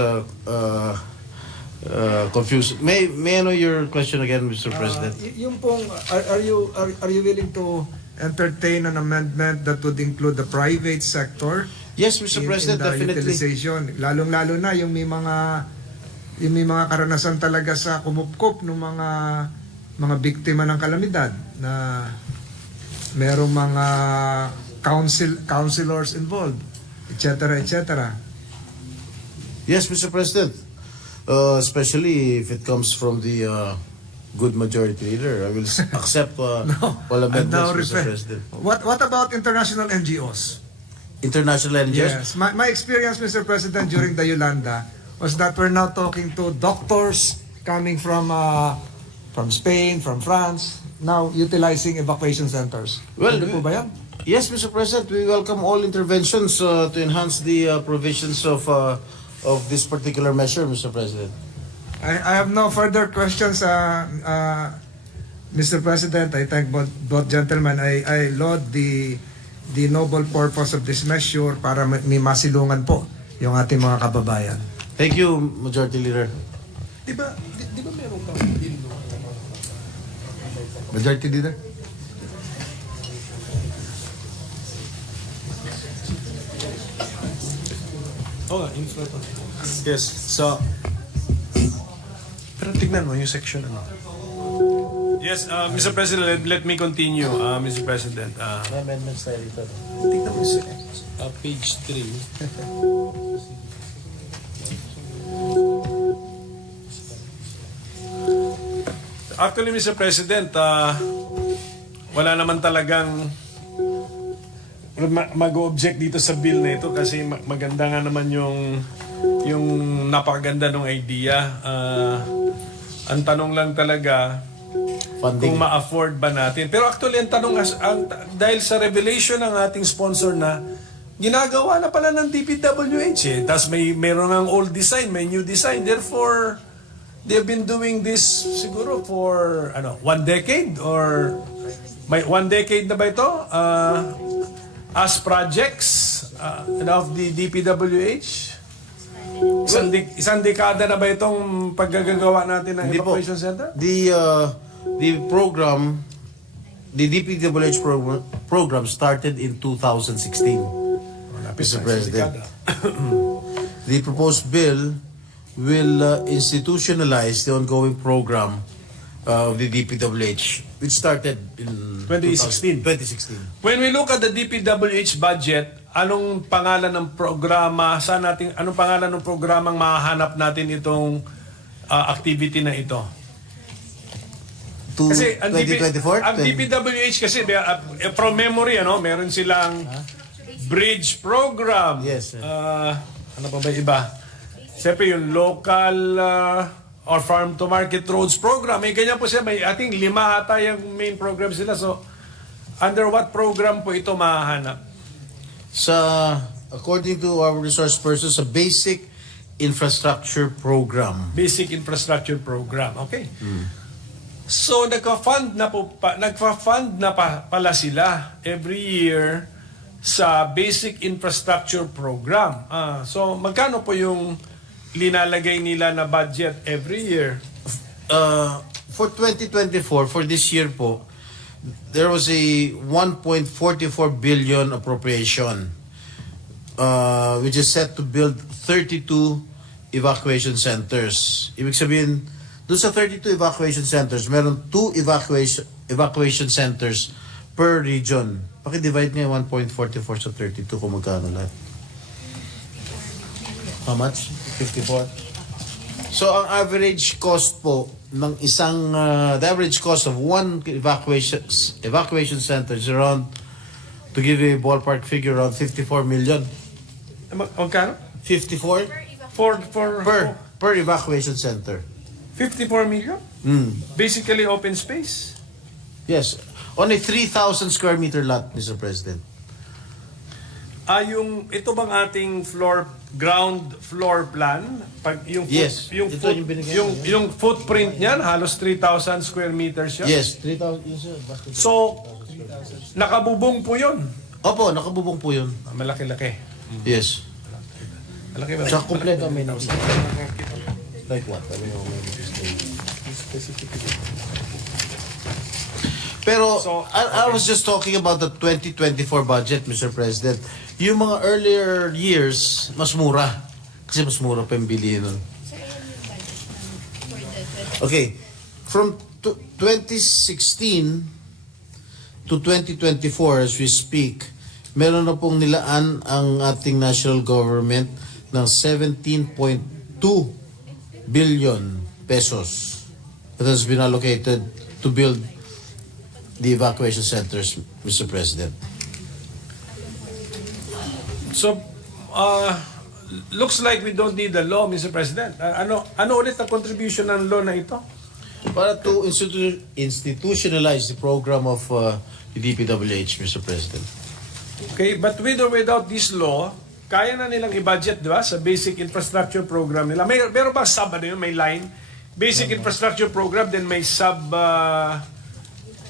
confused. May I know your question again, Mr. President? Yung pong, are you willing to entertain an amendment that would include the private sector? Yes, Mr. President, in the definitely. utilization? Lalong-lalo na yung may mga karanasan talaga sa kumupkop ng mga biktima ng kalamidad na merong mga counselors involved, etc., etc. Yes, Mr. President. Especially if it comes from the good majority leader, I will accept all amendments, Mr. President. What about international NGOs? International NGOs? Yes. My experience, Mr. President, during the Yolanda was that we're now talking to doctors coming from Spain, from France, now utilizing evacuation centers. Well, Pwede po ba yan? Yes, Mr. President, we welcome all interventions to enhance the provisions of this particular measure, Mr. President. I have no further questions, Mr. President. I thank both gentlemen. I laud the noble purpose of this measure para may masilungan po yung ating mga kababayan. Thank you, Majority Leader. Di ba meron kang bill? Majority Leader? Yes, so... Pero tignan mo yung section ano. Yes, Mr. President, let me continue, Mr. President. Amendments tayo dito. Tignan mo page 3. Actually, Mr. President, wala naman talagang mag-object dito sa bill na ito kasi maganda nga naman yung napakaganda ng idea. Ang tanong lang talaga Funding. kung ma-afford ba natin. Pero actually, ang tanong dahil sa revelation ng ating sponsor na ginagawa na pala ng DPWH eh. Tapos meron ng old design, may new design. Therefore, they've been doing this siguro for 1 decade or may 1 decade na ba ito? As projects of the DPWH? Isang dekada na ba itong paggagawa natin ng Hindi po. evacuation center? The program, the DPWH program started in 2016. Mr. President. The proposed bill will institutionalize the ongoing program of the DPWH, which started in 2016. 2016. When we look at the DPWH budget, anong pangalan ng programa, anong pangalan ng programang mahahanap natin itong activity na ito? Kasi ang 2024? ang DPWH kasi from memory meron silang bridge program. Yes, sir. Ano pa ba iba? Siyempre yung local or farm to market roads program. May ganyan po siya. I think 5 ata yung main program sila. So under what program po ito mahahanap? According to our resource persons, a basic infrastructure program. Basic infrastructure program. Okay. So nagfa-fund na pala sila every year sa basic infrastructure program. So magkano po yung linalagay nila na budget every year? For 2024, for this year po, there was a 1.44 billion appropriation, which is set to build 32 evacuation centers. Ibig sabihin, doon sa 32 evacuation centers, meron 2 evacuation centers per region. Paki-divide nga 1.44 sa 32 kung magkano lahat. How much? 54? So, ang average cost po ng isang, the average cost of one evacuation center is around, to give you a ballpark figure, around 54 million. Magkano? 54? Per evacuation center. 54 million? Basically open space? Yes. On a 3,000 square meter lot, Mr. President. Ito bang ating ground floor plan? Yes. Yung, Ito yung binigay niya. yung footprint niyan, halos 3,000 square meters siya? Yes, 3,000. So, nakabubong po yun? Opo, nakabubong po yun. Malaki-laki. Yes. Malaki ba? Sa kompleto amenities. Like what? Pero So, I was just talking about the 2024 budget, Mr. President. Yung mga earlier years, mas mura. Kasi mas mura pa yung bilihin nun. Okay. From 2016 to 2024, as we speak, meron na pong nilaan ang ating national government ng 17.2 billion pesos that has been allocated to build the evacuation centers, Mr. President. So, looks like we don't need the law, Mr. President. Ano ulit ang contribution ng law na ito? Para to institutionalize the program of the DPWH, Mr. President. Okay, but with or without this law, kaya na nilang i-budget, di ba, sa basic infrastructure program nila. Meron ba sub, may line? Basic infrastructure program, then may sub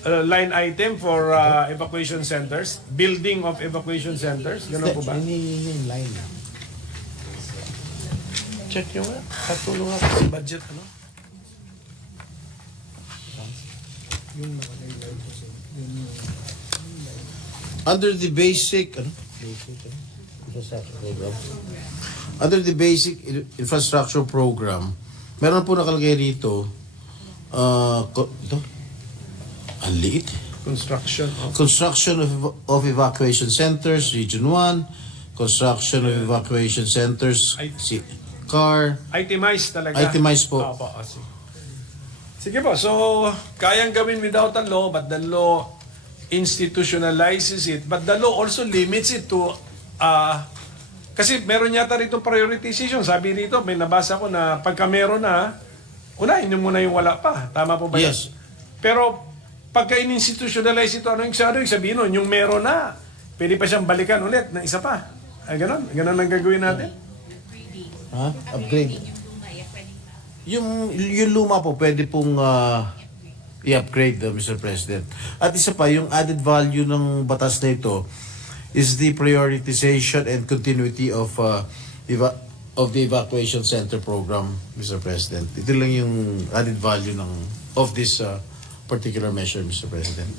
line item for evacuation centers, building of evacuation centers. Ganun po ba? Yung line. Check nyo nga. Katulong nga sa budget, ano? Under the basic under the basic infrastructure program, meron po nakalagay rito, ito, ang liit. Construction of evacuation centers, Region 1, construction of evacuation centers, car, Itemized talaga. Itemized po. Sige. Sige po, so kayang gawin without a law, but the law institutionalizes it. But the law also limits it to, kasi meron yata rito prioritization. Sabi rito, may nabasa ko na pagka meron na, unahin nyo muna yung wala pa. Tama po ba yan? Yes. Pero pagka in-institutionalize ito, ano yung sabihin nun? Yung meron na, pwede pa siyang balikan ulit na isa pa. Ay, ganon ang gagawin natin. Ha? Upgrade. Yung luma po, pwede pong i-upgrade, Mr. President. At isa pa, yung added value ng batas na ito is the prioritization and continuity of the evacuation center program, Mr. President. Ito lang yung added value of this particular measure, Mr. President.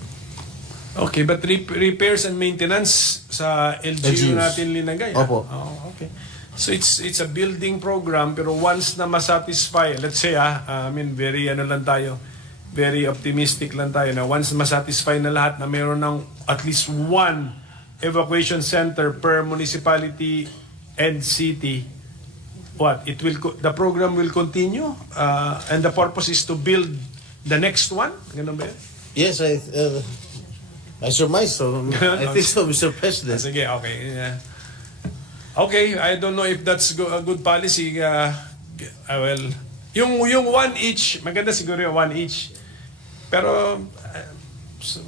Okay, but repairs and maintenance sa LGU LGUs. natin linagay. Opo. Oh, okay. So it's a building program, pero once na masatisfy, let's say very very optimistic lang tayo na once masatisfy na lahat na meron ng at least one evacuation center per municipality and city, the program will continue, and the purpose is to build the next one. Ganun ba yun? Yes, I surmise so. I think so, Mr. President. Sige, okay. Okay, I don't know if that's a good policy. Well, yung one each, maganda siguro yung one each. Pero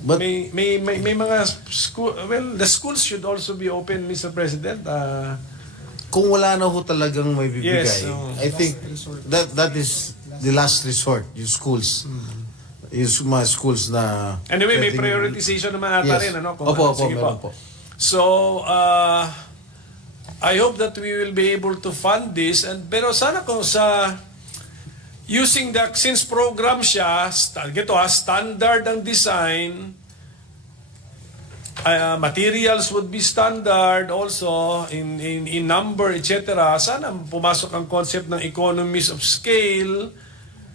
But- may mga school, well, the schools should also be open, Mr. President. Kung wala na ho talagang may bibigay, Yes, oo. I think that is the last resort, yung schools. Yung mga schools na... Anyway, may pwedeng- prioritization naman ata Yes. rin, ano? Opo, Sige meron po. So, I hope that we will be able to fund this, pero sana kung using the since program siya, standard ang design, materials would be standard also in number, etc. Sana pumasok ang concept ng economies of scale,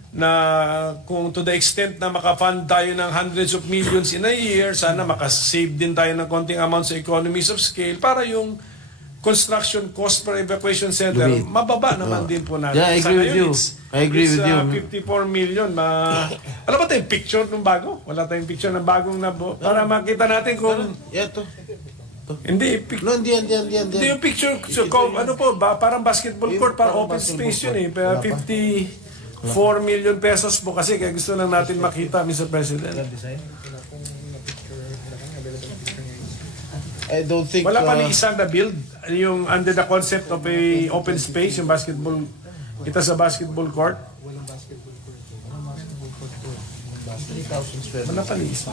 na kung to the extent na makafund tayo ng hundreds of millions in a year, sana makasave din tayo ng konting amount sa economies of scale para yung construction cost per evacuation center Lumit. mababa naman din po natin. Yeah, I agree with you. I agree with you. 54 million. Alam ba tayong picture ng bago? Wala tayong picture ng bagong para makita natin kung... Yeah, to. Hindi, No, hindi. hindi yung picture. So, ano po, parang basketball court, parang open space yun eh. 54 million pesos po kasi kaya gusto lang natin makita, Mr. President. I don't think... Wala pa ni isang na-build yung under the concept of a open space, yung basketball, kita sa basketball court. Wala pa ni isa.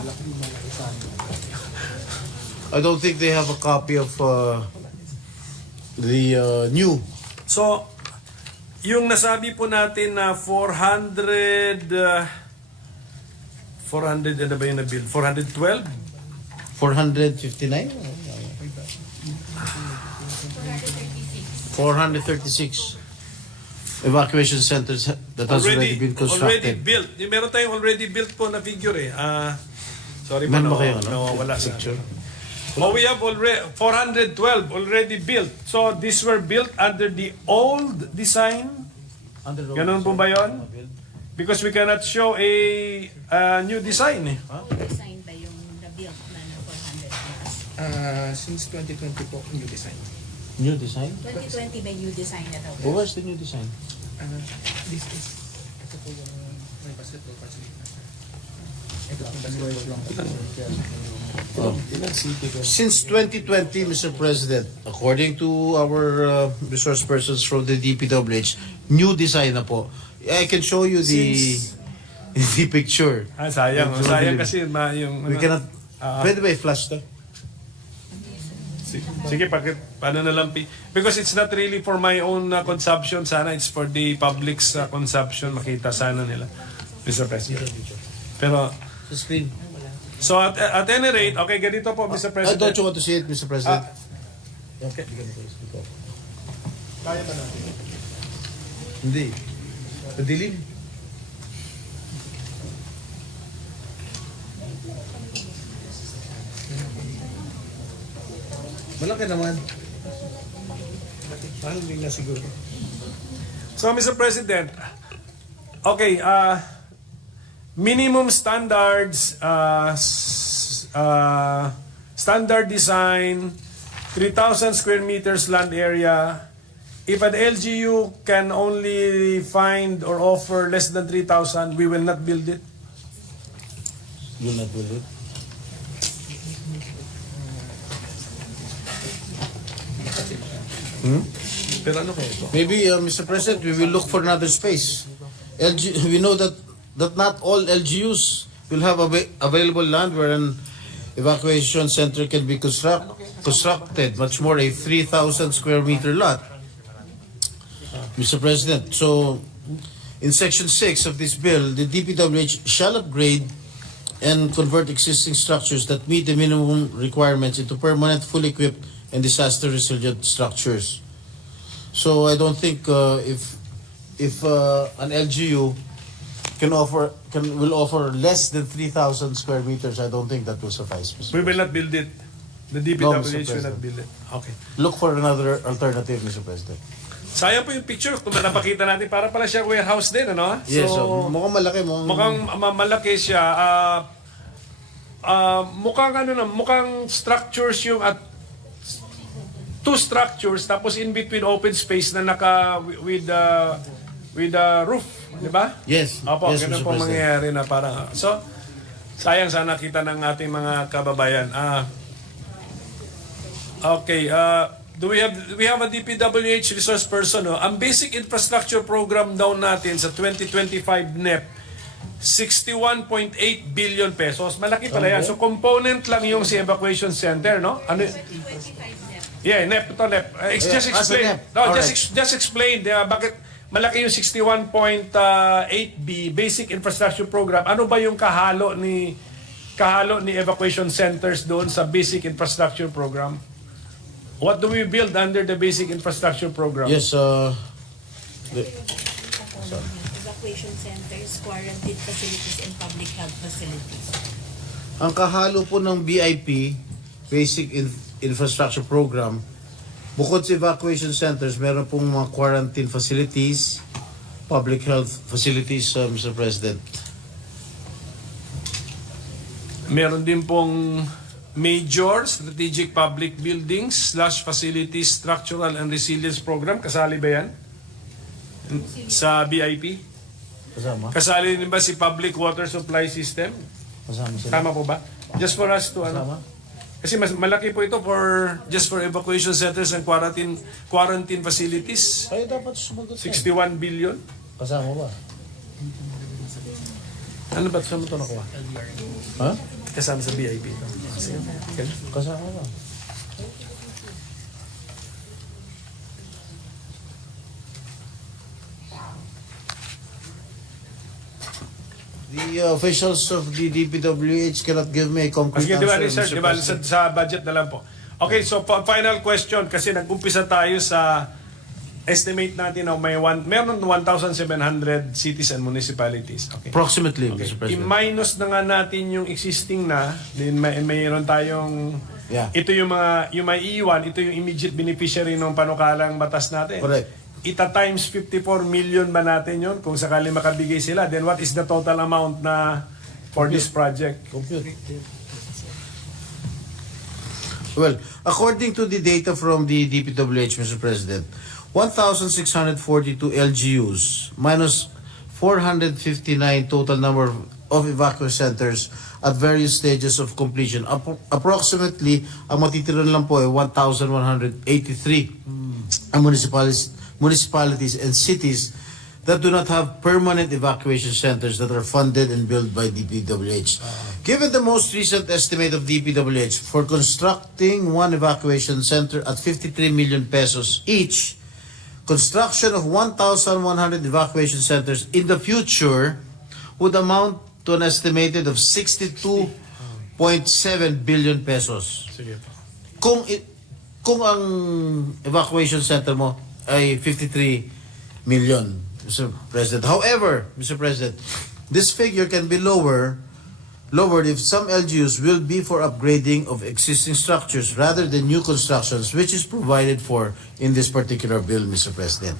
I don't think they have a copy of the new. So, yung nasabi po natin na 400 ano ba yung na-build? 412? 459? 436 evacuation centers that has already been Already constructed. built. Meron tayong already built po na figure eh. Sorry po, Meron ba kayo, ano? wala sa Picture? Oh, we have already 412 already built. So these were built under the old design. Ganun po ba yun? Because we cannot show a new design eh. Design ba yung na-build na 400 plus? Since 2020 po, new design. New design? 2020 may new design na daw. Oh, where's the new design? This is, ito po yung may basketball facility na siya. Ito po basketball. Since 2020, Mr. President, according to our resource persons from the DPWH, new design na po. I can show you the picture. Sayang. Sayang kasi yung... We cannot... Pwede ba i-flash to? Sige, paano na lang? Because it's not really for my own consumption. Sana it's for the public's consumption. Makita sana nila, Mr. President. Pero, Sa screen. so at any rate, okay, ganito po, Mr. President. Don't you want to see it, Mr. President? Okay. Kaya ba natin? Hindi. Padilim. Malaki naman. Parang hindi na siguro. So, Mr. President, okay, minimum standards, standard design, 3,000 square meters land area. If an LGU can only find or offer less than 3,000, we will not build it. Will not build it. Pero ano kaya ito? Maybe, Mr. President, we will look for another space. We know that not all LGUs will have available land where an evacuation center can be constructed, much more a 3,000 square meter lot. Mr. President, so in Section 6 of this bill, the DPWH shall upgrade and convert existing structures that meet the minimum requirements into permanent, fully equipped, and disaster resilient structures. So I don't think if an LGU will offer less than 3,000 square meters, I don't think that will suffice. Mr. We will not build it. The No, Mr. DPWH will not President. build it. Okay. Look for another alternative, Mr. President. Sayang po yung picture kung napakita natin. Para pala siya warehouse din, ano? Yes, So, mukhang malaki. mukhang malaki siya. Mukhang structures yung at two structures tapos in between open space na with roof, di ba? Yes. Opo, Yes, ganun Mr. po President. mangyayari na parang so sayang sana kita ng ating mga kababayan. Okay, do we have a DPWH resource person, no? Ang basic infrastructure program daw natin sa 2025 NEP 61.8 billion pesos. Malaki pala yan. So component lang yung si evacuation center, no? Ano? Yeah, NEP to NEP. Just explain. NEP. No, Alright. just explain bakit malaki yung 61.8 B basic infrastructure program. Ano ba yung kahalo ni evacuation centers doon sa basic infrastructure program? What do we build under the basic infrastructure program? Yes, Evacuation centers, quarantine facilities, and public health facilities. ang kahalo po ng BIP, Basic Infrastructure Program, bukod sa evacuation centers, meron pong mga quarantine facilities, public health facilities, Mr. President. Meron din pong major strategic public buildings / facilities structural and resilience program. Kasali ba yan? Sa BIP? Kasama? Kasali din ba si public water supply system? Kasama sila. Tama po ba? Just for us to ano? Kasama? Kasi mas malaki po ito just for evacuation centers and quarantine facilities. Kayo dapat sumagot. 61 billion. Kasama ba? Ano ba? Saan mo ito nakuha? Ha? Kasama sa BIP ito. Sige. Okay. Kasama ba? The officials of the DPWH cannot give me a concrete Sige, di ba, answer, sir? Mr. Di ba, President. sa budget na lang po. Okay, so final question kasi nag-umpisa tayo sa estimate natin na meron 1,700 cities and municipalities. Okay. Approximately, Okay. Mr. President. I-minus na nga natin yung existing na, then mayroon tayong Yeah. ito yung may iiwan, ito yung immediate beneficiary ng panukalang batas natin. Correct. Ita times 54 million ba natin yun kung sakali makabigay sila, then what is the total amount na for this project? Compute. Well, according to the data from the DPWH, Mr. President, 1,642 LGUs minus 459 total number of evacuation centers at various stages of completion. Approximately, ang matitira lang po ay 1,183 ang municipalities and cities that do not have permanent evacuation centers that are funded and built by DPWH. Given the most recent estimate of DPWH for constructing one evacuation center at 53 million pesos each, construction of 1,100 evacuation centers in the future would amount to an estimated of 62.7 billion pesos. Sige po. Kung ang evacuation center mo ay 53 million, Mr. President. However, Mr. President, this figure can be lowered if some LGUs will be for upgrading of existing structures rather than new constructions, which is provided for in this particular bill, Mr. President.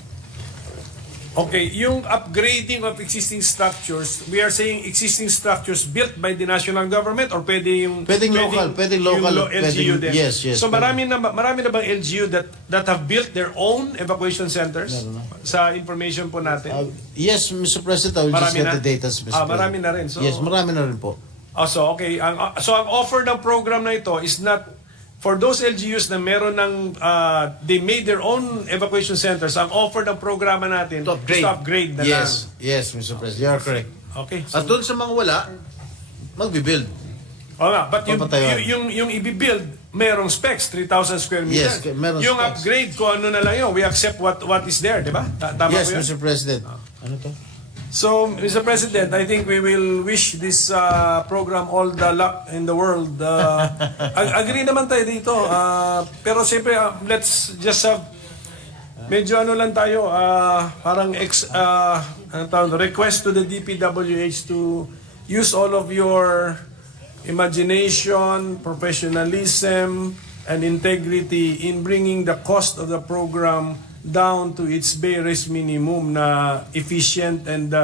Okay, yung upgrading of existing structures, we are saying existing structures built by the national government or Pwedeng local, yung LGU din? yes, yes. So marami na bang LGU that have built their own evacuation centers? Sa information po natin. Yes, Mr. President, I will just get the data, Mr. President. Marami na rin. So, Yes, marami na rin po. So okay, so ang offer ng program na ito is not for those LGUs na meron ng they made their own evacuation centers. Ang offer ng programa natin To upgrade. is to upgrade na Yes, yes, Mr. President, you are correct. lang. Okay. At doon sa mga wala, magbibuild. Oo nga, but Papatayuan. yung ibibuild, merong specs, 3,000 square meters. Yes, meron yung specs. upgrade, kung ano na lang yun, we accept what is there, di ba? Tama Yes, po yun? Mr. President. Ano to? So, Mr. President, I think we will wish this program all the luck in the world. Agree naman tayo dito. Pero siyempre, let's just have medyo ano lang tayo, parang request to the DPWH to use all of your imagination, professionalism, and integrity in bringing the cost of the program down to its barest minimum na efficient and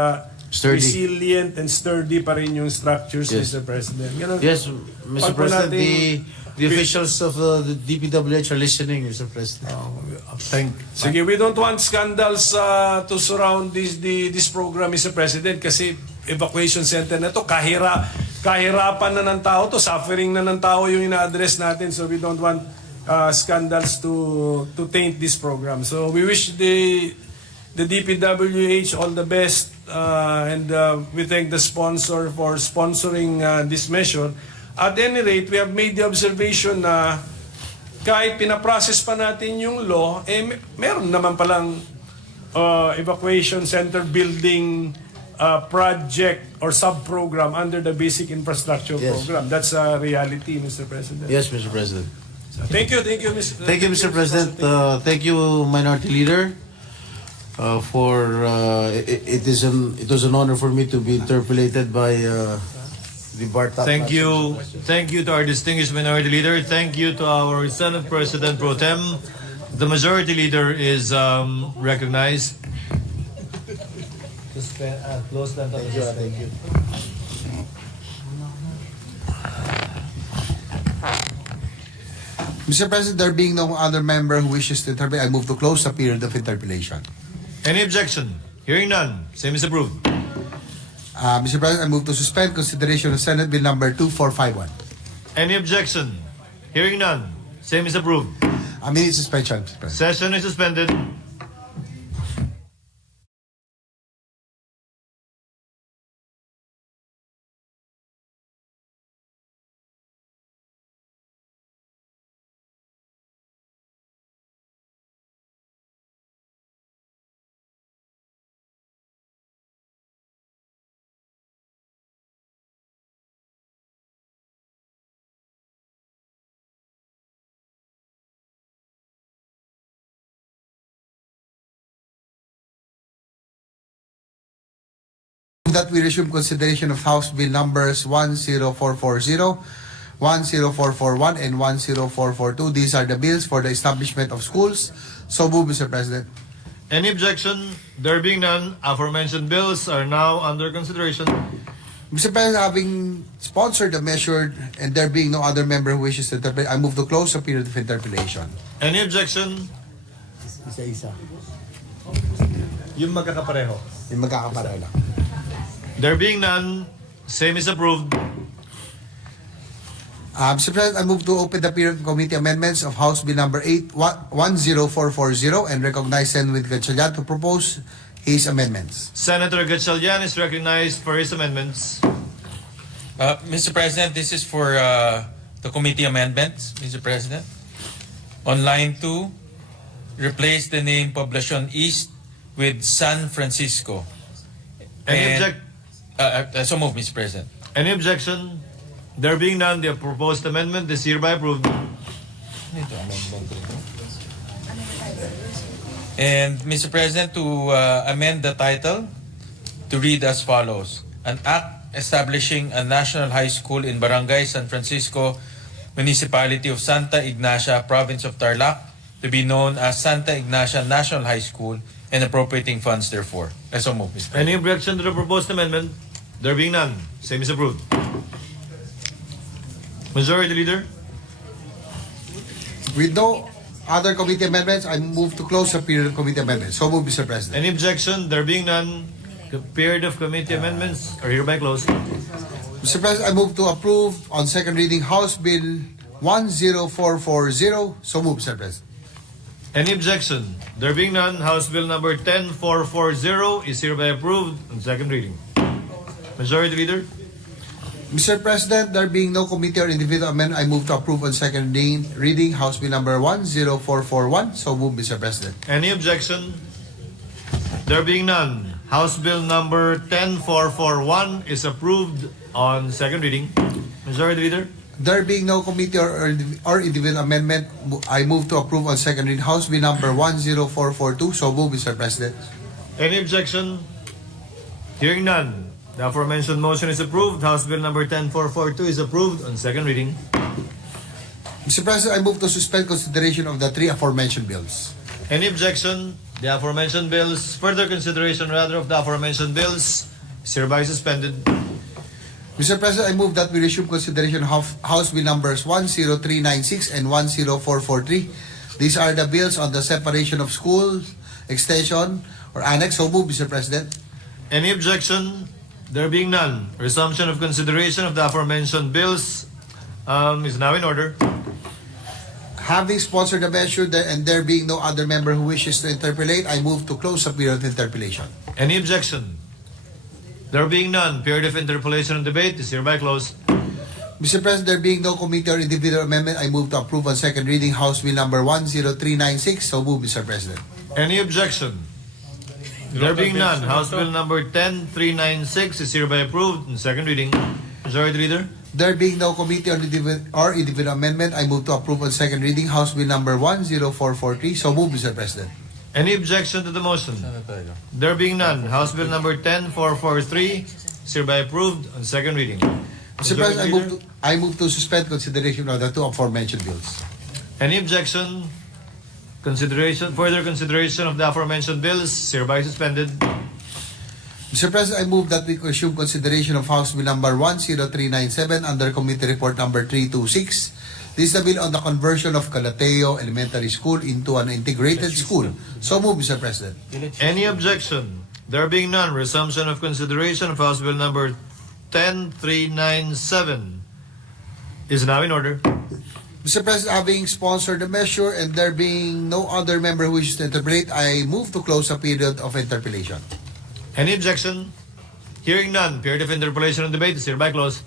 Sturdy. resilient and sturdy pa rin yung structures, Yes. Mr. President. Ganun. Yes, Mr. Pag po President, natin- the officials of the DPWH are listening, Mr. President. Sige, we don't want scandals to surround this program, Mr. President, kasi evacuation center na to, kahirapan na ng tao to, suffering na ng tao yung ina-address natin, so we don't want scandals to taint this program. So we wish the DPWH all the best, and we thank the sponsor for sponsoring this measure. At any rate, we have made the observation na kahit pinaprocess pa natin yung law, meron naman palang evacuation center building project or sub-program under the basic infrastructure Yes. program. That's a reality, Mr. President. Yes, Mr. President. Thank you, Mr. Thank you, Mr. President. Thank you, Minority Leader. It was an honor for me to be interpolated by the bar top. Thank you to our distinguished minority leader. Thank you to our Senate President Pro Tem. The majority leader is recognized. Thank you. Mr. President, there being no other member who wishes to interpret, I move to close the period of interpellation. Any objection? Hearing none. Same is approved. Mr. President, I move to suspend consideration of Senate Bill number 2451. Any objection? Hearing none. Same is approved. A minute suspension, Mr. President. Session is suspended. That we resume consideration of House Bill numbers 10440, 10441, and 10442. These are the bills for the establishment of schools. So move, Mr. President. Any objection? There being none, aforementioned bills are now under consideration. Mr. President, having sponsored the measure and there being no other member who wishes to interpret, I move to close the period of interpellation. Any objection? Isa-isa. Yung magkakapareho. Yung magkakapareho lang. There being none, same is approved. Mr. President, I move to open the period of committee amendments of House Bill number 10440 and recognize Senator Gatchalian to propose his amendments. Senator Gatchalian is recognized for his amendments. Mr. President, this is for the committee amendments, Mr. President. On line 2, replace the name Poblacion East with San Francisco. So move, Mr. President. Any objection? There being none, the proposed amendment is hereby approved. And Mr. President, to amend the title to read as follows. An act establishing a national high school in Barangay San Francisco, Municipality of Santa Ignacia, Province of Tarlac, to be known as Santa Ignacia National High School and appropriating funds therefore. I so move, Mr. President. Any objection to the proposed amendment? There being none, same is approved. Majority Leader? With no other committee amendments, I move to close the period of committee amendments. So move, Mr. President. Any objection? There being none, the period of committee amendments are hereby closed. Mr. President, I move to approve on second reading House Bill 10440. So move, Mr. President. Any objection? There being none, House Bill number 10440 is hereby approved on second reading. Majority Leader? Mr. President, there being no committee or individual amendment, I move to approve on second reading House Bill number 10441. So move, Mr. President. Any objection? There being none, House Bill number 10441 is approved on second reading. Majority Leader? There being no committee or individual amendment, I move to approve on second reading House Bill number 10442. So move, Mr. President. Any objection? Hearing none, the aforementioned motion is approved. House Bill number 10442 is approved on second reading. Mr. President, I move to suspend consideration of the three aforementioned bills. Any objection? The aforementioned bills, further consideration rather of the aforementioned bills is hereby suspended. Mr. President, I move that we resume consideration of House Bill numbers 10396 and 10443. These are the bills on the separation of school, extension, or annex. So move, Mr. President. Any objection? There being none, resumption of consideration of the aforementioned bills is now in order. Having sponsored the measure and there being no other member who wishes to interpolate, I move to close the period of interpolation. Any objection? There being none, period of interpolation and debate is hereby closed. Mr. President, there being no committee or individual amendment, I move to approve on second reading House Bill number 10396. So move, Mr. President. Any objection? There being none, House Bill number 10396 is hereby approved in second reading. Majority Leader? There being no committee or individual amendment, I move to approve on second reading House Bill number 10443. So move, Mr. President. Any objection to the motion? There being none, House Bill number 10443 is hereby approved on second reading. Mr. President, I move to suspend consideration of the two aforementioned bills. Any objection? Further consideration of the aforementioned bills is hereby suspended. Mr. President, I move that we resume consideration of House Bill number 10397 under Committee Report number 326. This is the bill on the conversion of Calateo Elementary School into an integrated school. So move, Mr. President. Any objection? There being none, resumption of consideration of House Bill number 10397 is now in order. Mr. President, having sponsored the measure and there being no other member who wishes to interpolate, I move to close the period of interpolation. Any objection? Hearing none, period of interpolation and debate is hereby closed.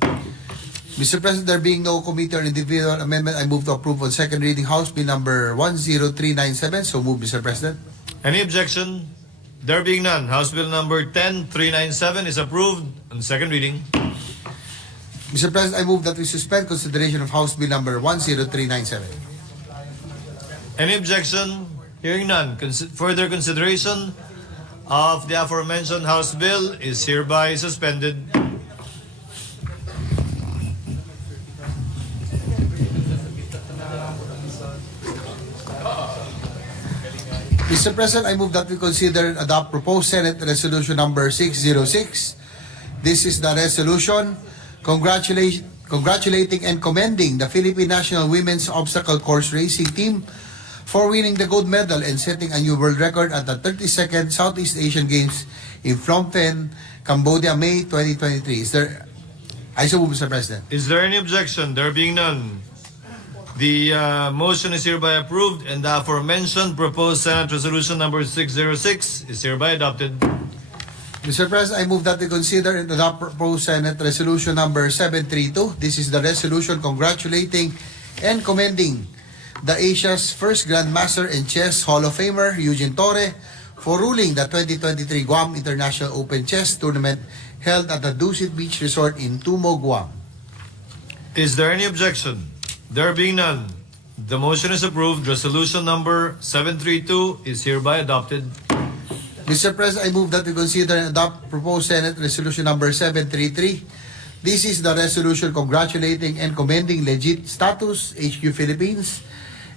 Mr. President, there being no committee or individual amendment, I move to approve on second reading House Bill number 10397. So move, Mr. President. Any objection? There being none, House Bill number 10397 is approved on second reading. Mr. President, I move that we suspend consideration of House Bill number 10397. Any objection? Hearing none, further consideration of the aforementioned House Bill is hereby suspended. Mr. President, I move that we consider and adopt proposed Senate Resolution number 606. This is the resolution congratulating and commending the Philippine National Women's Obstacle Course Racing Team for winning the gold medal and setting a new world record at the 32nd Southeast Asian Games in Phnom Penh, Cambodia, May 2023. I so move, Mr. President. Is there any objection? There being none, the motion is hereby approved and the aforementioned proposed Senate Resolution number 606 is hereby adopted. Mr. President, I move that we consider and adopt proposed Senate Resolution number 732. This is the resolution congratulating and commending the Asia's first Grandmaster and Chess Hall of Famer, Eugene Torre, for ruling the 2023 Guam International Open Chess Tournament held at the Dusit Beach Resort in Tumo, Guam. Is there any objection? There being none, the motion is approved. Resolution number 732 is hereby adopted. Mr. President, I move that we consider and adopt proposed Senate Resolution number 733. This is the resolution congratulating and commending legit status, HQ Philippines,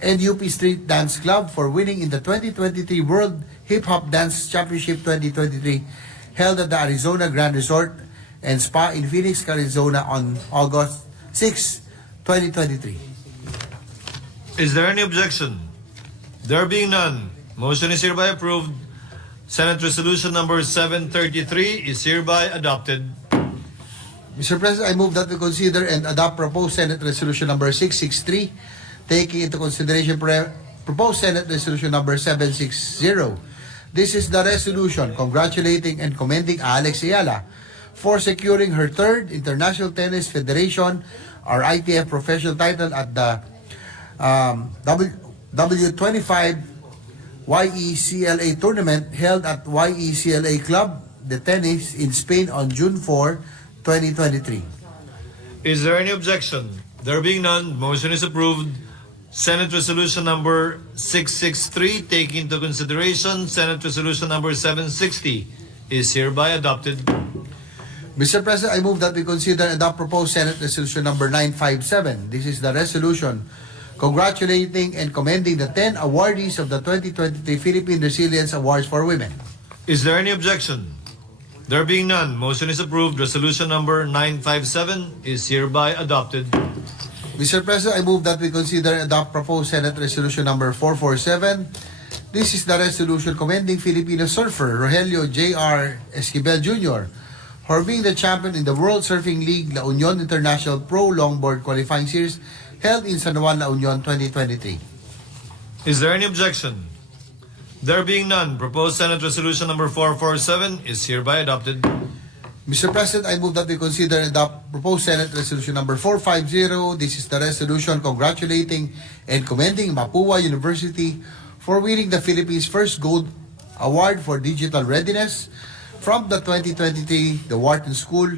and UP Street Dance Club for winning in the 2023 World Hip Hop Dance Championship 2023 held at the Arizona Grand Resort and Spa in Phoenix, Arizona on August 6, 2023. Is there any objection? There being none, motion is hereby approved. Senate Resolution number 733 is hereby adopted. Mr. President, I move that we consider and adopt proposed Senate Resolution number 663, taking into consideration proposed Senate Resolution number 760. This is the resolution congratulating and commending Alex Ayala for securing her third International Tennis Federation or ITF professional title at the W25 YECLA tournament held at YECLA Club de Tennis in Spain on June 4, 2023. Is there any objection? There being none, motion is approved. Senate Resolution number 663, taking into consideration Senate Resolution number 760, is hereby adopted. Mr. President, I move that we consider and adopt proposed Senate Resolution number 957. This is the resolution congratulating and commending the 10 awardees of the 2023 Philippine Resilience Awards for Women. Is there any objection? There being none, motion is approved. Resolution number 957 is hereby adopted. Mr. President, I move that we consider and adopt proposed Senate Resolution number 447. This is the resolution commending Filipino surfer Rogelio J.R. Esquivel Jr. for being the champion in the World Surfing League La Union International Pro Longboard Qualifying Series held in San Juan, La Union 2023. Is there any objection? There being none, proposed Senate Resolution number 447 is hereby adopted. Mr. President, I move that we consider and adopt proposed Senate Resolution number 450. This is the resolution congratulating and commending Mapua University for winning the Philippines' first gold award for digital readiness from the 2023 The Wharton School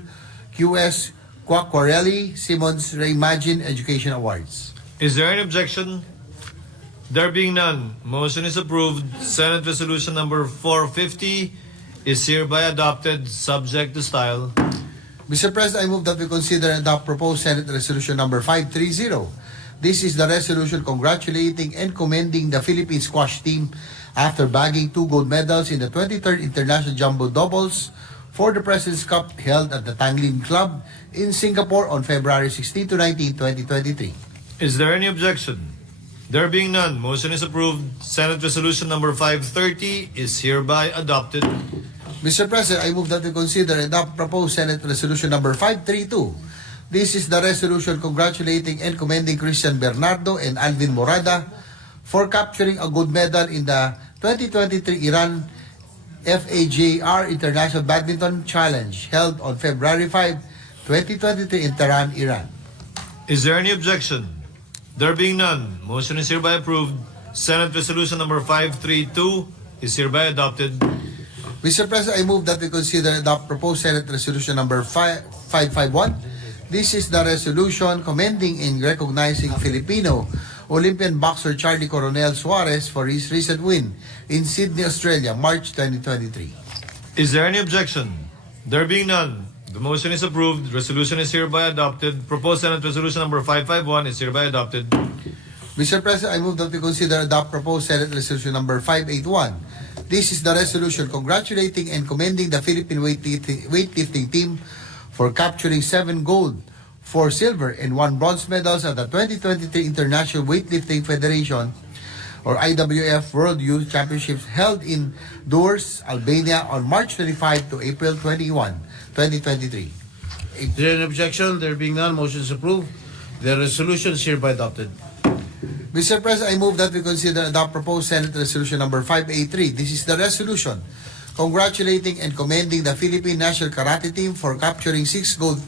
QS Quacquarelli Simmons Reimagine Education Awards. Is there any objection? There being none, motion is approved. Senate Resolution number 450 is hereby adopted, subject to style. Mr. President, I move that we consider and adopt proposed Senate Resolution number 530. This is the resolution congratulating and commending the Philippine squash team after bagging 2 gold medals in the 23rd International Jumbo Doubles for the President's Cup held at the Tanglin Club in Singapore on February 16 to 19, 2023. Is there any objection? There being none, motion is approved. Senate Resolution number 530 is hereby adopted. Mr. President, I move that we consider and adopt proposed Senate Resolution number 532. This is the resolution congratulating and commending Christian Bernardo and Alvin Morada for capturing a gold medal in the 2023 Iran FAJR International Badminton Challenge held on February 5, 2023 in Tehran, Iran. Is there any objection? There being none, motion is hereby approved. Senate Resolution number 532 is hereby adopted. Mr. President, I move that we consider and adopt proposed Senate Resolution number 551. This is the resolution commending and recognizing Filipino Olympian boxer Charlie Coronel Suarez for his recent win in Sydney, Australia, March 2023. Is there any objection? There being none, the motion is approved. Resolution is hereby adopted. Proposed Senate Resolution number 551 is hereby adopted. Mr. President, I move that we consider and adopt proposed Senate Resolution number 581. This is the resolution congratulating and commending the Philippine weightlifting team for capturing 7 gold, 4 silver, and 1 bronze medals at the 2023 International Weightlifting Federation or IWF World Youth Championships held in Doors, Albania on March 25 to April 21, 2023. Is there an objection? There being none, motion is approved. The resolution is hereby adopted. Mr. President, I move that we consider and adopt proposed Senate Resolution number 583. This is the resolution congratulating and commending the Philippine National Karate Team for capturing 6 gold,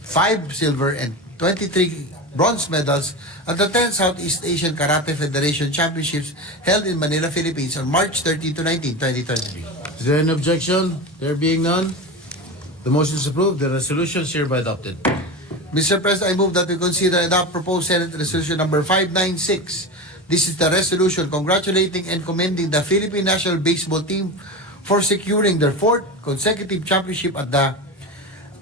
5 silver, and 23 bronze medals at the 10th Southeast Asian Karate Federation Championships held in Manila, Philippines on March 13 to 19, 2023. Is there an objection? There being none, the motion is approved. The resolution is hereby adopted. Mr. President, I move that we consider and adopt proposed Senate Resolution number 596. This is the resolution congratulating and commending the Philippine National Baseball Team for securing their 4th consecutive championship at the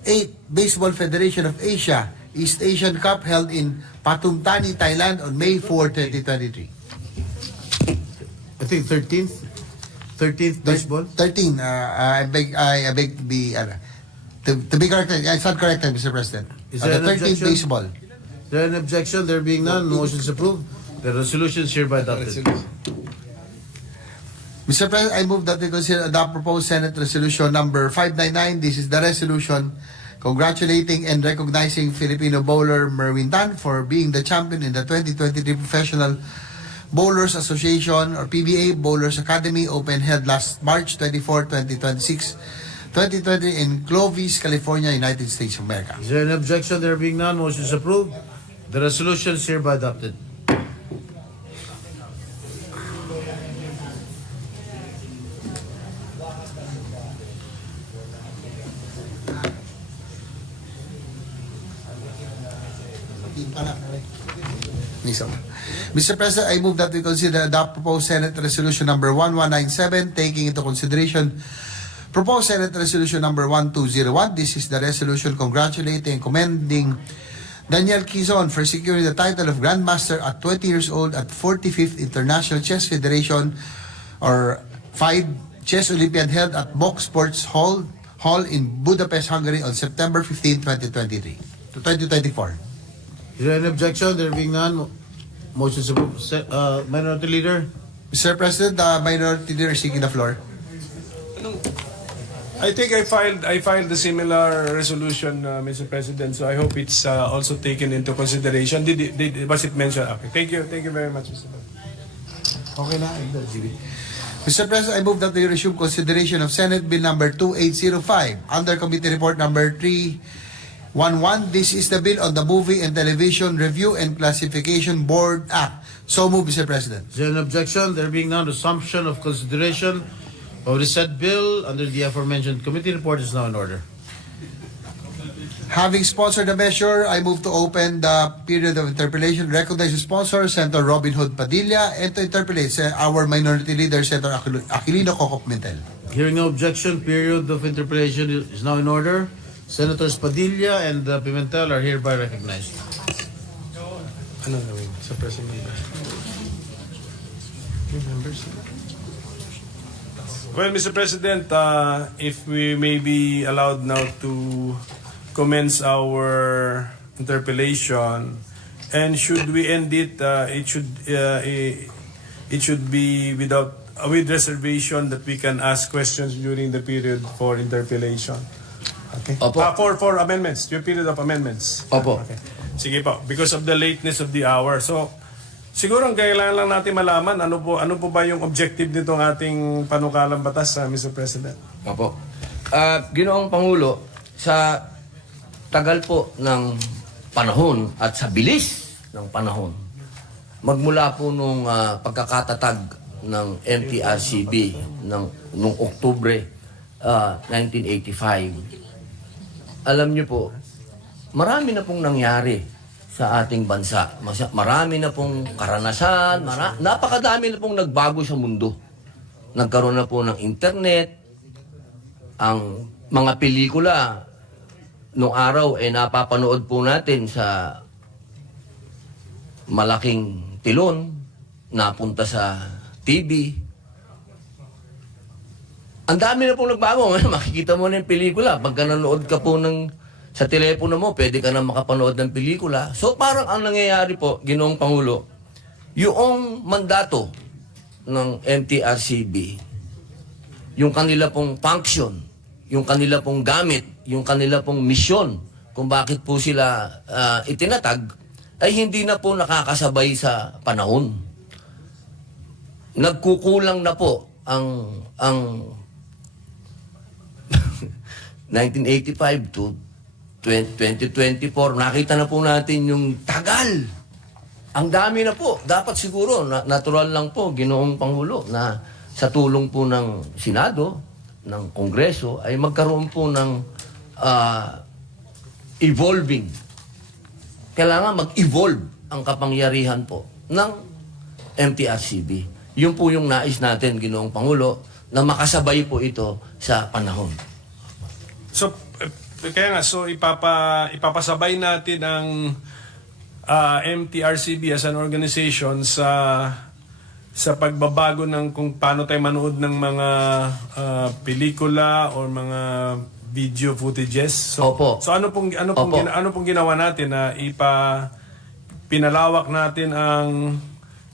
8th Baseball Federation of Asia East Asian Cup held in Patumtani, Thailand on May 4, 2023. I think 13th. 13th baseball. 13. I beg to be to be corrected. It's not corrected, Mr. President. Is there The an 13th objection? baseball. Is there an objection? There being none, motion is approved. The resolution is hereby adopted. Mr. President, I move that we consider adopt proposed Senate Resolution number 599. This is the resolution congratulating and recognizing Filipino bowler Merwin Tan for being the champion in the 2023 Professional Bowlers Association or PBA Bowlers Academy Open held last March 24, 2026, 2020 in Clovis, California, United States of America. Is there an objection? There being none, motion is approved. The resolution is hereby adopted. Mr. President, I move that we consider adopt proposed Senate Resolution number 1197, taking into consideration proposed Senate Resolution number 1201. This is the resolution congratulating and commending Daniel Quizon for securing the title of Grandmaster at 20 years old at 45th International Chess Federation or FIDE Chess Olympiad held at Box Sports Hall in Budapest, Hungary on September 15, 2023 to 2024. Is there an objection? There being none, motion is approved. Minority Leader. Mr. President, the minority leader is seeking the floor. I think I filed a similar resolution, Mr. President. So I hope it's also taken into consideration. Was it mentioned? Okay. Thank you very much, Mr. President. Okay na. Mr. President, I move that we resume consideration of Senate Bill number 2805 under Committee Report number 311. This is the bill on the Movie and Television Review and Classification Board Act. So move, Mr. President. Is there an objection? There being none, assumption of consideration of the said bill under the aforementioned committee report is now in order. Having sponsored the measure, I move to open the period of interpellation. Recognize the sponsor, Senator Robin Hood Padilla, and to interpellate our minority leader, Senator Aquilino Cocop-Mentel. Hearing no objection, period of interpellation is now in order. Senators Padilla and Pimentel are hereby recognized. Ano gawin sa President? Well, Mr. President, if we may be allowed now to commence our interpellation, and should we end it, it should be with reservation that we can ask questions during the period for interpellation. Okay. Opo. For amendments, your period of amendments. Opo. Okay. Sige po, because of the lateness of the hour. So, siguro ang kailangan lang natin malaman ano po ba yung objective nitong ating panukalang batas, Mr. President. Opo. Ginoong Pangulo, sa tagal po ng panahon at sa bilis ng panahon, magmula po nung pagkakatatag ng MTRCB nung Oktubre 1985, alam niyo po, marami na pong nangyari sa ating bansa. Marami na pong karanasan, napakadami na pong nagbago sa mundo. Nagkaroon na po ng internet, ang mga pelikula nung araw napapanood po natin sa malaking tilon, napunta sa TV. Ang dami na pong nagbago. Makikita mo na yung pelikula. Pagka nanood ka po sa telepono mo, pwede ka na makapanood ng pelikula. So parang ang nangyayari po, Ginoong Pangulo, yung mandato ng MTRCB, yung kanila pong function, yung kanila pong gamit, yung kanila pong misyon, kung bakit po sila itinatag, ay hindi na po nakakasabay sa panahon. Nagkukulang na po ang 1985 to 2024, nakita na po natin yung tagal. Ang dami na po. Dapat siguro, natural lang po, Ginoong Pangulo, na sa tulong po ng Senado, ng Kongreso, ay magkaroon po ng evolving. Kailangan mag-evolve ang kapangyarihan po ng MTRCB. Yun po yung nais natin, Ginoong Pangulo, na makasabay po ito sa panahon. So, kaya nga, so ipapasabay natin ang MTRCB as an organization sa pagbabago ng kung paano tayo manood ng mga pelikula or mga video footages. So, Opo. so ano pong Opo. ano pong ginawa natin na pinalawak natin ang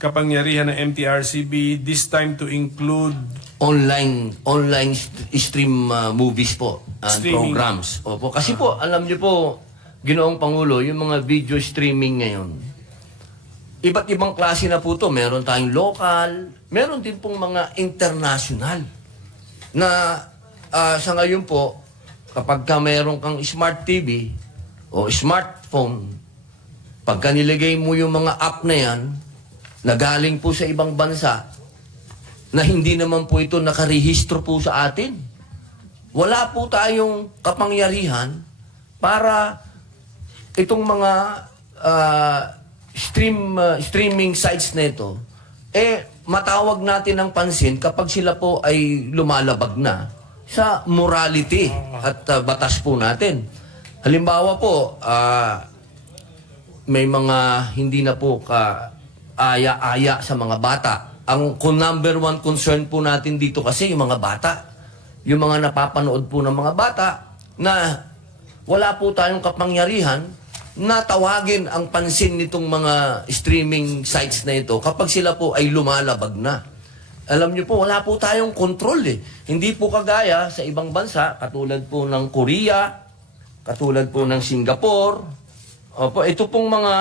kapangyarihan ng MTRCB this time to include Online stream movies po and Streaming. programs. Opo. Kasi po, alam niyo po, Ginoong Pangulo, yung mga video streaming ngayon, iba't ibang klase na po to. Meron tayong local, meron din pong mga international na sa ngayon po, kapag ka meron kang smart TV o smartphone, pagka nilagay mo yung mga app na yan, na galing po sa ibang bansa, na hindi naman po ito nakarehistro po sa atin. Wala po tayong kapangyarihan para itong mga streaming sites na ito, matawag natin ng pansin kapag sila po ay lumalabag na sa morality at batas po natin. Halimbawa po, may mga hindi na po aya-aya sa mga bata. Ang number one concern po natin dito kasi yung mga bata. Yung mga napapanood po ng mga bata na wala po tayong kapangyarihan na tawagin ang pansin nitong mga streaming sites na ito kapag sila po ay lumalabag na. Alam niyo po, wala po tayong control eh. Hindi po kagaya sa ibang bansa, katulad po ng Korea, katulad po ng Singapore. Opo, ito pong mga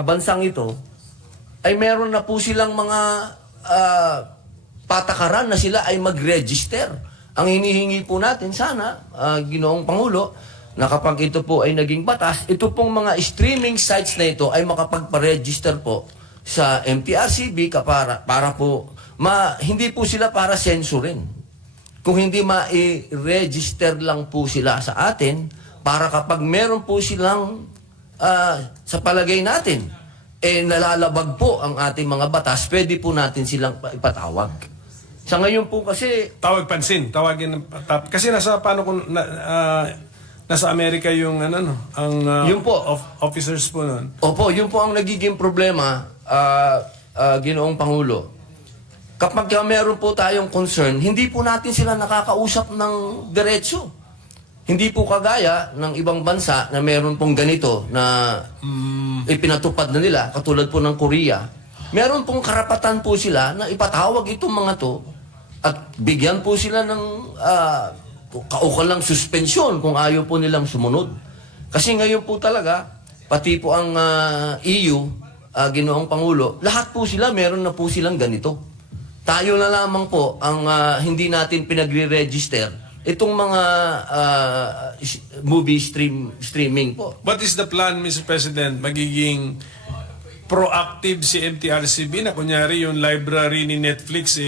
bansang ito, ay meron na po silang mga patakaran na sila ay mag-register. Ang hinihingi po natin sana, Ginoong Pangulo, na kapag ito po ay naging batas, ito pong mga streaming sites na ito ay makapagpa-register po sa MTRCB para po, hindi po sila para censorin. Kung hindi ma-register lang po sila sa atin, para kapag meron po silang, sa palagay natin, nalalabag po ang ating mga batas, pwede po natin silang ipatawag. Sa ngayon po kasi... tawagin kasi nasa paano kung nasa Amerika yung Yun po. officers po noon. Opo, yun po ang nagiging problema, Ginoong Pangulo. Kapag meron po tayong concern, hindi po natin sila nakakausap ng diretso. Hindi po kagaya ng ibang bansa na meron pong ganito na ipinatupad na nila, katulad po ng Korea. Meron pong karapatan po sila na ipatawag itong mga to at bigyan po sila ng kaukalang suspensyon kung ayaw po nilang sumunod. Kasi ngayon po talaga, pati po ang EU, Ginoong Pangulo, lahat po sila, meron na po silang ganito. Tayo na lamang po ang hindi natin pinagre-register itong mga movie streaming po. What is the plan, Mr. President? Magiging proactive si MTRCB na kunyari yung library ni Netflix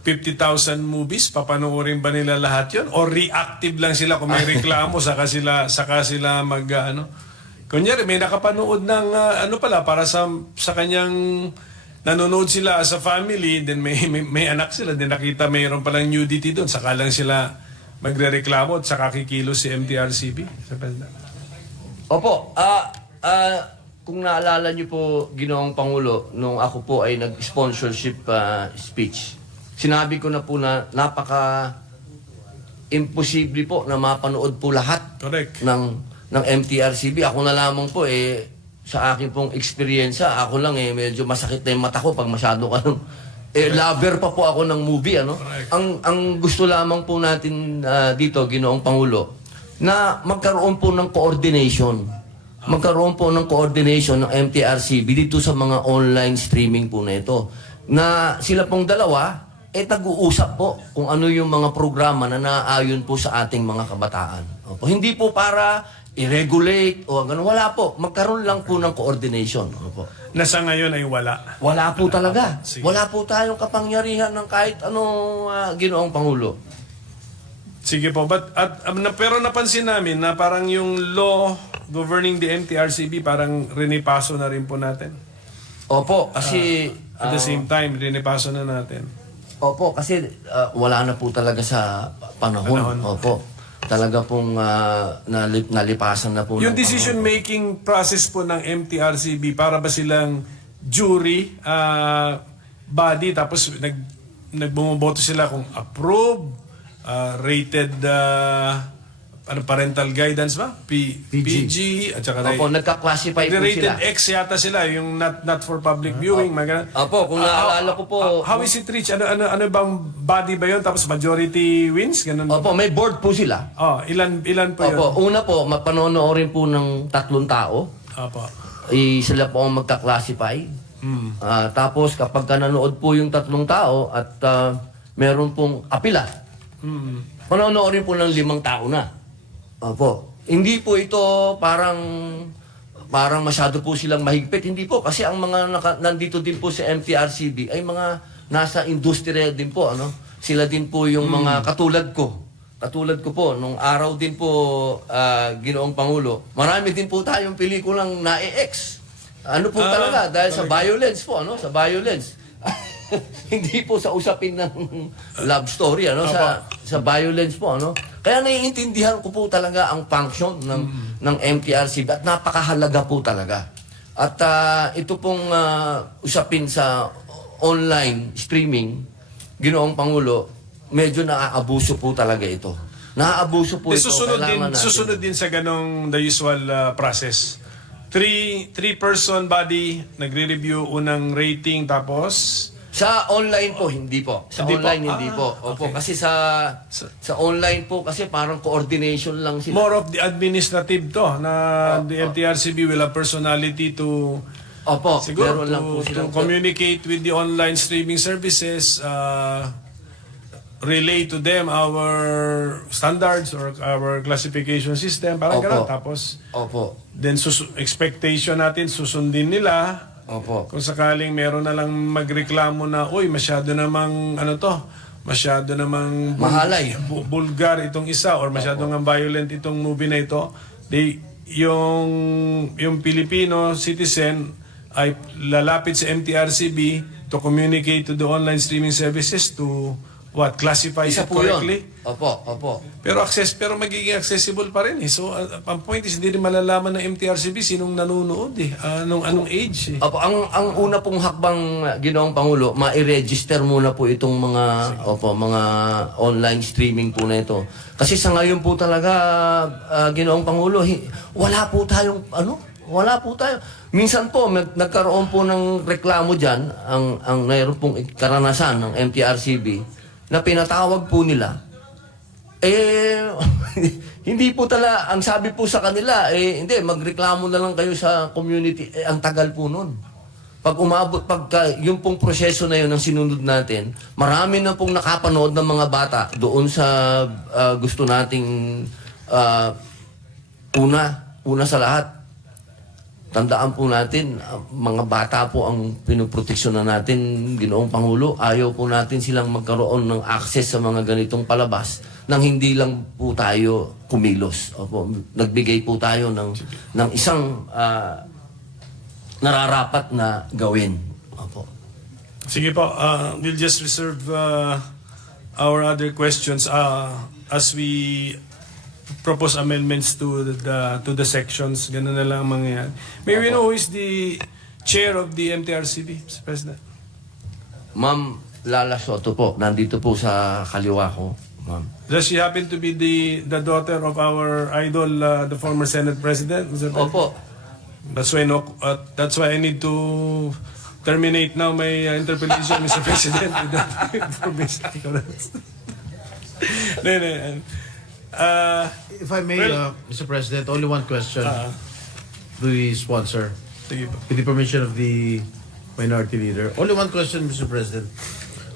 50,000 movies, papanoorin ba nila lahat yun? O reactive lang sila kung may reklamo saka sila kunyari may nakapanood ng para sa kanyang nanonood sila as a family, then may anak sila, then nakita mayroon palang nudity doon, saka lang sila magrereklamo at saka kikilos si MTRCB. Opo, kung naalala niyo po, Ginoong Pangulo, nung ako po ay nag-sponsorship speech, sinabi ko na po na napaka-imposible po na mapanood po lahat ng MTRCB. Ako na lamang po sa akin pong experience, ako lang medyo masakit na yung mata ko pag masyado ka lover pa po ako ng movie, Ang gusto lamang po natin dito, Ginoong Pangulo, na magkaroon po ng coordination. Magkaroon po ng coordination ng MTRCB dito sa mga online streaming po na ito. Na sila pong dalawa, nag-uusap po kung ano yung mga programa na naayon po sa ating mga kabataan. Opo. Hindi po para i-regulate o gano'n. Wala po. Magkaroon lang po ng coordination. Opo. Nasa ngayon ay wala. Wala po talaga. Sige. Wala po tayong kapangyarihan ng kahit anong Ginoong Pangulo. Sige po. Pero napansin namin na parang yung law governing the MTRCB parang rinipaso na rin po natin. Opo, kasi... At the same time, rinipaso na natin. Opo, kasi wala na po talaga sa panahon. Opo. talaga pong nalipasan na po. Yung ng decision-making process po ng MTRCB, para ba silang jury body, tapos nagbumoboto sila kung approve, rated, parental guidance ba? PG, at saka Opo, nagka-classify po rated sila. X yata sila, yung not for public viewing. Opo, kung naalala ko po. How is it reached? Ano bang body ba yun? Tapos majority wins? Ganun. Opo, may board po sila. Ilan po yun? Opo, una po, mapanonoorin po ng 3 tao. Opo. Sila po ang magka-classify. Tapos kapag nanood po yung 3 tao at meron pong apila, panonoorin po ng 5 tao na. Opo. Hindi po ito parang masyado po silang mahigpit. Hindi po. Kasi ang mga nandito din po sa MTRCB ay mga nasa industriya din po. Ano? Sila din po yung mga katulad ko. Katulad ko po, nung araw din po, Ginoong Pangulo, marami din po tayong pelikulang na-ex. Ano po talaga? Dahil sa violence po. Ano? Sa violence. Hindi po sa usapin ng love story, ano, sa violence po, ano. Kaya naiintindihan ko po talaga ang function ng MTRCB at napakahalaga po talaga. At ito pong usapin sa online streaming, Ginoong Pangulo, medyo naaabuso po talaga ito. Naaabuso po ito. Susunod din sa ganong the usual process. Three-person body, nagre-review unang rating, tapos sa online po, hindi po. Sa online, hindi po. Opo, okay. kasi sa online po, kasi parang coordination lang sila. More of the administrative to, na the MTRCB will have personality to Opo, siguro meron lang po to silang communicate with the online streaming services, relay to them our standards or our classification system, parang Opo. gano'n. Tapos, Opo. then expectation natin, susundin nila. Opo. Kung sakaling meron na lang magreklamo na, uy, masyado namang, masyado namang Mahalay. Bulgar itong isa or masyado nga violent itong movie na ito, yung Filipino citizen ay lalapit sa MTRCB to communicate to the online streaming services to classify Isa it po correctly. yun. Opo. Pero magiging accessible pa rin eh. So ang point is hindi rin malalaman ng MTRCB sinong nanonood eh. Anong age eh. Opo, ang una pong hakbang, Ginoong Pangulo, ma-register muna po itong mga mga online streaming po na ito. Kasi sa ngayon po talaga, Ginoong Pangulo, wala po tayo. Minsan po nagkaroon po ng reklamo diyan ang mayroon pong karanasan ng MTRCB na pinatawag po nila. Hindi po ang sabi po sa kanila, hindi, magreklamo na lang kayo sa community. Ang tagal po nun. Pagka yung pong proseso na yun ang sinunod natin, marami na pong nakapanood ng mga bata doon sa gusto nating una sa lahat. Tandaan po natin, mga bata po ang pinoproteksyonan natin, Ginoong Pangulo. Ayaw po natin silang magkaroon ng access sa mga ganitong palabas nang hindi lang po tayo kumilos. Opo, nagbigay po tayo ng isang nararapat na gawin. Opo. Sige po, we'll just reserve our other questions as we propose amendments to the sections. Ganun na lang mangyayari. May we know who is the chair of the MTRCB, Mr. President? Ma'am Lala Soto po, nandito po sa kaliwa ko, ma'am. Does she happen to be the daughter of our idol, the former Senate President, Mr. President? Opo. That's why I need to terminate now my interpellation, Mr. President, with that information. No. If I may, Mr. President, only one question to the sponsor. Sige po. With the permission of the minority leader. Only one question, Mr. President.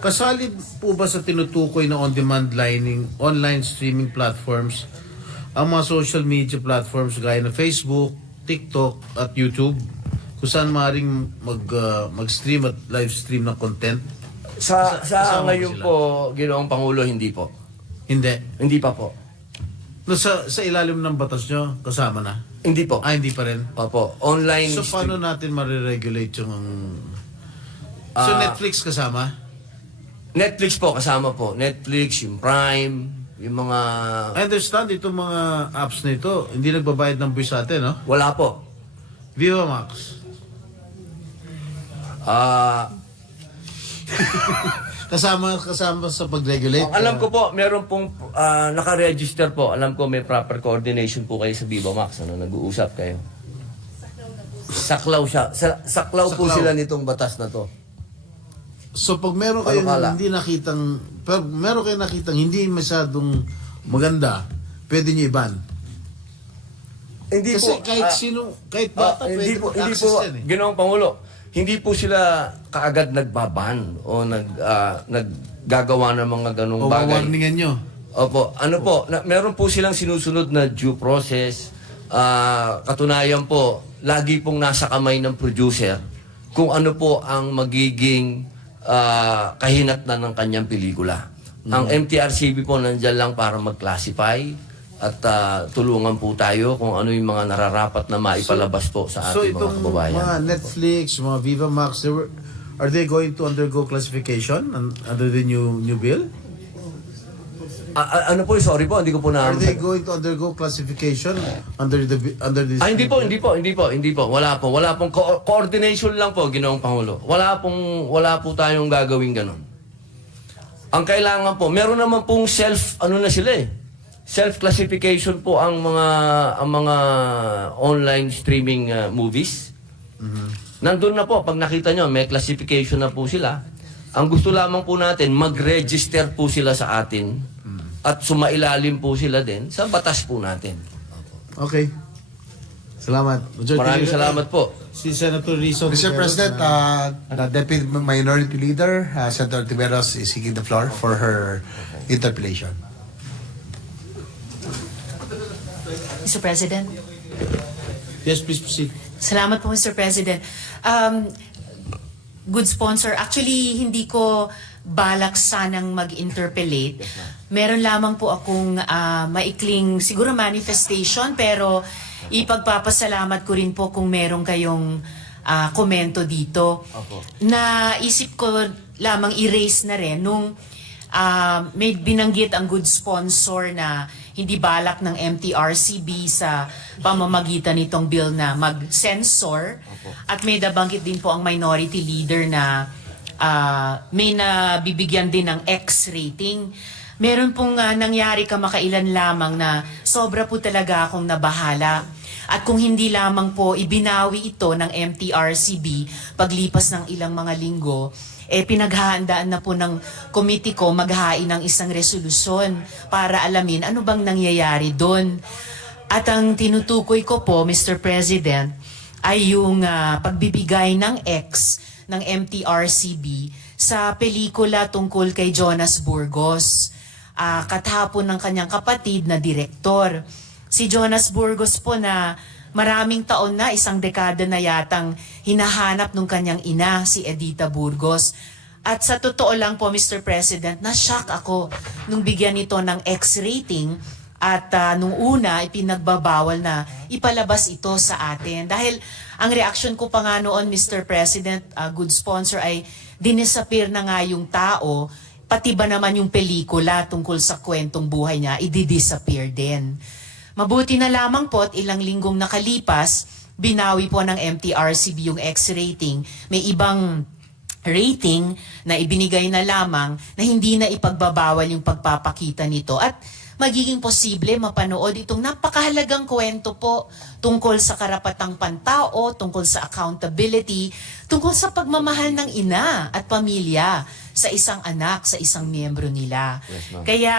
Kasali po ba sa tinutukoy na on-demand online streaming platforms ang mga social media platforms gaya na Facebook, TikTok at YouTube kung saan maaaring mag-stream at live stream ng content? Sa Kasama ngayon sila? po, Ginoong Pangulo, hindi po. Hindi. Hindi pa po. No, sa ilalim ng batas nyo, kasama na? Hindi po. Hindi pa rin? Opo. Online So, paano natin mariregulate yung... So, Netflix kasama? Netflix po, kasama po. Netflix, yung Prime, Yung mga... I understand itong mga apps na ito, hindi nagbabayad ng buwis sa atin, no? Wala po. Viva Max. Kasama sa pag-regulate. Alam ko po, meron pong naka-register po. Alam ko may proper coordination po kayo sa Viva Max. Nag-uusap kayo. Saklaw siya. Saklaw po Saklaw. sila nitong batas na to. So pag meron Ano kayong kala? hindi nakitang, pag meron kayong nakitang hindi masyadong maganda, pwede niyo i-ban. Hindi Kasi po. kahit sino, kahit bata, hindi pwede po, hindi mag-access po, yan eh. Ginoong Pangulo, hindi po sila kaagad nagbaban o naggagawa ng mga ganong O bagay. warningan nyo. Opo, ano po, meron po silang sinusunod na due process. Katunayan po, lagi pong nasa kamay ng producer kung ano po ang magiging kahinatnan ng kanyang pelikula. Ang MTRCB po nandyan lang para mag-classify at tulungan po tayo kung ano yung mga nararapat na maipalabas po sa So ating mga itong kababayan. mga Netflix, mga Viva Max, are they going to undergo classification under the new bill? Ano po, sorry po, hindi ko po na... Are they going to undergo classification under this? Hindi po. Wala pong coordination lang po, Ginoong Pangulo. Wala po tayong gagawin ganun. Ang kailangan po, meron naman pong self-classification po ang mga online streaming movies. Nandun na po, pag nakita nyo, may classification na po sila. Ang gusto lamang po natin, mag-register po sila sa atin at sumailalim po sila din sa batas po natin. Okay. Salamat. Maraming salamat po. Si Senator Rizzo. Mr. President, the Deputy Minority Leader, Senator Tiveros, is seeking the floor for her interpellation. Mr. President. Yes, please proceed. Salamat po, Mr. President. Good sponsor. Actually, hindi ko balak sanang mag-interpellate. Meron lamang po akong maikling siguro manifestation, pero ipagpapasalamat ko rin po kung meron kayong komento dito. Naisip ko lamang i-raise na rin nung may binanggit ang good sponsor na hindi balak ng MTRCB sa pamamagitan nitong bill na mag-censor. At may nabanggit din po ang minority leader na may nabibigyan din ng X rating. Meron pong nangyari kamakailan lamang na sobra po talaga akong nabahala. At kung hindi lamang po ibinawi ito ng MTRCB paglipas ng ilang mga linggo, pinaghahandaan na po ng committee ko maghain ng isang resolusyon para alamin ano bang nangyayari doon. At ang tinutukoy ko po, Mr. President, ay yung pagbibigay ng X ng MTRCB sa pelikula tungkol kay Jonas Burgos, katapon ng kanyang kapatid na direktor. Si Jonas Burgos po na maraming taon na, isang dekada na yatang hinahanap ng kanyang ina, si Edita Burgos. At sa totoo lang po, Mr. President, na-shock ako nung bigyan nito ng X rating at nung una, ipinagbabawal na ipalabas ito sa atin. Dahil ang reaction ko pa nga noon, Mr. President, good sponsor, ay dinisappear na nga yung tao, pati ba naman yung pelikula tungkol sa kwentong buhay niya, i-disappear din. Mabuti na lamang po at ilang linggong nakalipas, binawi po ng MTRCB yung X rating. May ibang rating na ibinigay na lamang na hindi na ipagbabawal yung pagpapakita nito at magiging posible mapanood itong napakahalagang kwento po tungkol sa karapatang pantao, tungkol sa accountability, tungkol sa pagmamahal ng ina at pamilya sa isang anak, sa isang miyembro nila. Yes, ma'am. Kaya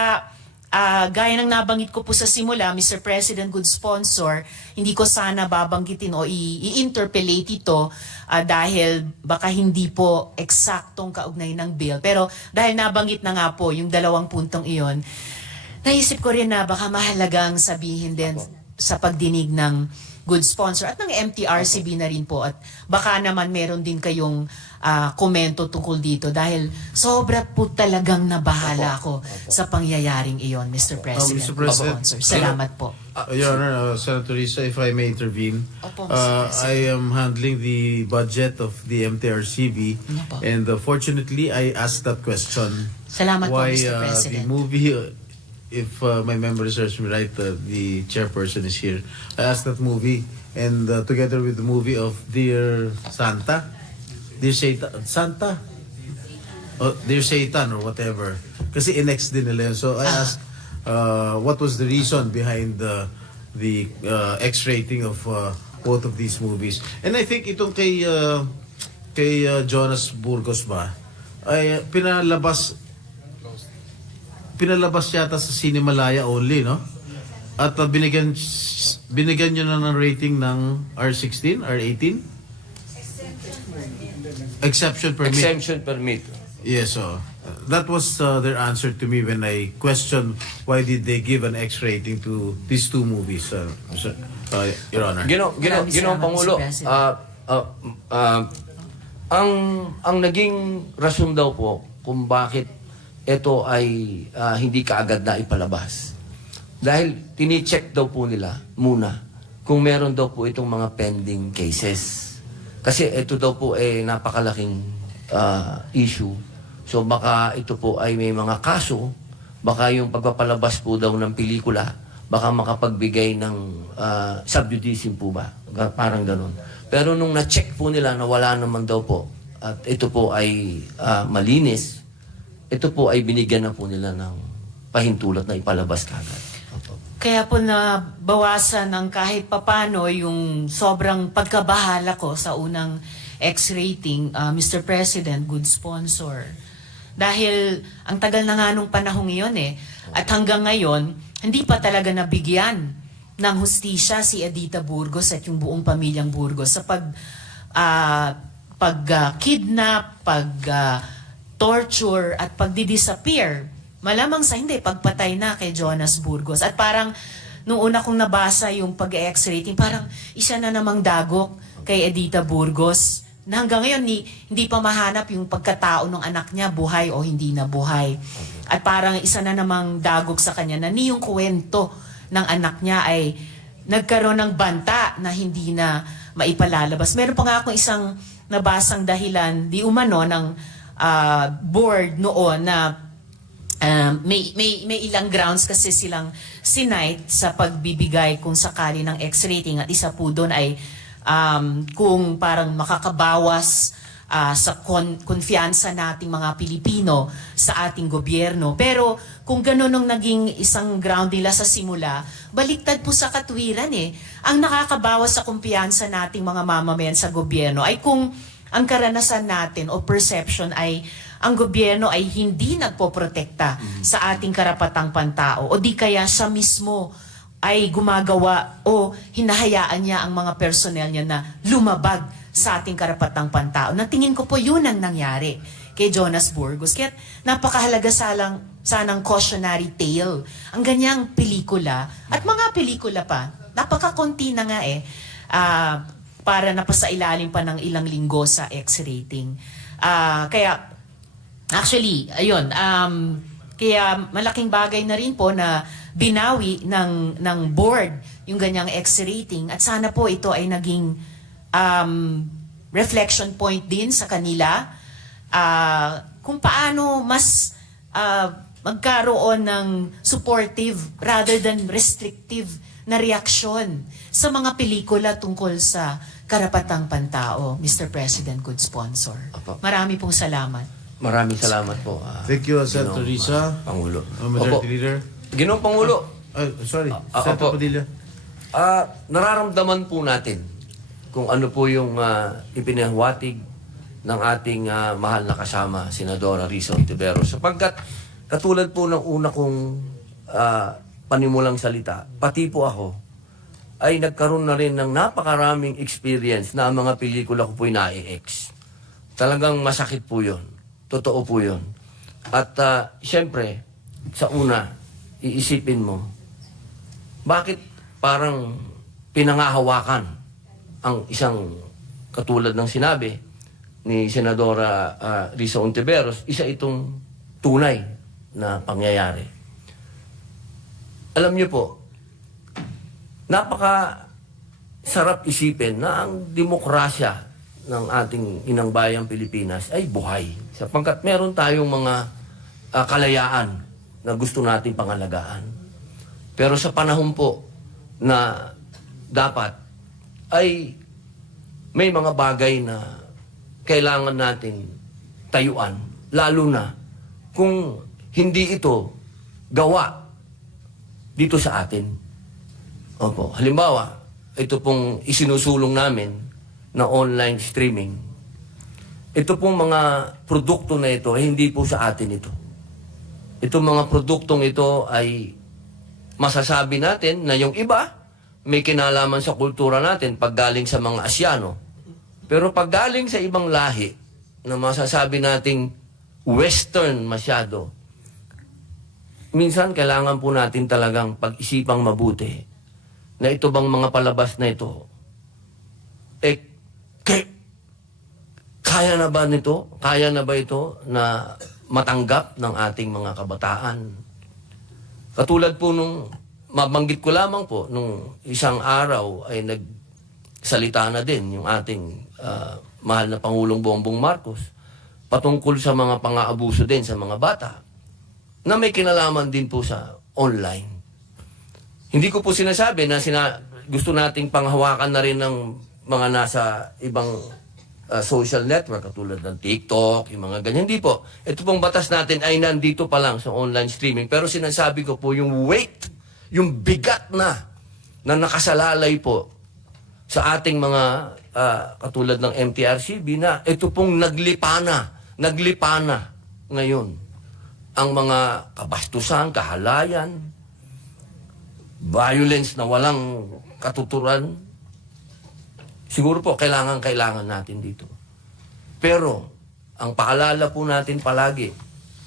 gaya ng nabanggit ko po sa simula, Mr. President, good sponsor, hindi ko sana babanggitin o i-interpellate ito dahil baka hindi po eksaktong kaugnay ng bill. Pero dahil nabanggit na nga po yung 2 puntong iyon, naisip ko rin na baka mahalagang sabihin din sa pagdinig ng good sponsor at ng MTRCB na rin po. At baka naman meron din kayong komento tungkol dito dahil sobra po talagang nabahala ako sa pangyayaring iyon, Mr. President. Mr. President, Sponsor. Salamat po. Your Honor, Senator Risa, if I may intervene, I am handling the budget of the MTRCB, and fortunately, I asked that question. Salamat po, why Mr. the President. movie if my memory serves me right, the chairperson is here. I asked that movie, and together with the movie of Dear Santa, Dear Santa, Dear Satan or whatever. Kasi in-ex din nila yun. So I asked what was the reason behind the X rating of both of these movies. And I think itong kay Jonas Burgos ba, ay pinalabas yata sa Cinemalaya only, no? At binigyan nyo na ng rating ng R16, R18? Exception permit. Exemption permit. Yes, so that was their answer to me when I questioned why did they give an X rating to these two movies, Your Honor. Maraming Ginoong salamat, Pangulo, Mr. President. ang naging rason daw po kung bakit ito ay hindi kaagad na ipalabas. Dahil tini-check daw po nila muna kung meron daw po itong mga pending cases. Kasi ito daw po ay napakalaking issue. So baka ito po ay may mga kaso, baka yung pagpapalabas po daw ng pelikula, baka makapagbigay ng subjudice po ba? Parang ganun. Pero nung na-check po nila na wala naman daw po, at ito po ay malinis, ito po ay binigyan na po nila ng pahintulot na ipalabas kagad. Kaya po nabawasan ng kahit papano yung sobrang pagkabahala ko sa unang X-rating, Mr. President, good sponsor. Dahil ang tagal na nga nung panahong iyon at hanggang ngayon, hindi pa talaga nabigyan ng hustisya si Edita Burgos at yung buong pamilyang Burgos sa pag-kidnap, pag-torture at pagdi-disappear. Malamang sa hindi, pagpatay na kay Jonas Burgos. At parang, nung una kong nabasa yung pag-X-rating, parang isa na namang dagok kay Edita Burgos na hanggang ngayon hindi pa mahanap yung pagkatao ng anak niya, buhay o hindi na buhay. At parang isa na namang dagok sa kanya na yung kwento ng anak niya ay nagkaroon ng banta na hindi na maipalalabas. Meron pa nga akong isang nabasang dahilan, di umano ng board noon na may ilang grounds kasi silang sinight sa pagbibigay kung sakali ng X-rating at isa po doon ay kung parang makakabawas sa konfiyansa nating mga Pilipino sa ating gobyerno. Pero kung gano'n nung naging isang ground nila sa simula, baliktad po sa katwiran Ang nakakabawas sa kumpiyansa nating mga mamamayan sa gobyerno ay kung ang karanasan natin o perception ay ang gobyerno ay hindi nagpoprotekta sa ating karapatang pantao o di kaya siya mismo ay gumagawa o hinahayaan niya ang mga personnel niya na lumabag sa ating karapatang pantao. Natingin ko po yun ang nangyari kay Jonas Burgos. Kaya napakahalaga sanang cautionary tale. Ang ganyang pelikula at mga pelikula pa, napakakonti na nga para napasailalim pa ng ilang linggo sa X-rating. Kaya actually, ayun, kaya malaking bagay na rin po na binawi ng board yung ganyang X-rating at sana po ito ay naging reflection point din sa kanila kung paano mas magkaroon ng supportive rather than restrictive na reaksyon sa mga pelikula tungkol sa karapatang pantao, Mr. President, good sponsor. Marami pong salamat. Maraming salamat po. Thank you, Senator Risa. Pangulo. Majority Leader. Ginoong Pangulo. Sorry, Senator Padilla. Nararamdaman po natin kung ano po yung ipinahawatig ng ating mahal na kasama, Senadora Risa Ontiveros. Sapagkat katulad po ng una kong panimulang salita, pati po ako, ay nagkaroon na rin ng napakaraming experience na ang mga pelikula ko po'y na-ex. Talagang masakit po yun. Totoo po yun. At siyempre, sa una, iisipin mo, bakit parang pinangahawakan ang isang katulad ng sinabi ni Senadora Risa Ontiveros, isa itong tunay na pangyayari. Alam niyo po, napaka sarap isipin na ang demokrasya ng ating inang bayang Pilipinas ay buhay. Sapagkat meron tayong mga kalayaan na gusto nating pangalagaan. Pero sa panahon po na dapat ay may mga bagay na kailangan nating tayuan, lalo na kung hindi ito gawa dito sa atin. Opo, halimbawa, ito pong isinusulong namin na online streaming. Ito pong mga produkto na ito, hindi po sa atin ito. Itong mga produktong ito ay masasabi natin na yung iba may kinalaman sa kultura natin pag galing sa mga Asyano. Pero pag galing sa ibang lahi na masasabi nating Western masyado, minsan kailangan po natin talagang pag-isipang mabuti na ito bang mga palabas na ito, kaya na ba nito? Kaya na ba ito na matanggap ng ating mga kabataan? Katulad po nung, mabanggit ko lamang po, nung isang araw ay nagsalita na din yung ating mahal na Pangulong Bongbong Marcos patungkol sa mga pang-aabuso din sa mga bata na may kinalaman din po sa online. Hindi ko po sinasabi na gusto nating panghawakan na rin ng mga nasa ibang social network katulad ng TikTok, yung mga ganyan. Hindi po. Ito pong batas natin ay nandito pa lang sa online streaming. Pero sinasabi ko po yung weight, yung bigat na nakasalalay po sa ating mga katulad ng MTRCB na ito pong naglipana ngayon ang mga kabastusan, kahalayan, violence na walang katuturan. Siguro po, kailangan natin dito. Pero, ang paalala po natin palagi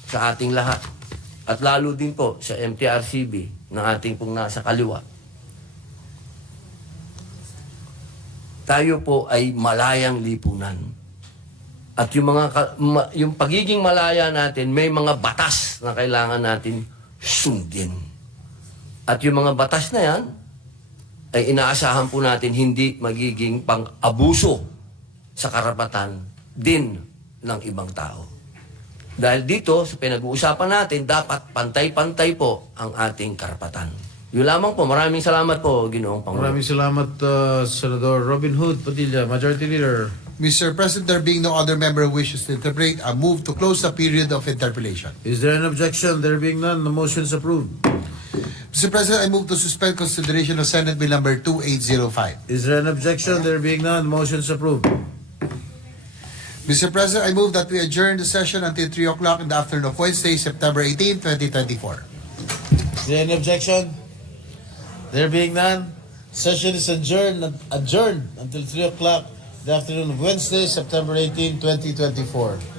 sa ating lahat, at lalo din po sa MTRCB na ating pong nasa kaliwa, tayo po ay malayang lipunan. At yung pagiging malaya natin, may mga batas na kailangan natin sundin. At yung mga batas na yan, ay inaasahan po natin hindi magiging pang-abuso sa karapatan din ng ibang tao. Dahil dito, sa pinag-uusapan natin, dapat pantay-pantay po ang ating karapatan. Yun lamang po. Maraming salamat po, Ginoong Pangulo. Maraming salamat, Senador Robin Hood Padilla, Majority Leader. Mr. President, there being no other member who wishes to interpret, I move to close the period of interpellation. Is there an objection? There being none, the motion is approved. Mr. President, I move to suspend consideration of Senate Bill number 2805. Is there an objection? There being none, the motion is approved. Mr. President, I move that we adjourn the session until 3 o'clock in the afternoon of Wednesday, September 18, 2024. Is there any objection? There being none, session is adjourned until 3 o'clock the afternoon of Wednesday, September 18, 2024.